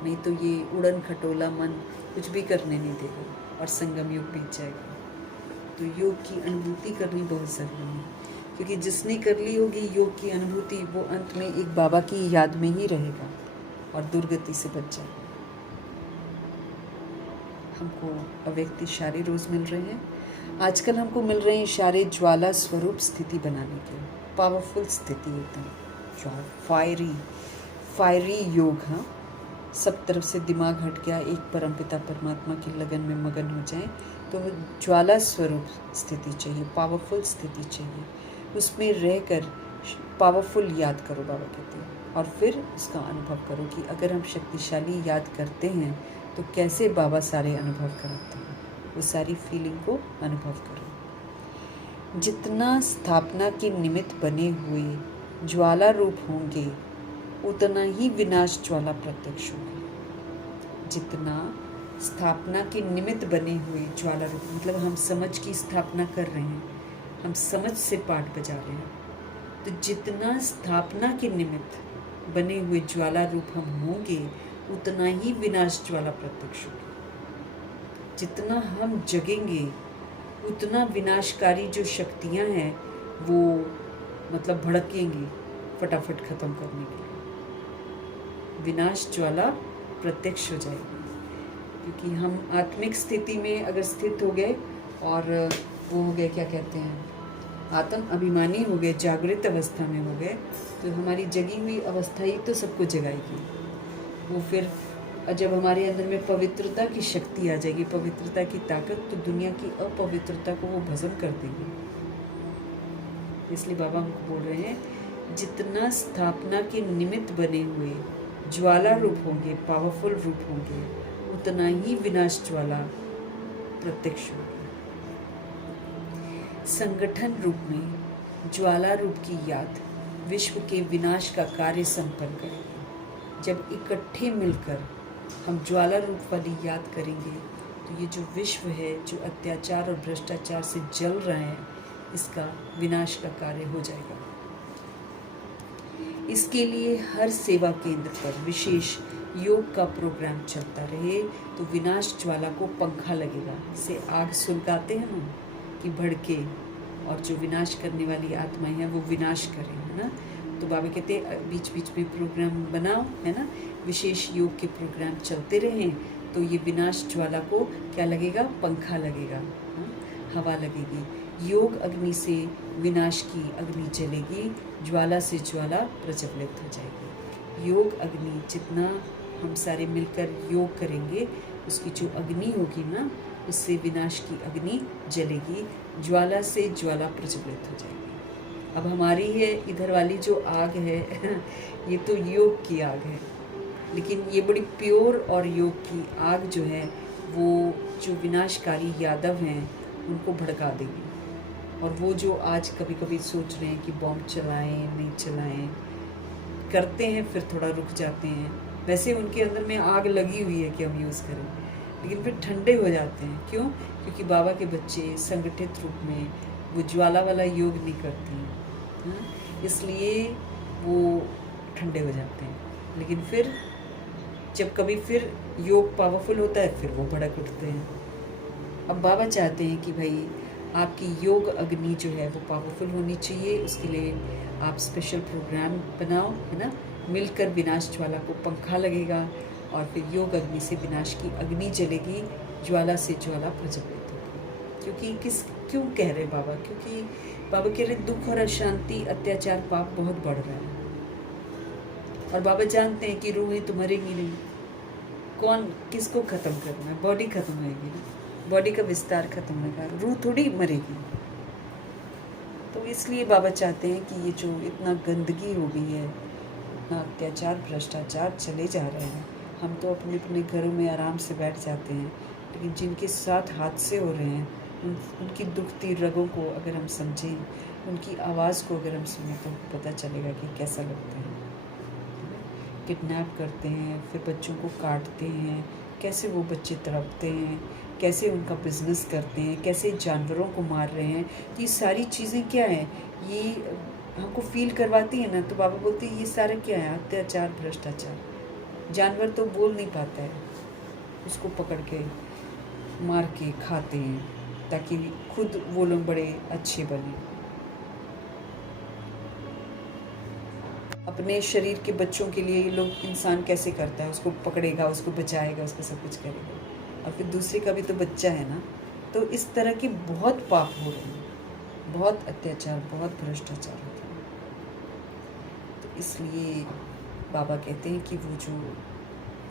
नहीं तो ये उड़न खटोला मन कुछ भी करने नहीं देगा और संगम युग बीत जाएगा। तो योग की अनुभूति करनी बहुत ज़रूरी है, क्योंकि जिसने कर ली होगी योग की अनुभूति, वो अंत में एक बाबा की याद में ही रहेगा और दुर्गति से बच जाएगा। हमको अव्यक्त इशारे रोज़ मिल रहे हैं। आजकल हमको मिल रहे हैं इशारे ज्वाला स्वरूप स्थिति बनाने के, पावरफुल स्थिति एकदम फायरी योग। हाँ, सब तरफ से दिमाग हट गया, एक परमपिता परमात्मा की लगन में मगन हो जाए, तो ज्वाला स्वरूप स्थिति चाहिए, पावरफुल स्थिति चाहिए। उसमें रहकर पावरफुल याद करो, बाबा कहते हैं, और फिर उसका अनुभव करो कि अगर हम शक्तिशाली याद करते हैं तो कैसे बाबा सारे अनुभव कराते हैं। वो सारी फीलिंग को अनुभव करो। जितना स्थापना के निमित्त बने हुए ज्वाला रूप होंगे, उतना ही विनाश ज्वाला प्रत्यक्ष होगी। जितना स्थापना के निमित्त बने हुए ज्वाला रूप, मतलब हम समझ की स्थापना कर रहे हैं, हम समझ से पाठ बजा रहे हैं, तो जितना स्थापना के निमित्त बने हुए ज्वाला रूप हम होंगे, उतना ही विनाश ज्वाला प्रत्यक्ष होगी। जितना हम जगेंगे, उतना विनाशकारी जो शक्तियां हैं वो मतलब भड़केंगी फटाफट खत्म करने के लिए। विनाश ज्वाला प्रत्यक्ष हो जाएगी, क्योंकि हम आत्मिक स्थिति में अगर स्थित हो गए और वो हो गए, क्या कहते हैं, आत्म अभिमानी हो गए, जागृत अवस्था में हो गए, तो हमारी जगी हुई अवस्था ही तो सबको जगाएगी। वो फिर जब हमारे अंदर में पवित्रता की शक्ति आ जाएगी, पवित्रता की ताकत, तो दुनिया की अपवित्रता को वो भस्म कर देगी। इसलिए बाबा हमको बोल रहे हैं, जितना स्थापना के निमित्त बने हुए ज्वाला रूप होंगे, पावरफुल रूप होंगे, उतना ही विनाश ज्वाला प्रत्यक्ष होगी। संगठन रूप में ज्वाला रूप की याद विश्व के विनाश का कार्य संपन्न करेगी। जब इकट्ठे मिलकर हम ज्वाला रूप वाली याद करेंगे, तो ये जो विश्व है, जो अत्याचार और भ्रष्टाचार से जल रहा है, इसका विनाश का कार्य हो जाएगा। इसके लिए हर सेवा केंद्र पर विशेष योग का प्रोग्राम चलता रहे, तो विनाश ज्वाला को पंखा लगेगा। इसे आग सुलगाते हैं ना कि भड़के, और जो विनाश करने वाली आत्माएं हैं वो विनाश करें, है ना। तो बाबा कहते हैं बीच बीच में प्रोग्राम बनाओ, है ना, विशेष योग के प्रोग्राम चलते रहें, तो ये विनाश ज्वाला को क्या लगेगा, पंखा लगेगा, हवा लगेगी। योग अग्नि से विनाश की अग्नि जलेगी, ज्वाला से ज्वाला प्रज्वलित हो जाएगी। योग अग्नि, जितना हम सारे मिलकर योग करेंगे, उसकी जो अग्नि होगी ना, उससे विनाश की अग्नि जलेगी, ज्वाला से ज्वाला प्रज्वलित हो जाएगी। अब हमारी है इधर वाली जो आग है ये तो योग की आग है, लेकिन ये बड़ी प्योर और योग की आग जो है, वो जो विनाशकारी यादव हैं उनको भड़का देगी। और वो जो आज कभी कभी सोच रहे हैं कि बॉम्ब चलाएं, नहीं चलाएं, करते हैं फिर थोड़ा रुक जाते हैं, वैसे उनके अंदर में आग लगी हुई है कि हम यूज़ करें, लेकिन फिर ठंडे हो जाते हैं। क्यों? क्योंकि बाबा के बच्चे संगठित रूप में वो ज्वाला वाला योग नहीं करते हैं, इसलिए वो ठंडे हो जाते हैं। लेकिन फिर जब कभी फिर योग पावरफुल होता है, फिर वो भड़क उठते हैं। अब बाबा चाहते हैं कि भाई आपकी योग अग्नि जो है वो पावरफुल होनी चाहिए, उसके लिए आप स्पेशल प्रोग्राम बनाओ, है ना। मिलकर विनाश ज्वाला को पंखा लगेगा, और फिर योग अग्नि से विनाश की अग्नि जलेगी, ज्वाला से ज्वाला प्रज्वलित होगी। क्योंकि क्यों कह रहे बाबा? क्योंकि बाबा कह रहे दुख और अशांति, अत्याचार, पाप बहुत बढ़ रहा है, और बाबा जानते हैं कि रूहें तो मरेंगी नहीं। कौन किसको खत्म करना है? बॉडी खत्म होगी ना, बॉडी का विस्तार खत्म होगा, रूह थोड़ी मरेगी। तो इसलिए बाबा चाहते हैं कि ये जो इतना गंदगी हो गई है, इतना अत्याचार, भ्रष्टाचार चले जा रहे हैं, हम तो अपने अपने घरों में आराम से बैठ जाते हैं, लेकिन जिनके साथ हादसे हो रहे हैं, उनकी दुखती रगों को अगर हम समझें, उनकी आवाज़ को अगर हम सुने, तो पता चलेगा कि कैसा लगता है। किडनैप करते हैं, फिर बच्चों को काटते हैं, कैसे वो बच्चे तड़पते हैं, कैसे उनका बिजनेस करते हैं, कैसे जानवरों को मार रहे हैं। ये सारी चीज़ें क्या हैं, ये हमको फील करवाती है ना। तो बाबा बोलते हैं ये सारा क्या है? अत्याचार, भ्रष्टाचार। जानवर तो बोल नहीं पाता है, उसको पकड़ के मार के खाते हैं, ताकि खुद वो लोग बड़े अच्छे बने। अपने शरीर के बच्चों के लिए ये लोग, इंसान कैसे करता है, उसको पकड़ेगा, उसको बचाएगा, उसको सब कुछ करेगा, और फिर दूसरे का भी तो बच्चा है ना। तो इस तरह के बहुत पाप हो रहे हैं, बहुत अत्याचार, बहुत भ्रष्टाचार होता है। तो इसलिए बाबा कहते हैं कि वो जो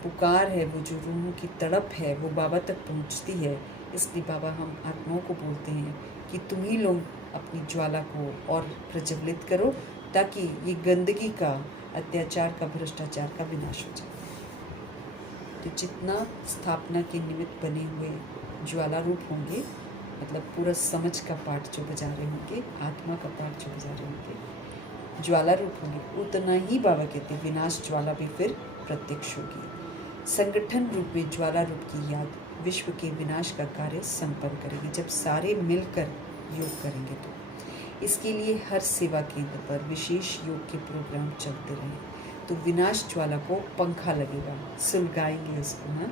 पुकार है, वो जो रूहों की तड़प है, वो बाबा तक पहुंचती है। इसलिए बाबा हम आत्माओं को बोलते हैं कि तुम ही लोग अपनी ज्वाला को और प्रज्वलित करो, ताकि ये गंदगी का, अत्याचार का, भ्रष्टाचार का विनाश हो जाए। तो जितना स्थापना के निमित्त बने हुए ज्वाला रूप होंगे, मतलब पूरा समझ का पाठ जो बजा रहे होंगे, आत्मा का पाठ जो बजा रहे होंगे, ज्वाला रूप होंगे, उतना ही बाबा कहते हैं विनाश ज्वाला भी फिर प्रत्यक्ष होगी। संगठन रूप में ज्वाला रूप की याद विश्व के विनाश का कार्य संपन्न करेगी। जब सारे मिलकर योग करेंगे, तो इसके लिए हर सेवा केंद्र पर विशेष योग के प्रोग्राम चलते रहें तो विनाश ज्वाला को पंखा लगेगा, सुलगाएंगे उसको। हाँ,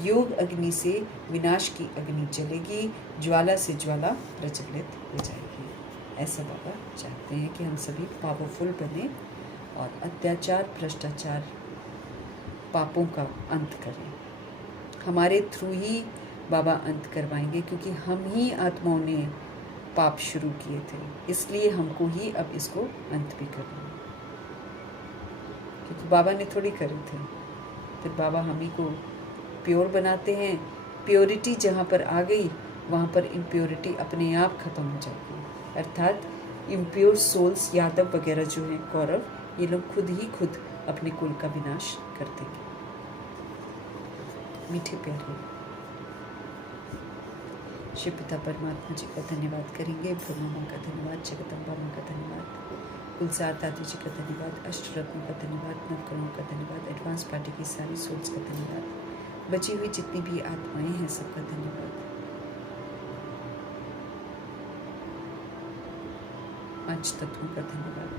योग अग्नि से विनाश की अग्नि जलेगी, ज्वाला से ज्वाला प्रज्वलित हो जाएगी। ऐसा बाबा चाहते हैं कि हम सभी पावरफुल बने और अत्याचार, भ्रष्टाचार, पापों का अंत करें। हमारे थ्रू ही बाबा अंत करवाएंगे, क्योंकि हम ही आत्माओं ने पाप शुरू किए थे, इसलिए हमको ही अब इसको अंत भी करना है, क्योंकि बाबा ने थोड़ी करे थे। फिर बाबा हम ही को प्योर बनाते हैं। प्योरिटी जहाँ पर आ गई वहाँ पर इम्प्योरिटी अपने आप खत्म हो जाएगी। अर्थात इम्प्योर सोल्स, यादव वगैरह जो हैं, कौरव, ये लोग खुद ही खुद अपने कुल का विनाश कर देंगे। मीठे प्यारे शिव पिता परमात्मा जी का धन्यवाद करेंगे, ब्रह्मा माँ का धन्यवाद, जगदम्बा माँ का धन्यवाद, कुलसार दादी जी का धन्यवाद, अष्टरत्नों का धन्यवाद, नवकरणों का धन्यवाद, एडवांस पार्टी की सारी सोल्स का धन्यवाद, बची हुई जितनी भी आत्माएं हैं सबका धन्यवाद, पांच तत्वों का धन्यवाद,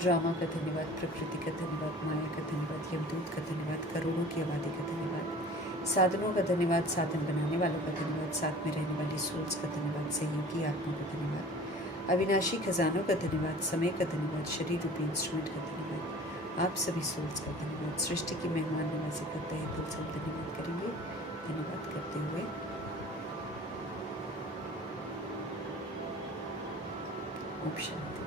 ड्रामा का धन्यवाद, प्रकृति का धन्यवाद, माया का धन्यवाद, यमदूत का धन्यवाद, करोड़ों की आबादी का धन्यवाद, साधनों का धन्यवाद, साधन बनाने वालों का धन्यवाद, साथ में रहने वाली सोल्स का धन्यवाद, सहयोगी आत्मा का धन्यवाद, अविनाशी खजानों का धन्यवाद, समय का धन्यवाद, शरीर रूपी इंस्ट्रूमेंट का धन्यवाद, आप सभी सोल्स का धन्यवाद, सृष्टि की मेहमान नवाजी का तहे दिल से धन्यवाद करेंगे। धन्यवाद करते हुए ओम शांति।